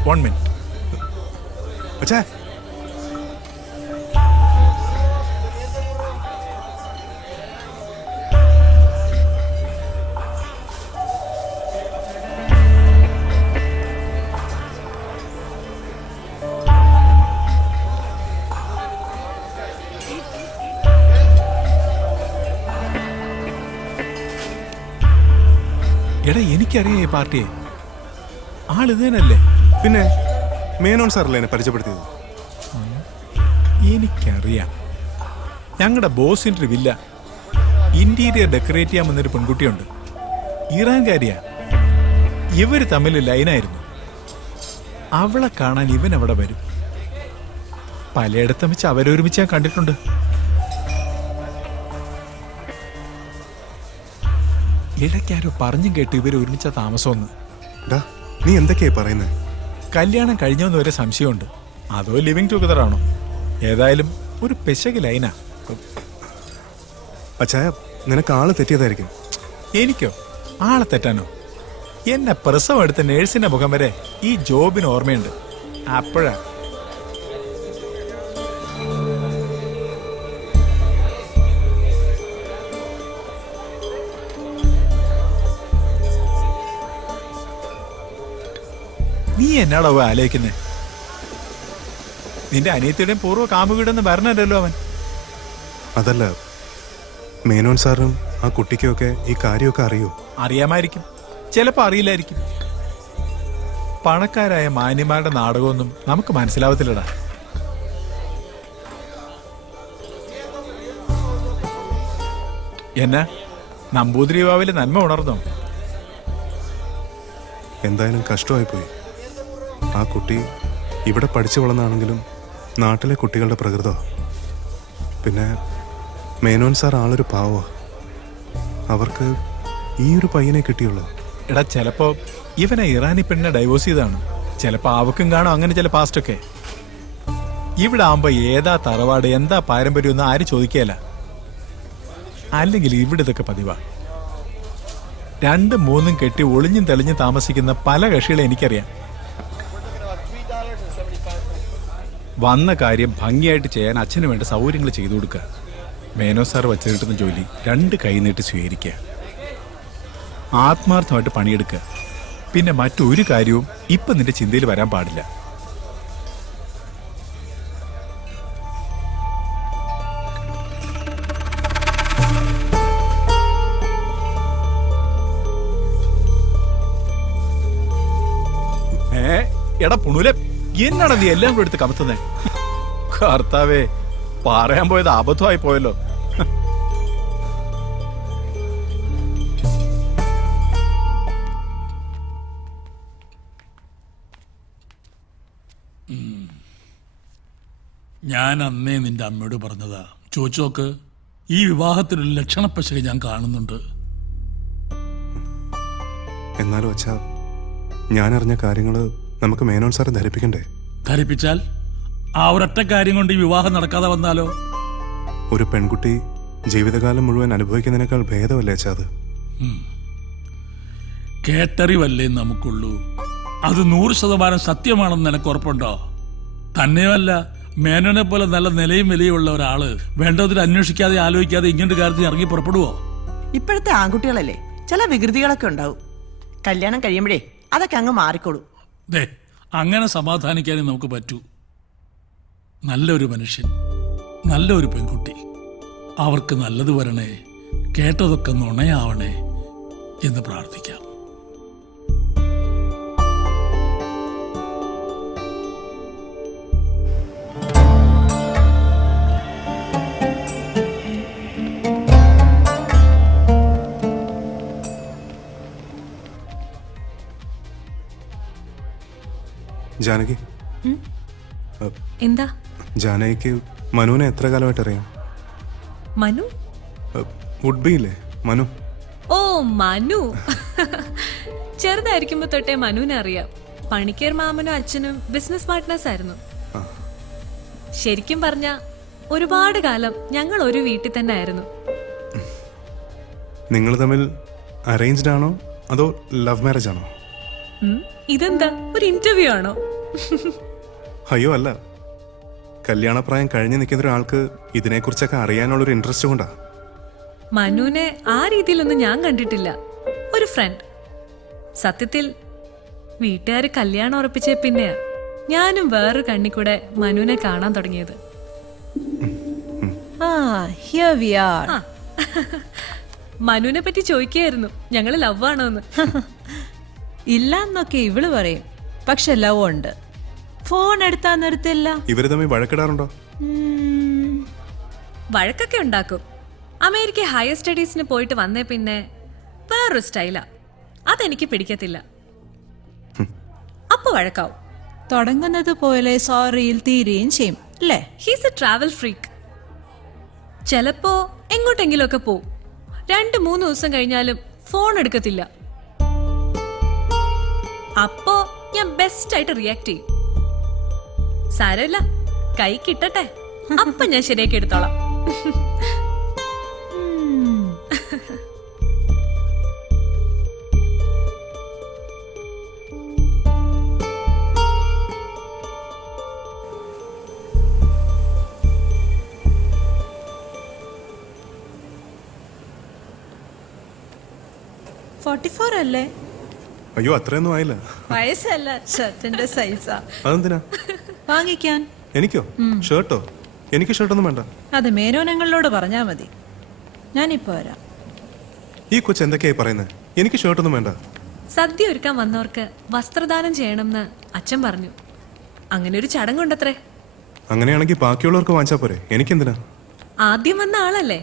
1 മിനിറ്റ്. അച്ഛാ, എടാ, എനിക്കറിയാം ഈ പാർട്ടിയെ. ആളിത് തന്നെയല്ലേ? പിന്നെ മേനോൻ സാറല്ലേ എന്നെ പരിചയപ്പെടുത്തിയത്? എനിക്കറിയാം. ഞങ്ങളുടെ ബോസിൻ്റെ വില്ല ഇന്റീരിയർ ഡെക്കറേറ്റ് ചെയ്യാൻ വന്നൊരു പെൺകുട്ടിയുണ്ട്. ഇറാൻകാരിയാ. ഇവര് തമ്മിൽ ലൈനായിരുന്നു. അവളെ കാണാൻ ഇവൻ അവിടെ വരും. പലയിടത്തും വെച്ച് അവരൊരുമിച്ച് ഞാൻ കണ്ടിട്ടുണ്ട്. ഇടയ്ക്കാരോ പറഞ്ഞും കേട്ടു ഇവർ ഒരുമിച്ച താമസമൊന്ന്. നീ എന്തൊക്കെയാ പറയുന്നത്? കല്യാണം കഴിഞ്ഞോന്ന് വരെ സംശയമുണ്ട്. അതോ ലിവിങ് ടുഗദർ ആണോ? ഏതായാലും ഒരു പെശക് ലൈനാ. അച്ഛായ, നിനക്ക് ആള് തെറ്റിയതായിരിക്കും. എനിക്കോ? ആളെ തെറ്റാനോ? എന്നെ പ്രസവം എടുത്ത നേഴ്സിന്റെ മുഖം വരെ ഈ ജോബിന് ഓർമ്മയുണ്ട്. അപ്പോഴാ. നീ എന്നാടോ ആലോചിക്കുന്നേ? നിന്റെ അനിയത്തിയുടെയും പൂർവ്വ കാമുകിടെന്ന് വരണല്ലോ അവൻ. അതല്ല, മേനോൻ സാറും ആ കുട്ടിക്കൊക്കെ ഈ കാര്യമൊക്കെ അറിയോ? അറിയാമായിരിക്കും, ചിലപ്പോ അറിയില്ലായിരിക്കും. പണക്കാരായ മാന്യന്മാരുടെ നാടകമൊന്നും നമുക്ക് മനസ്സിലാവത്തില്ലടാ. എന്നാ നമ്പൂതിരി ബാവിലെ നന്മ ഉണർന്നോ? എന്തായാലും കഷ്ടമായിപ്പോയി. ആ കുട്ടി ഇവിടെ പഠിച്ചു വളർന്നാണെങ്കിലും നാട്ടിലെ കുട്ടികളുടെ പ്രകൃതം. പിന്നെ മേനോൻ സാർ ആളൊരു പാവ. അവർക്ക് ഈ ഒരു പയ്യനെ കിട്ടിയുള്ളൂ. എടാ, ചിലപ്പോ ഇവനെ ഇറാനി പെണ്ണിനെ ഡൈവോഴ്സ് ചെയ്താണ്. ചിലപ്പോ അവക്കും കാണും അങ്ങനെ ചില പാസ്റ്റൊക്കെ. ഇവിടെ ആവുമ്പോ ഏതാ തറവാട്, എന്താ പാരമ്പര്യം ഒന്നും ആരും ചോദിക്കുകയല്ല. അല്ലെങ്കിൽ ഇവിടെ ഇതൊക്കെ പതിവാ. 2, 3 കെട്ടി ഒളിഞ്ഞും തെളിഞ്ഞും താമസിക്കുന്ന പല കക്ഷികളെ എനിക്കറിയാം. വന്ന കാര്യം ഭംഗിയായിട്ട് ചെയ്യാൻ അച്ഛന് വേണ്ട സൗകര്യങ്ങൾ ചെയ്തു കൊടുക്കുക. മേനോ സാർ വച്ചു കിട്ടുന്ന ജോലി 2 കൈ നീട്ടി സ്വീകരിക്കുക, ആത്മാർത്ഥമായിട്ട് പണിയെടുക്കുക. പിന്നെ മറ്റൊരു കാര്യവും ഇപ്പം നിന്റെ ചിന്തയിൽ വരാൻ പാടില്ല. എടാ പുണുലെ, എന്നാടാ നീ എല്ലാം കൂടെ എടുത്ത് കമത്തുന്നേ? കർത്താവേ, പറയാൻ പോയത് അബദ്ധമായി പോയല്ലോ. ഞാൻ അന്നേ നിന്റെ അമ്മയോട് പറഞ്ഞതാ, ചോദിച്ചു നോക്ക്. ഈ വിവാഹത്തിനൊരു ലക്ഷണപ്പശക ഞാൻ കാണുന്നുണ്ട്. എന്നാലും അച്ഛാ, ഞാൻ അറിഞ്ഞ കാര്യങ്ങൾ നമുക്ക് മേനോൻ സാറെ ധരിപ്പിക്കണ്ടേ? ധരിപ്പിച്ചാൽ ആ ഒരൊറ്റ കാര്യം കൊണ്ട് ഈ വിവാഹം നടക്കാതെ വന്നാലോ? ഒരു പെൺകുട്ടി ജീവിതകാലം മുഴുവൻ അനുഭവിക്കുന്നതിനേക്കാൾ ഭേദമല്ലേ അച്ഛാ അത്? കേട്ടറിവല്ലേ നമുക്കുള്ളൂ. അത് 100% സത്യമാണെന്ന് നിനക്ക് ഉറപ്പുണ്ടോ? തന്നെയുമല്ല, മേനോനെ പോലെ നല്ല നിലയും വിലയുള്ള ഒരാള് വേണ്ടതിൽ അന്വേഷിക്കാതെ ആലോചിക്കാതെ ഇങ്ങനൊരു കാര്യത്തിൽ ഇറങ്ങി പുറപ്പെടുവോ? ഇപ്പോഴത്തെ ആൺകുട്ടികളല്ലേ, ചില വികൃതികളൊക്കെ ഉണ്ടാവും. കല്യാണം കഴിയുമ്പോഴേ അതൊക്കെ അങ്ങ് മാറിക്കോളൂ. ദേ, അങ്ങനെ സമാധാനിക്കാനേ നമുക്ക് പറ്റൂ. നല്ലൊരു മനുഷ്യൻ, നല്ലൊരു പെൺകുട്ടി, അവർക്ക് നല്ലത് വരണേ, കേട്ടതൊക്കെ നുണയാവണേ എന്ന് പ്രാർത്ഥിക്കാം. ജാനകി, എന്താ? ജാനകിക്ക് മനുവിനെ എത്ര കാലമായിട്ട് അറിയാം? മനു? വുഡ് ബി ഇല്ലേ, മനു. ഓ, മനു. ചെറുതായിരിക്കുമ്പോ തൊട്ടേ മനുവിനെ അറിയാം. പണിക്കർ മാമനും അച്ഛനും ബിസിനസ് പാർട്ട്നേഴ്സ് ആയിരുന്നു. ശരിക്കും പറഞ്ഞ ഒരുപാട് കാലം ഞങ്ങൾ ഒരു വീട്ടിൽ തന്നെ ആയിരുന്നു. നിങ്ങൾ തമ്മിൽ അറേഞ്ച്ഡ് ആണോ അതോ ലവ് മാരേജ് ആണോ? ഇതെന്താ, ഒരു ഇന്റർവ്യൂ ആണോ? അയ്യോ അല്ല, കല്യാണപ്രായം കഴിഞ്ഞ് നിൽക്കുന്ന ഒരാൾക്ക് ഇതിനെക്കുറിച്ചൊക്കെ അറിയാനുള്ളൊരു ഇൻട്രസ്റ്റ് കൊണ്ടാ. മനുവിനെ ആ രീതിയിലൊന്നും ഞാൻ കണ്ടിട്ടില്ല. ഒരു ഫ്രണ്ട്. സത്യത്തിൽ വീട്ടുകാർ കല്യാണം ഉറപ്പിച്ച പിന്നെയാ ഞാനും വേറൊരു കണ്ണിക്കൂടെ മനുവിനെ കാണാൻ തുടങ്ങിയത്. മനുവിനെ പറ്റി ചോദിക്കായിരുന്നു, ഞങ്ങള് ലവ് ആണോന്ന്. ഇല്ലെന്നൊക്കെ ഇവള് പറയും, പക്ഷെ ലവ് ഉണ്ട്. ഫോൺ എടുത്താ നിർത്തില്ല. ഇവര് തമ്മിൽ വഴക്കിടാറുണ്ടോ? വഴക്കൊക്കെ ഉണ്ടാക്കും. അമേരിക്ക ഹയർ സ്റ്റഡീസിന് പോയിട്ട് വന്നേ പിന്നെ വേറൊരു സ്റ്റൈലാ, അതെനിക്ക് പിടിക്കത്തില്ല. അപ്പൊ വഴക്കാവും. തുടങ്ങുന്നത് പോലെ സോറിയിൽ തീരുകയും ചെയ്യും അല്ലേ? He's A travel freak. ചിലപ്പോ എങ്ങോട്ടെങ്കിലും ഒക്കെ പോവും. 2-3 ദിവസം കഴിഞ്ഞാലും ഫോൺ എടുക്കത്തില്ല. അപ്പോ ഞാൻ ബെസ്റ്റ് ആയിട്ട് റിയാക്ട് ചെയ്യും. സാരമില്ല, കൈ കിട്ടട്ടെ, അപ്പൊ ഞാൻ ശരിയാക്കി എടുത്തോളാം. $44 അല്ലേ? അയ്യോ അത്രയൊന്നും ആയില്ല. വയസ്സല്ല, ഷർട്ടിന്റെ സൈസാ. അതെന്തിനാ? വാങ്ങിക്കാൻ. എനിക്കോ? ഷർട്ടോ? എനിക്ക് ഷർട്ടൊന്നും വേണ്ട. അത് മേനോനങ്ങളോട് പറഞ്ഞാ മതി. ഞാനിപ്പോ വരാം. ഈ കൊച്ചു എന്തൊക്കെയായി പറയുന്നത്? എനിക്ക് ഷർട്ടൊന്നും വേണ്ട. സദ്യ ഒരുക്കാൻ വന്നവർക്ക് വസ്ത്രദാനം ചെയ്യണമെന്ന് അച്ഛൻ പറഞ്ഞു. അങ്ങനെ ഒരു ചടങ്ങുണ്ടത്രേ. അങ്ങനെയാണെങ്കിൽ ബാക്കിയുള്ളവർക്ക് വാങ്ങിച്ചാ പോരെ, എനിക്കെന്തിനാ? ആദ്യം വന്ന ആളല്ലേ.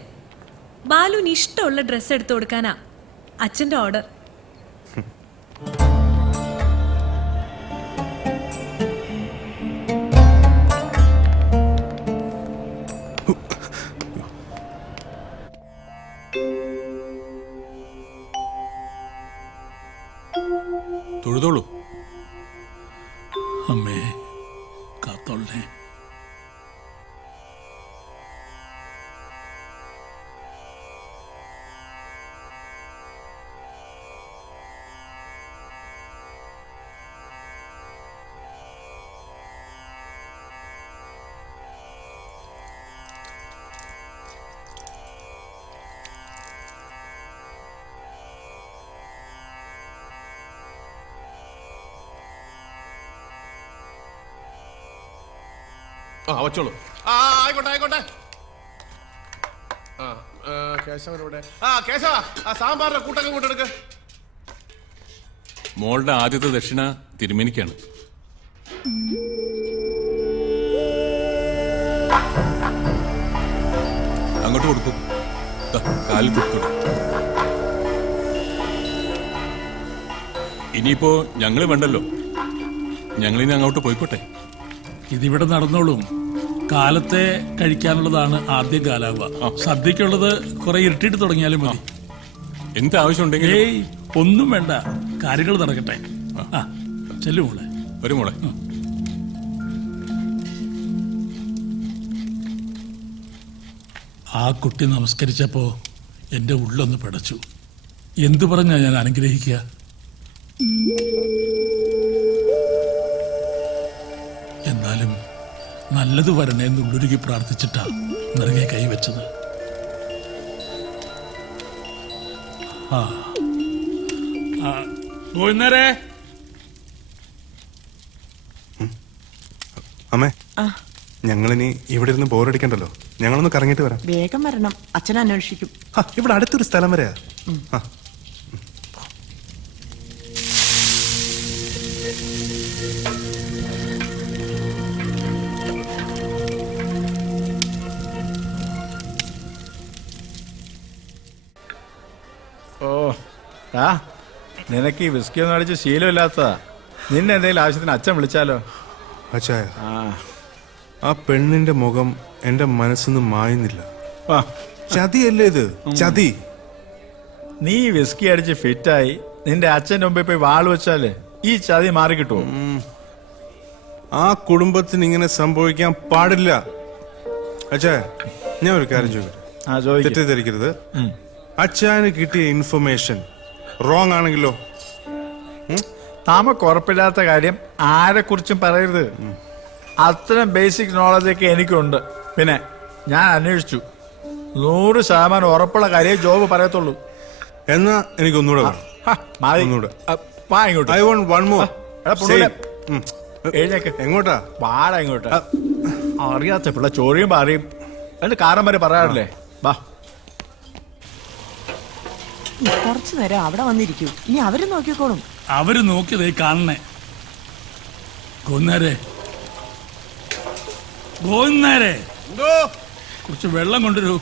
ബാലുവിന് ഇഷ്ടമുള്ള ഡ്രസ്സ് എടുത്തു കൊടുക്കാനാ അച്ഛന്റെ ഓർഡർ. തൊഴുതോളൂ. അമ്മേ കാത്തോളേ. വച്ചോളൂ. ആയിക്കോട്ടെ ആയിക്കോട്ടെ. കേശവനോടെ കേശവ സാമ്പാറിന്റെ കൂട്ടൊക്കെ കൂട്ടെടുക്ക്. മോളുടെ ആദ്യത്തെ ദക്ഷിണ തിരുമേനിക്കാണ്. അങ്ങോട്ട് കൊടുക്കും. കാലിൽ കൊടുത്തു. ഇനിയിപ്പോ ഞങ്ങള് വേണ്ടല്ലോ, ഞങ്ങളിനി അങ്ങോട്ട് പോയിക്കോട്ടെ. ഇതിവിടെ നടന്നോളും. കാലത്തെ കഴിക്കാനുള്ളതാണ് ആദ്യം കാലാവുക. സദ്യക്കുള്ളത് കുറെ ഇരുട്ടിട്ട് തുടങ്ങിയാലും മതി. എന്താവശ്യമുണ്ടെങ്കിൽ ഏയ് ഒന്നും വേണ്ട, കാര്യങ്ങൾ നടക്കട്ടെ. ചെല്ലു മോളെ. ഒരു മോളെ. ആ കുട്ടി നമസ്കരിച്ചപ്പോ എന്റെ ഉള്ളൊന്ന് പിടച്ചു. എന്തു പറഞ്ഞാ ഞാൻ അനുഗ്രഹിക്കുക? എന്നാലും നല്ലത് വരണേ എന്നുള്ളൊരുക്കി പ്രാർത്ഥിച്ചിട്ടാ നിറകെ കൈവച്ചത്. പോയിന്നേരേ. അമ്മേ, ഞങ്ങളിനി ഇവിടെ ഇരുന്ന് ബോറടിക്കണ്ടല്ലോ, ഞങ്ങളൊന്ന് കറങ്ങിയിട്ട് വരാം. വേഗം വരണം, അച്ഛൻ അന്വേഷിക്കും. ഇവിടെ അടുത്തൊരു സ്ഥലം വരെയാ. നിനക്ക് ഈ വിസ്കി ഒന്നും അടിച്ച് ശീലമില്ലാത്തതാ. നിന്നെ എന്തെങ്കിലും ആവശ്യത്തിന് അച്ഛൻ വിളിച്ചാലോ? അച്ഛായ, ആ പെണ്ണിന്റെ മുഖം എന്റെ മനസ്സിന്ന് മായുന്നില്ല. ചതിയല്ലേ ഇത്? ചതി. നീ വിസ്കി അടിച്ച് ഫിറ്റായി നിന്റെ അച്ഛൻ്റെ മുമ്പിൽ പോയി വാൾ വെച്ചാല് ഈ ചതി മാറി കിട്ടുമോ? ആ കുടുംബത്തിന് ഇങ്ങനെ സംഭവിക്കാൻ പാടില്ല. അച്ഛാ, ഞാൻ ഒരു കാര്യം ചോദിക്കട്ടെ, തെറ്റിദ്ധരിക്കരുത്. അച്ഛന് കിട്ടിയ ഇൻഫർമേഷൻ റോങ് ആണെങ്കിലോ? താമക്ക് ഉറപ്പില്ലാത്ത കാര്യം ആരെ കുറിച്ചും പറയരുത്. അത്തരം ബേസിക് നോളജൊക്കെ എനിക്കുണ്ട്. പിന്നെ ഞാൻ അന്വേഷിച്ചു, 100% ഉറപ്പുള്ള കാര്യം ജോബ് പറയത്തുള്ളൂ. എന്നാ എനിക്കൊന്നുകൂടെ എങ്ങോട്ടാ? വാടാ ഇങ്ങോട്ട്. അറിയാത്ത പിള്ള ചോറിയും പാറിയും എന്നിട്ട് കാരം വരെ പറയാറില്ലേ? വാ. കുറച്ചു നേരം അവിടെ വന്നിരിക്കൂ, ഇനി അവര് നോക്കിക്കോളും. അവര് നോക്കിയതേ കാണണേ. ഗോന്നേരെ, ഗോന്നേരെ, കുറച്ച് വെള്ളം കൊണ്ടുവരൂ.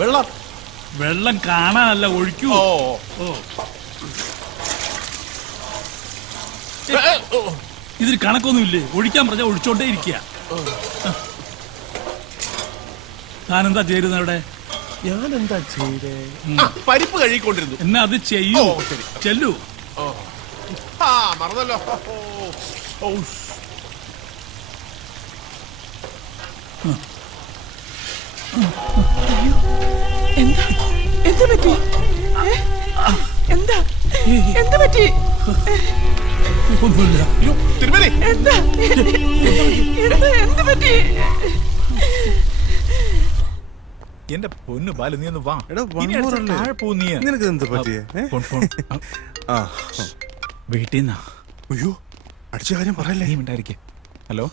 വെള്ളം വെള്ളം കാണാനല്ല, ഒഴിക്കൂ. ഇതിൽ കണക്കൊന്നുമില്ലേ? ഒഴിക്കാൻ പറഞ്ഞാൽ ഒഴിച്ചോണ്ടേ ഇരിക്കുക. താനെന്താ ചേരുന്ന അവിടെ? ഞാൻ എന്താ ചെയ്തേ? പരിപ്പ് കഴുകിക്കൊണ്ടിരുന്നു. എന്നാ അത് ചെയ്യൂ. ചെല്ലു. മറന്നല്ലോ. എന്താ എന്താ പറ്റി? എന്താ എന്താ പറ്റി? ഒന്നുമില്ല. തിരുമേനി, എന്താ എന്താ പറ്റി? എന്റെ പൊന്നു ബാലു നീ ഒന്ന് വാ. എടാ, ഇനി അടിച്ചാ വന്നോരല്ലേ? താഴെ പോവും നീ. നിനക്ക് എന്ത് പറ്റിയേ? ഫോൺ. വീട്ടിൽ നിന്നാ. അയ്യോ, അടിച്ച കാര്യം പറയല്ലേ. നീ ഉണ്ടായിരിക്കേ. ഹലോ,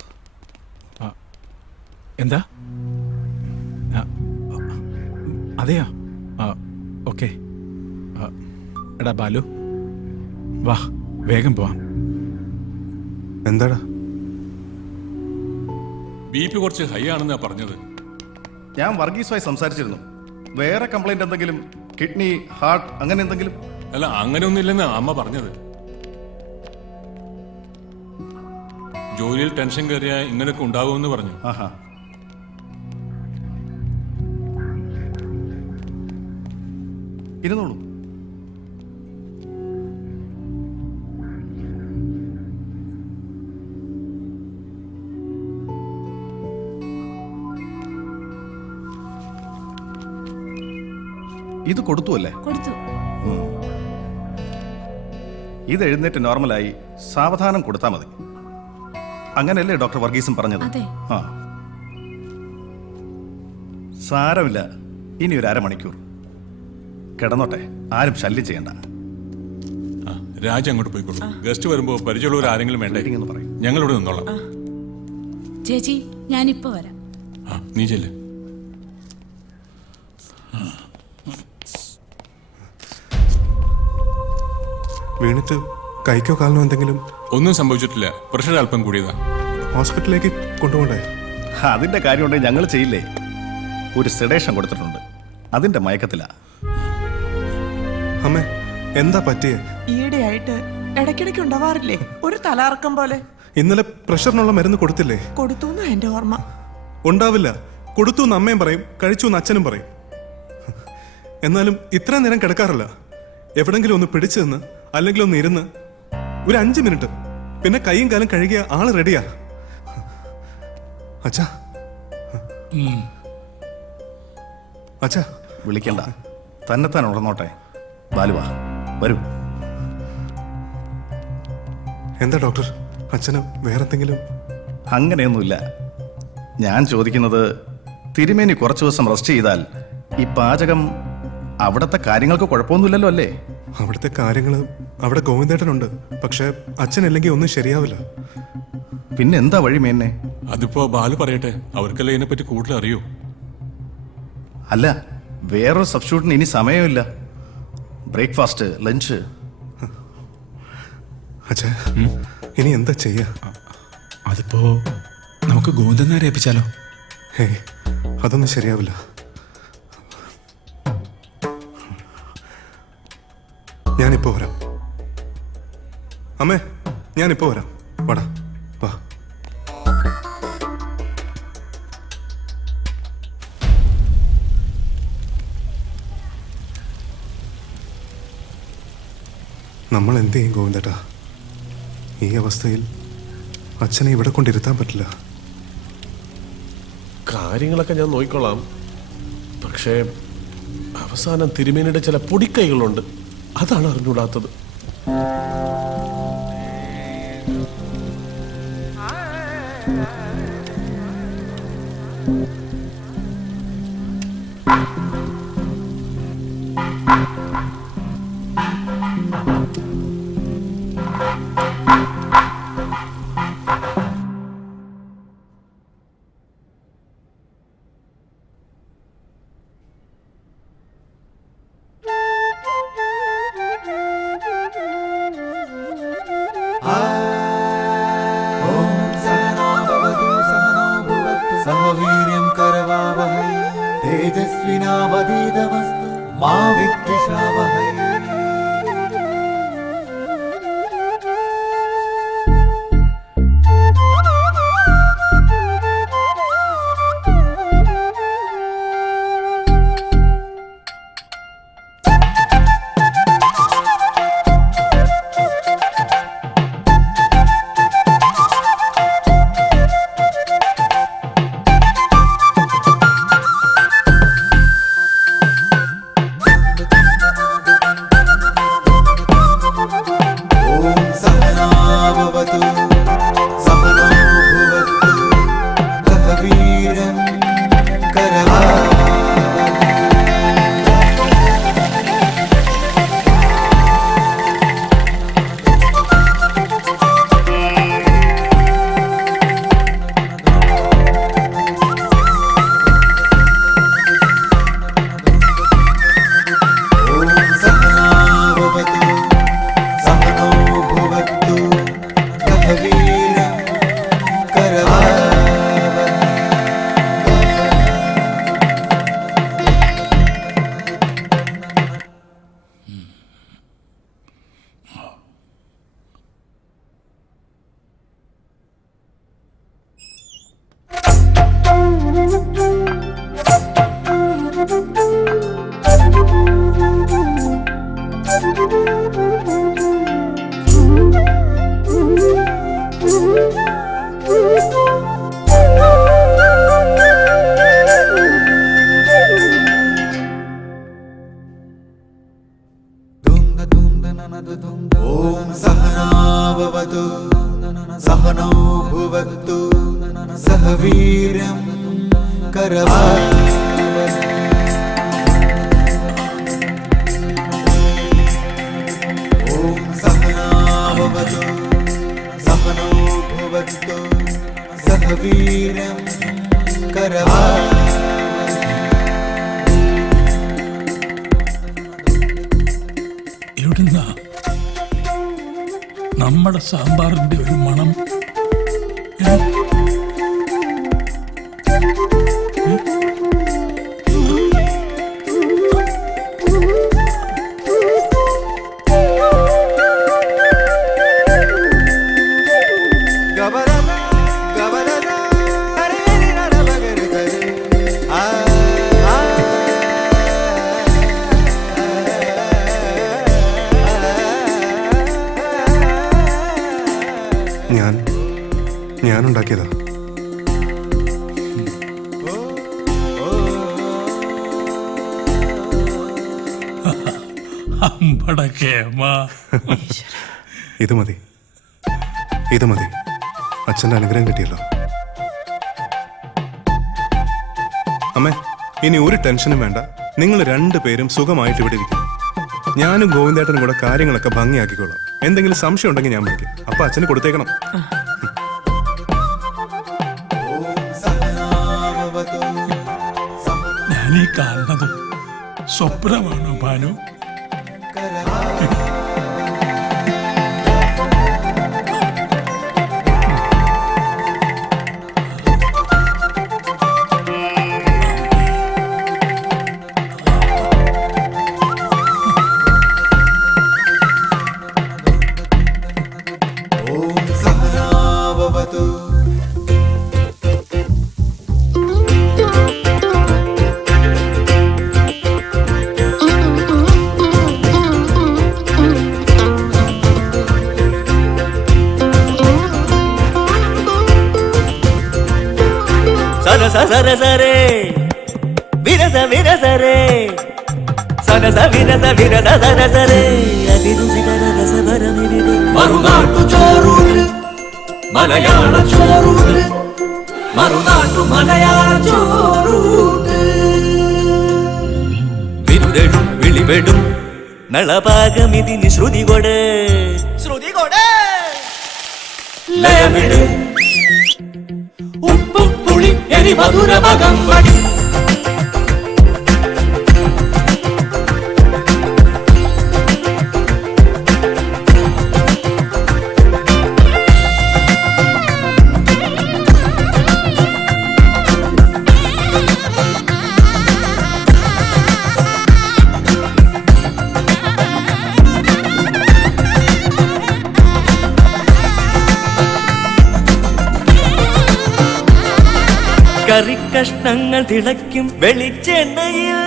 എന്താ? അതെയോ? ഓക്കെ. എടാ ബാലു, വാ വേഗം പോവാം. എന്താടാ? BP കുറച്ച് ഹൈ ആണെന്നാ പറഞ്ഞത്. ഞാൻ വർഗീസുമായി സംസാരിച്ചിരുന്നു. വേറെ കംപ്ലൈന്റ് എന്തെങ്കിലും, കിഡ്നി, ഹാർട്ട് അങ്ങനെ എന്തെങ്കിലും? അല്ല, അങ്ങനെയൊന്നും ഇല്ലെന്ന് അമ്മ പറഞ്ഞത്. ജോലിയിൽ ടെൻഷൻ കയറിയാൽ ഇങ്ങനെയൊക്കെ ഉണ്ടാകുമെന്ന് പറഞ്ഞു. ആഹാ. ഇരുന്നോളൂ. ഇത് കൊടുത്തു അല്ലേ? കൊടുത്തു. ഇത് എഴുന്നേറ്റ് നോർമലായി സാവധാനം കൊടുത്താൽ മതി. അങ്ങനെയല്ലേ ഡോക്ടർ വർഗീസും പറഞ്ഞത്? അതെ. ആ, സാരമില്ല. ഇനി ഒരു അരമണിക്കൂർ കിടന്നോട്ടെ, ആരും ശല്യം ചെയ്യണ്ട. രാജ അങ്ങോട്ട് പോയിക്കോളൂ. ഗസ്റ്റ് വരുമ്പോ പരിചയമുള്ളവർ ആരെങ്കിലും വേണ്ടേ? ഞങ്ങളിവിടെ നിന്നോളാം. ചേച്ചി ഞാനിപ്പോ വരാം. നീ ചെല്ല്. വീണിട്ട് കൈക്കോ കാലിനോ എന്തെങ്കിലും? ഒന്നും സംഭവിച്ചിട്ടില്ല. പ്രഷർ അല്പം കൂടിയതാ. ഹോസ്പിറ്റലിലേക്ക് കൊണ്ടുപോകണ്ടേ? അതിന്റെ കാര്യമുണ്ടെങ്കിൽ ഞങ്ങൾ ചെയ്യില്ലേ? ഒരു സെഡേഷൻ കൊടുത്തിട്ടുണ്ട്, അതിന്റെ മയക്കത്തിലാ. അമ്മേ, എന്താ പറ്റിയേ? ഈയിടെയായിട്ട് ഇടയ്ക്കിടയ്ക്ക് ഉണ്ടാവാറില്ലേ ഒരു തലകറക്കം പോലെ? ഇന്നലെ പ്രഷറിനുള്ള മരുന്ന് കൊടുത്തില്ലേ? കൊടുത്തു എന്റെ ഓർമ്മ. ഉണ്ടാവില്ല. കൊടുത്തു എന്ന് അമ്മയും പറയും, കഴിച്ചു എന്ന് അച്ഛനും പറയും. എന്നാലും ഇത്രയും നേരം കിടക്കാറില്ല. എവിടെങ്കിലും ഒന്ന് പിടിച്ചു നിന്ന് അല്ലെങ്കിൽ ഒന്ന് ഇരുന്ന് ഒരു 5 മിനിറ്റ്, പിന്നെ കൈയും കാലും കഴുകിയ ആള് റെഡിയാ. അച്ഛാ, അച്ഛാ വിളിക്കണ്ട, തന്നെത്താൻ ഉണർന്നോട്ടെ. ബാലുവാ, വരൂ. എന്താ ഡോക്ടർ, അച്ഛന് വേറെന്തെങ്കിലും? അങ്ങനെയൊന്നുമില്ല. ഞാൻ ചോദിക്കുന്നത്, തിരുമേനി കുറച്ചു ദിവസം റെസ്റ്റ് ചെയ്താൽ ഈ പാചകം, അവിടുത്തെ കാര്യങ്ങൾക്ക് കുഴപ്പമൊന്നുമില്ലല്ലോ അല്ലേ? അവിടുത്തെ കാര്യങ്ങള് അവിടെ ഗോവിന്ദേട്ടനുണ്ട്. പക്ഷെ അച്ഛനില്ലെങ്കിൽ ഒന്നും ശരിയാവില്ല. പിന്നെ എന്താ വഴി മേന്നെ? അതിപ്പോ ബാലു പറയട്ടെ, അവർക്കല്ലേ ഇതിനെപ്പറ്റി കൂടുതൽ അറിയൂ. അല്ല, വേറൊരു സബ്സ്റ്റിറ്റ്യൂട്ടിന് ഇനി സമയമില്ല. Breakfast, lunch. അച്ഛാ, ഇനി എന്താ ചെയ്യാ? അതിപ്പോ നമുക്ക് ഗോവിന്ദനെ ഏൽപ്പിച്ചാലോ? ഹേയ്, അതൊന്നും ശരിയാവില്ല. ഞാനിപ്പോ വരാം. അമ്മേ, ഞാനിപ്പോ വരാം. വാടാ, വാ. നമ്മൾ എന്ത് ചെയ്യും ഗോവിന്ദേട്ടാ? ഈ അവസ്ഥയിൽ അച്ഛനെ ഇവിടെ കൊണ്ടിരുത്താൻ പറ്റില്ല. കാര്യങ്ങളൊക്കെ ഞാൻ നോക്കിക്കൊള്ളാം. പക്ഷേ അവസാനം തിരുമേനിയുടെ ചില പൊടിക്കൈകളുണ്ട്, അതാണ് അറിഞ്ഞൂടാത്തത്. सहवीर्यं करवावहै तेजस्विनावधीतमस्तु मा विद्विषावहै। ॐ सहना भवतु सहनौ भुवक्तु सह वीर्यं करवावहै എവിടുന്ന നമ്മുടെ സാമ്പാറിന്റെ ഒരു മണം? ഞാൻ ഉണ്ടാക്കിയതാ. ഇത് മതി, ഇത് മതി. അച്ഛൻ്റെ അനുഗ്രഹം കിട്ടിയല്ലോ. അമ്മേ, ഇനി ഒരു ടെൻഷനും വേണ്ട. നിങ്ങൾ രണ്ടുപേരും സുഖമായിട്ട് ഇവിടെ ഇരിക്കും. ഞാനും ഗോവിന്ദേട്ടനും കൂടെ കാര്യങ്ങളൊക്കെ ഭംഗിയാക്കിക്കോളാം. എന്തെങ്കിലും സംശയം ഉണ്ടെങ്കിൽ ഞാൻ വിളിക്കും. അപ്പൊ അച്ഛന് കൊടുത്തേക്കണം. ഞാനീ കാണുന്നത് സ്വപ്നമാണോ ഭാനു? సర సరే విరస విరసరే సరస విరస విరస సరసరే అతి രുചികര രസഭരമിവിടെ മറുനാട്ടു ചോറൂട്ട് മലയാള ചോറൂട്ട് മറുനാട്ടു മലയാള ചോറൂട്ട് വിരുതെടും വിളിവെടും നളപാകമിതിന് ശ്രുതി കൊട് ലയമിട് ഉപ്പുപുളി എരി മധുരമകമ്പടി കറിക്കഷ്ണങ്ങൾ തിളയ്ക്കും വെളിച്ചെണ്ണയിൽ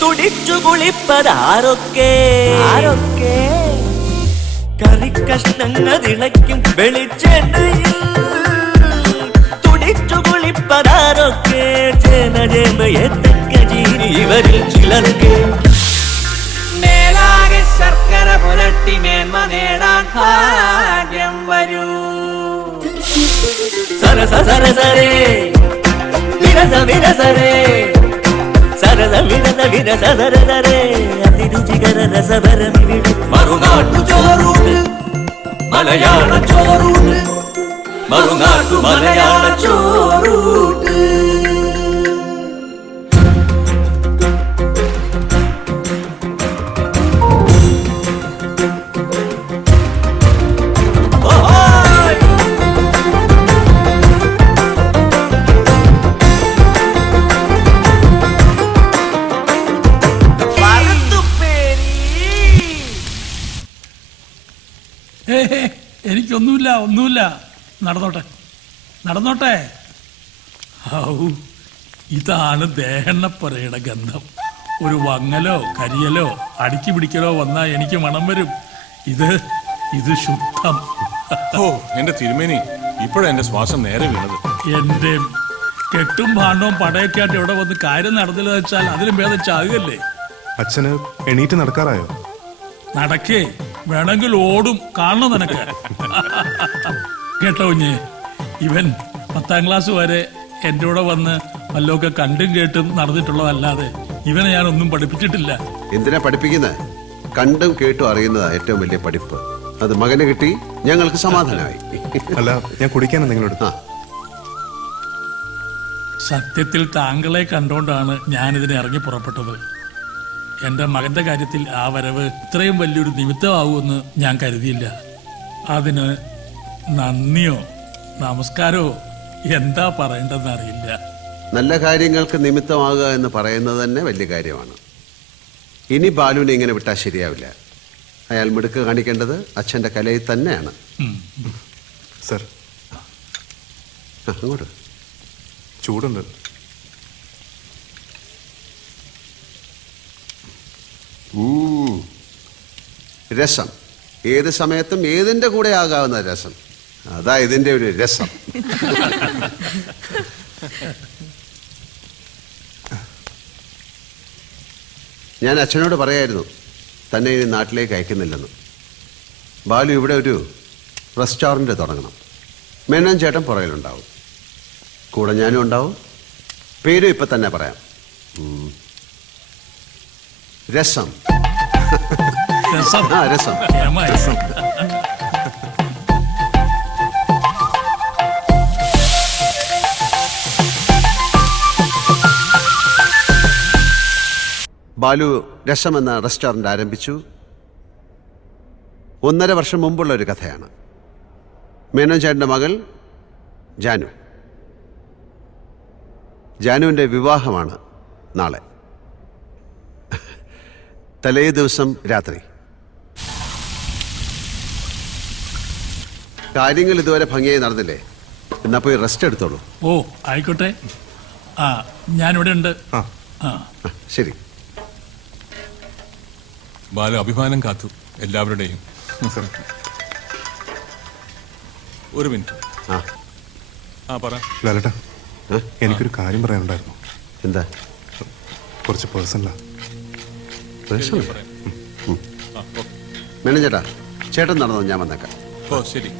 തുടിച്ചു കുളിപ്പതാരൊക്കെ കറിക്കഷ്ണങ്ങൾ തിളയ്ക്കും വെളിച്ചെണ്ണയിൽ തുടിച്ചു കുളിപ്പതാരൊക്കെ ജനജേമ്പയത്തക്ക ജീനി ഇവരിൽ ചിലർക്ക് മേലാകെ ശർക്കര പുരട്ടി മേന്മ നേടാൻ ഭാഗ്യം വരൂ സരസ സരസരേ വിരസ വിരസരേ സരസ വിരസ വിരസ സരസരേ അതിരുചികര രസഭരമിവിടെ മറുനാട്ടു ചോറൂട്ട് മലയാള ചോറൂട്ട് മറുനാട്ടു മലയാള ചോറൂട്ട് എനിക്കൊന്നുമില്ല, ഒന്നുമില്ല. നടന്നോട്ടെ നടന്നോട്ടെ. ഔ, ഇതാണ് ദേഹണ്ണപ്പറയുടെ ഗന്ധം. ഒരു വങ്ങലോ കരിയലോ അടുക്കി പിടിക്കലോ വന്നാ എനിക്ക് മണം വരും. ഇത് ശുദ്ധം. ഓ എന്റെ തിരുമേനി, ഇപ്പോഴാ എന്റെ ശ്വാസം നേരെ വീണത്. എന്റെ കെട്ടും ഭാണ്ഡവും പടയൊക്കെ ആയിട്ട് ഇവിടെ വന്ന് കാര്യം നടന്നില്ല വെച്ചാൽ അതിലും ഭേദം ചാകുകയല്ലേ. അച്ഛന് എണീറ്റ് നടക്കാറായോ? നടക്കേ, വേണമെങ്കിൽ ഓടും. കാണണം നിനക്ക്. കേട്ടോ കുഞ്ഞ്, ഇവൻ 10ാം ക്ലാസ് വരെ എൻ്റെ കൂടെ വന്ന് വല്ലതൊക്കെ കണ്ടും കേട്ടും നടന്നിട്ടുള്ളതല്ലാതെ ഇവനെ ഞാനൊന്നും പഠിപ്പിച്ചിട്ടില്ല. എന്തിനാ പഠിപ്പിക്കുന്നത്? കണ്ടും കേട്ടും അറിയുന്നതാ ഏറ്റവും വലിയ പഠിപ്പ്. അത് മകന് കിട്ടി, ഞങ്ങൾക്ക് സമാധാനമായി. അല്ല, ഞാൻ കുടിക്കാൻ എന്തെങ്കിലും എടുത്താ? സത്യത്തിൽ താങ്കളെ കണ്ടോണ്ടാണ് ഞാനിതിനെ ഇറങ്ങി പുറപ്പെട്ടത്. എന്റെ മകന്റെ കാര്യത്തിൽ ആ വരവ് ഇത്രയും വലിയൊരു നിമിത്തമാവുമെന്ന് ഞാൻ കരുതിയില്ല. അതിന് നന്ദിയോ നമസ്കാരമോ എന്താ പറയേണ്ടതെന്ന് അറിയില്ല. നല്ല കാര്യങ്ങൾക്ക് നിമിത്തമാകുക എന്ന് പറയുന്നത് തന്നെ വലിയ കാര്യമാണ്. ഇനി ബാലുവിനെ ഇങ്ങനെ വിട്ടാൽ ശരിയാവില്ല. അയാൾ മിടുക്ക് കാണിക്കേണ്ടത് അച്ഛൻ്റെ കലയിൽ തന്നെയാണ്. സർ, അങ്ങോട്ട് ചൂടുണ്ട്. രസം ഏത് സമയത്തും ഏതിൻ്റെ കൂടെ ആകാവുന്ന രസം. അതാ ഇതിൻ്റെ ഒരു രസം. ഞാൻ അച്ഛനോട് പറയായിരുന്നു തന്നെ ഇനി നാട്ടിലേക്ക് അയക്കുന്നില്ലെന്ന്. ബാലു ഇവിടെ ഒരു റെസ്റ്റോറൻറ്റ് തുടങ്ങണം. മേനോൻ ചേട്ടൻ പുറകിലുണ്ടാവും, കൂടെ ഞാനും ഉണ്ടാവും. പേരും ഇപ്പം തന്നെ പറയാം, രസം. ആ, രസം. ബാലു രസം എന്ന റെസ്റ്റോറൻറ്റ് ആരംഭിച്ചു. 1.5 വർഷം മുമ്പുള്ള ഒരു കഥയാണ്. മേനോൻ ചേട്ടൻ്റെ മകൾ ജാനു. ജാനുവിൻ്റെ വിവാഹമാണ് നാളെ. തലേ ദിവസം രാത്രി. കാര്യങ്ങൾ ഇതുവരെ ഭംഗിയായി നടന്നില്ലേ? എന്നാ പോയി റെസ്റ്റ് എടുത്തോളൂ. ഓ, ആയിക്കോട്ടെ. ആ, ഞാനിവിടെ ഉണ്ട്. ശരി. ബാലു അഭിമാനം കാത്തു എല്ലാവരുടെയും. ഒരു മിനിറ്റ്. ആ, പറ. ലാലേട്ടാ, എനിക്കൊരു കാര്യം പറയാനുണ്ടായിരുന്നു. എന്താ? കുറച്ച് പേഴ്സണലാ. മേനോൻ ചേട്ടാ, ചേട്ടൻ നടന്നോ, ഞാൻ വന്നേക്കാം. ഓ, ശരി.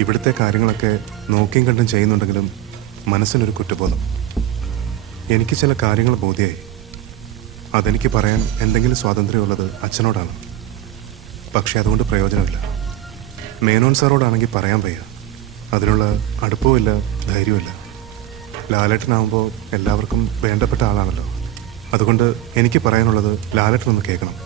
ഇവിടുത്തെ കാര്യങ്ങളൊക്കെ നോക്കിയും കണ്ടും ചെയ്യുന്നുണ്ടെങ്കിലും മനസ്സിനൊരു കുറ്റബോധം. എനിക്ക് ചില കാര്യങ്ങൾ ബോധ്യമായി. അതെനിക്ക് പറയാൻ എന്തെങ്കിലും സ്വാതന്ത്ര്യമുള്ളത് അച്ഛനോടാണ്. പക്ഷെ അതുകൊണ്ട് പ്രയോജനമില്ല. മേനോൻ സാറോടാണെങ്കിൽ പറയാൻ വയ്യ. അതിനുള്ള അടുപ്പവുമില്ല, ധൈര്യവുമില്ല. ലാലേട്ടനാവുമ്പോൾ എല്ലാവർക്കും വേണ്ടപ്പെട്ട ആളാണല്ലോ. അതുകൊണ്ട് എനിക്ക് പറയാനുള്ളത് ലാലേട്ടനൊന്ന് കേൾക്കണം.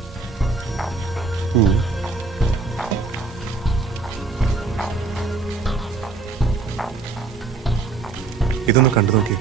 ഇതൊന്ന് കണ്ടു നോക്കി.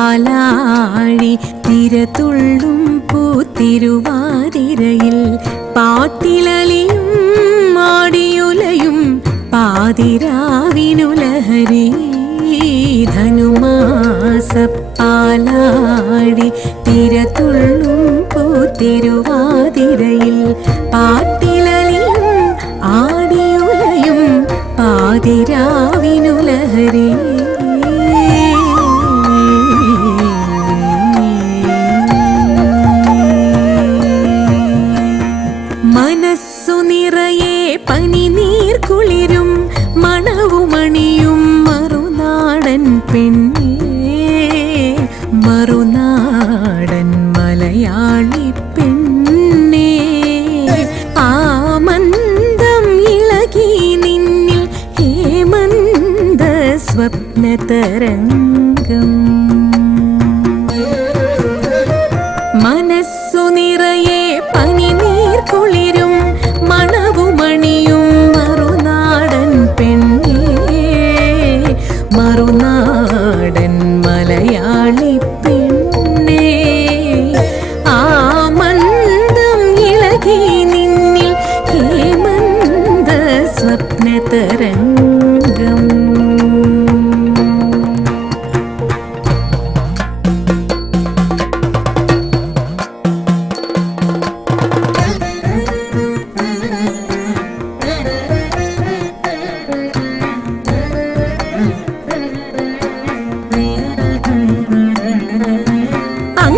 ധനുമാസപ്പാലാഴി തിരതുള്ളും പൂത്തിരുവാതിരയിൽ പാട്ടിലലിയും മാടിയുലയും പാതിരാവിനുലഹരി. ധനുമാസപ്പാലാഴി തിരതുള്ളും പൂത്തിരുവാതിരയിൽ പാട്ടിലലിയും ആടിയുലയും പാതിരാവിനുലഹരി. മനസ്സു നിറയെ പനിനീർ കുളിരും മണവുമണിയും മറുനാടൻ പെണ്ണേ, മറുനാടൻ മലയാളി പെണ്ണേ. ആമന്ദം ഇളകി നിന്നിൽ ഹേമന്ത സ്വപ്നതരംഗം.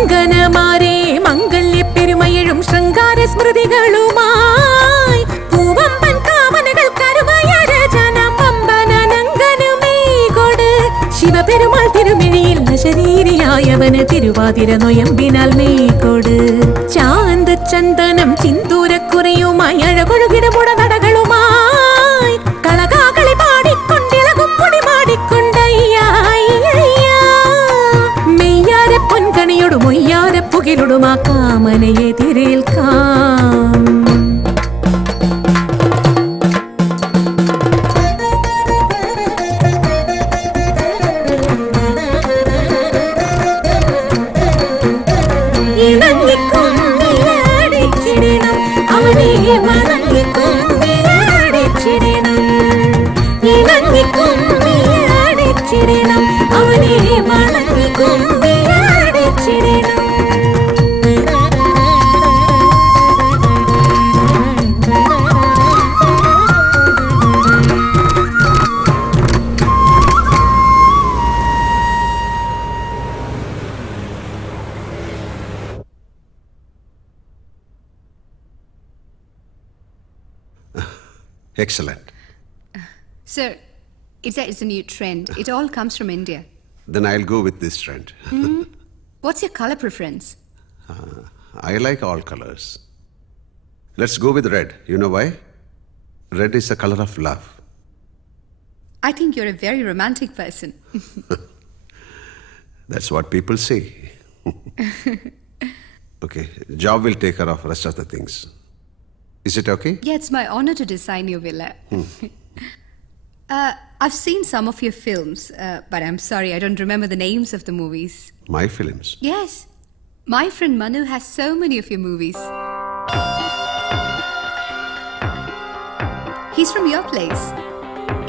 മംഗനമാരെ മംഗല്യ പെരുമയഴും ശൃംഗാര സ്മൃതികളുമായി പൂവമ്പൻ കാമനകൾ കരുമായ രചനം പമ്പനനങ്കനുമീകൊട് ശിവപെരുമാൾ തിരുമിഴിയിൽ ശരീരിയായവന് തിരുവാതിര നൊയമ്പിനാൽ മേകൊട് ചാന്ത ചന്ദനം ചിന്തൂരക്കുറിയുമായി അഴകൊഴുകിടമുട നടകളുമായി കളകാകളി പാടിക്കൊണ്ടിളകും പൊടി മാടിക്കൊണ്ടയ്യാ മെയ്യാര പൊൻകണിയോട് മൊയ്യാര പുകിലൊടും ആ കാമനയെ തിരേൽക്കാം. Excellent. Sir, it's a new trend. It all comes from India. Then I'll go with this trend. What's your color preference? I like all colors. Let's go with red. You know why? Red is the color of love. I think you're a very romantic person. That's what people say. Okay, job will take care of rest of the things. Is it okay? Yeah, it's my honor to design your villa. I've seen some of your films, but I'm sorry, I don't remember the names of the movies. My films. Yes, my friend Manu has so many of your movies. He's from your place,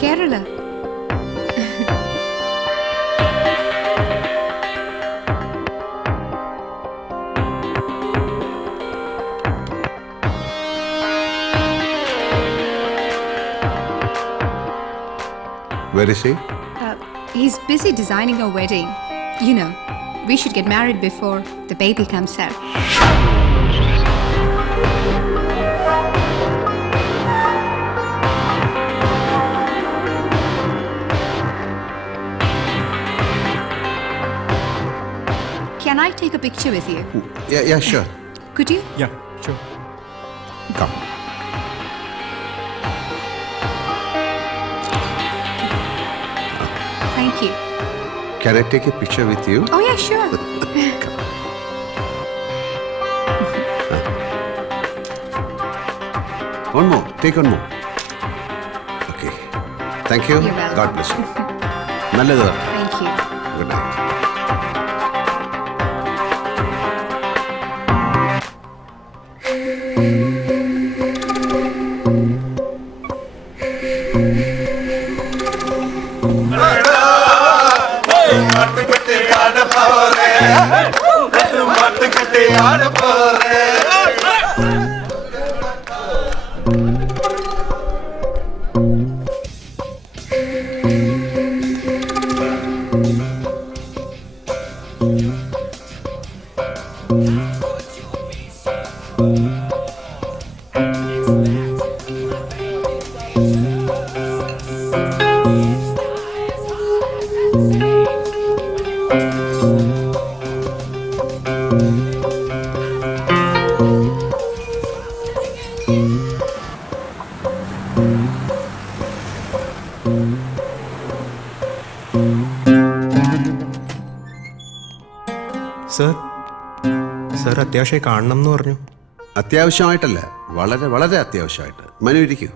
Kerala. Where is he? He's busy designing a wedding. You know, we should get married before the baby comes out. Can I take a picture with you? Yeah, sure. Could you? Yeah, sure. Come. Thank you. Can I take a picture with you? Oh, yeah, sure. One more. Take one more. Okay. Thank you. You're welcome. God bless you. നല്ലത് വരട്ടെ. Thank you. Good night. Sir അത്യാവശ്യമായി കാണണം എന്ന് പറഞ്ഞു. അത്യാവശ്യമായിട്ടല്ല, വളരെ വളരെ അത്യാവശ്യമായിട്ട്. മനു ഇരിക്കൂ.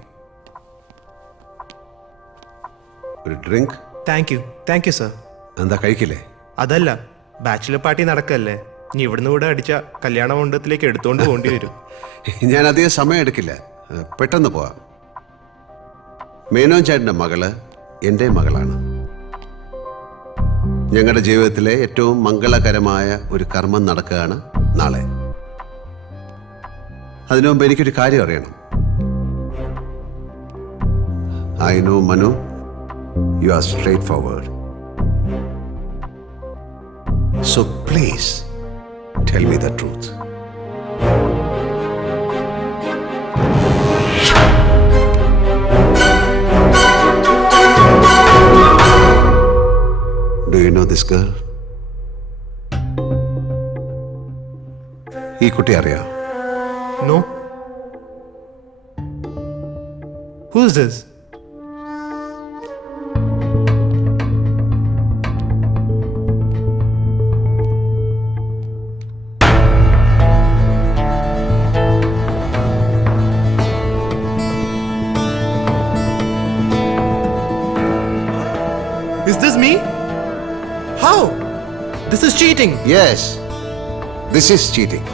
ഒരു ഡ്രിങ്ക്. Thank you sir. എന്താ കഴിക്കില്ലേ? അതല്ല, ബാച്ചിലർ പാർട്ടി നടക്കല്ലേ, ഇനി ഇവിടുന്ന് കൂടെ അടിച്ച കല്യാണ മണ്ഡപത്തിലേക്ക് എടുത്തോണ്ട് പോകേണ്ടി വരും. ഞാൻ അധികം സമയം എടുക്കില്ല, പെട്ടെന്ന് പോവാം. മേനോൻ ചേട്ടൻ്റെ മകള് എൻ്റെ മകളാണ്. ഞങ്ങളുടെ ജീവിതത്തിലെ ഏറ്റവും മംഗളകരമായ ഒരു കർമ്മം നടക്കുകയാണ് നാളെ. അതിനു മുമ്പ് എനിക്കൊരു കാര്യം അറിയണം. I know Manu, you are straight forward. So please tell me the truth. Do you know this girl? ഈ കുട്ടി അറിയാം? No. Who's this? Is this me? How? This is cheating. Yes, this is cheating.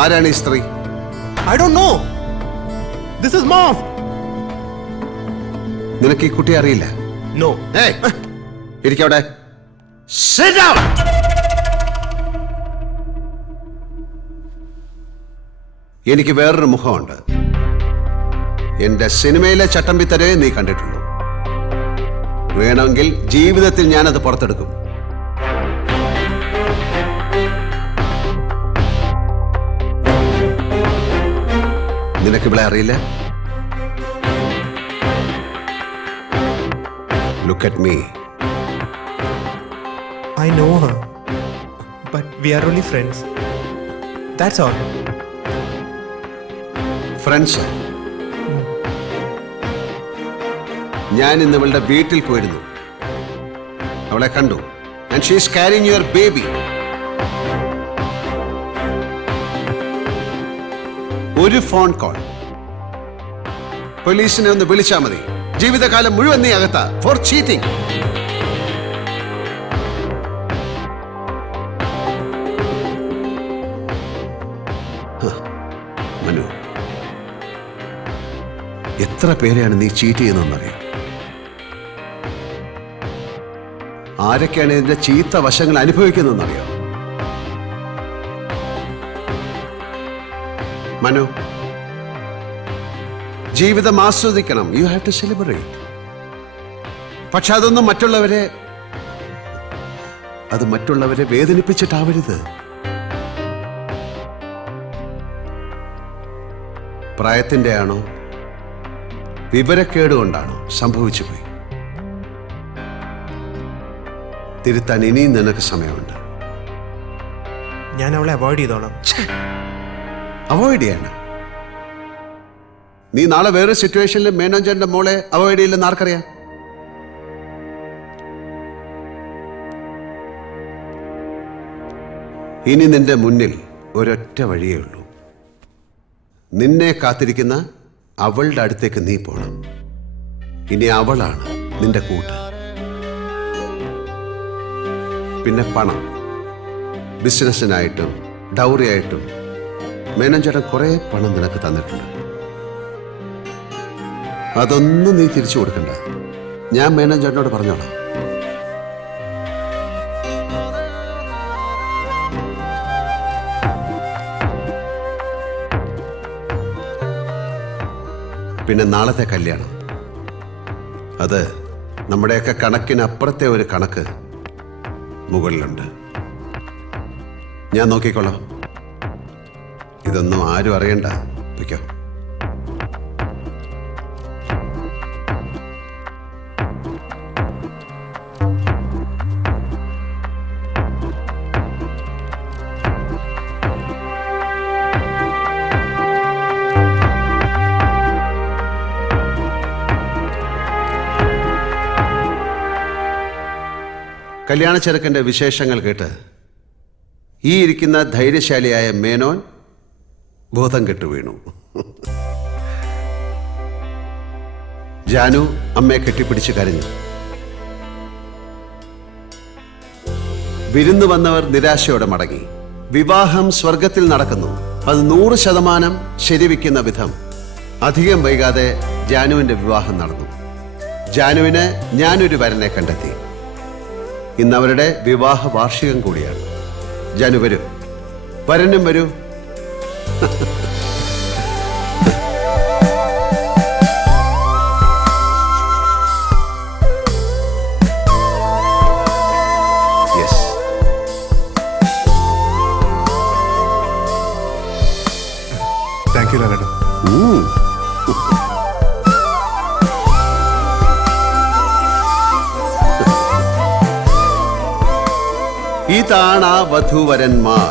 ആരാണ് ഈ സ്ത്രീ? I don't know. This is Marv. നിനക്ക് ഈ കുട്ടി അറിയില്ല? No. Hey, ഇരിക്കവിടെ. Sit down. എനിക്ക് വേറൊരു മുഖമുണ്ട്. എന്റെ സിനിമയിലെ ചട്ടമ്പിത്തരേ നീ കണ്ടിട്ടുള്ളൂ. വേണമെങ്കിൽ ജീവിതത്തിൽ ഞാനത് പുറത്തെടുക്കും. നിനക്ക് ഇവിടെ അറിയില്ല? Look at me. I know her. But we are only friends. That's all. Friends. ഞാൻ ഇന്ന് ഇവളുടെ വീട്ടിൽ പോയിരുന്നു. അവളെ കണ്ടു. And she is carrying your baby. ഒരു ഫോൺ കോൾ. പോലീസിനെ ഒന്ന് വിളിച്ചാൽ മതി. ജീവിതകാലം മുഴുവൻ നീ അകത്താ ഫോർ ചീറ്റിംഗ്. മനു, എത്ര പേരെയാണ് നീ ചീറ്റ് ചെയ്യുന്നതെന്നറിയാം? ആരൊക്കെയാണ് ഇതിന്റെ ചീത്ത വശങ്ങൾ അനുഭവിക്കുന്നതെന്നറിയാം? മനു, ജീവിതം ആസ്വദിക്കണം. You have to celebrate. പക്ഷെ അതൊന്നും മറ്റുള്ളവരെ വേദനിപ്പിച്ചിട്ടാവരുത്. പ്രായത്തിന്റെ ആണോ വിവരക്കേട് കൊണ്ടാണോ സംഭവിച്ചു പോയി? തിരുത്താൻ ഇനിയും നിനക്ക് സമയമുണ്ട്. ഞാൻ അവളെ അവോയ്ഡ് ചെയ്തോളാം. അവോയ്ഡ് ചെയ്യണം? നീ നാളെ വേറെ സിറ്റുവേഷനിൽ മേനോജന്റെ മോളെ അവോയ്ഡ് ചെയ്യില്ലെന്ന് ആർക്കറിയാം? ഇനി നിന്റെ മുന്നിൽ ഒരൊറ്റ വഴിയേ ഉള്ളൂ. നിന്നെ കാത്തിരിക്കുന്ന അവളുടെ അടുത്തേക്ക് നീ പോണം. ഇനി അവളാണ് നിന്റെ കൂട്ട്. പിന്നെ പണം, ബിസിനസ്സിനായിട്ടും ഡൗറിയായിട്ടും മേനോൻചേട്ടൻ കുറെ പണം നിനക്ക് തന്നിട്ടുണ്ട്. അതൊന്നും നീ തിരിച്ചു കൊടുക്കണ്ട. ഞാൻ മേനോൻചേട്ടനോട് പറഞ്ഞോളാം. പിന്നെ നാളത്തെ കല്യാണം, അത് നമ്മുടെയൊക്കെ കണക്കിനപ്പുറത്തെ ഒരു കണക്ക് മുകളിലുണ്ട്. ഞാൻ നോക്കിക്കോളാം. ഇതൊന്നും ആരും അറിയണ്ട. വയ്ക്കോ. കല്യാണ ചെറുക്കൻ്റെ വിശേഷങ്ങൾ കേട്ട് ഈ ഇരിക്കുന്ന ധൈര്യശാലിയായ മേനോൻ ബോധം കെട്ടു വീണു. ജാനു അമ്മയെ കെട്ടിപ്പിടിച്ച് കരഞ്ഞു. വിരുന്നു വന്നവർ നിരാശയോടെ മടങ്ങി. വിവാഹം സ്വർഗത്തിൽ നടക്കുന്നു. അത് 100% ശരിവെക്കുന്ന വിധം അധികം വൈകാതെ ജാനുവിൻ്റെ വിവാഹം നടന്നു. ജാനുവിന് ഞാനൊരു വരനെ കണ്ടെത്തി. ഇന്നവരുടെ വിവാഹ വാർഷികം കൂടിയാണ്. ജാനു വരൂ, വരനും വരൂ. ഇതാണ് വധൂവരന്മാർ.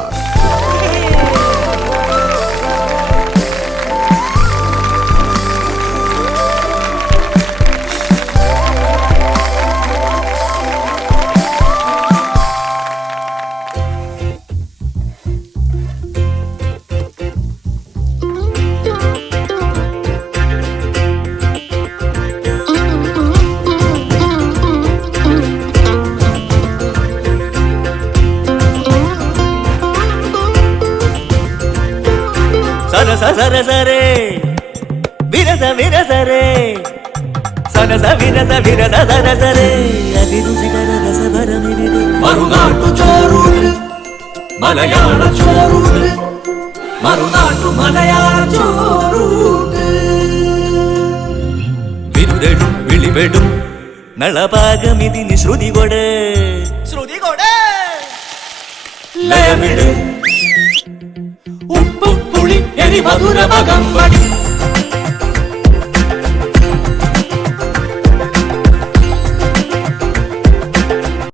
సరస సరసరే విరస విరసరే సరస విరస విరస సరసరే അതിരുചികര രസഭരമിവിടെ മറുനാട്ടു ചോറുണ്ട് മലയാള ചോറുണ്ട് മറുനാട്ടു മലയാള ചോറുണ്ട് വിരുതെടും വിളിവെടും നളപാകമിതിന് ശ്രുതി കൊട് ശ്രുതി കൊട് ലയമിട് ഉപ്പും പുളി എരി മധുര മകം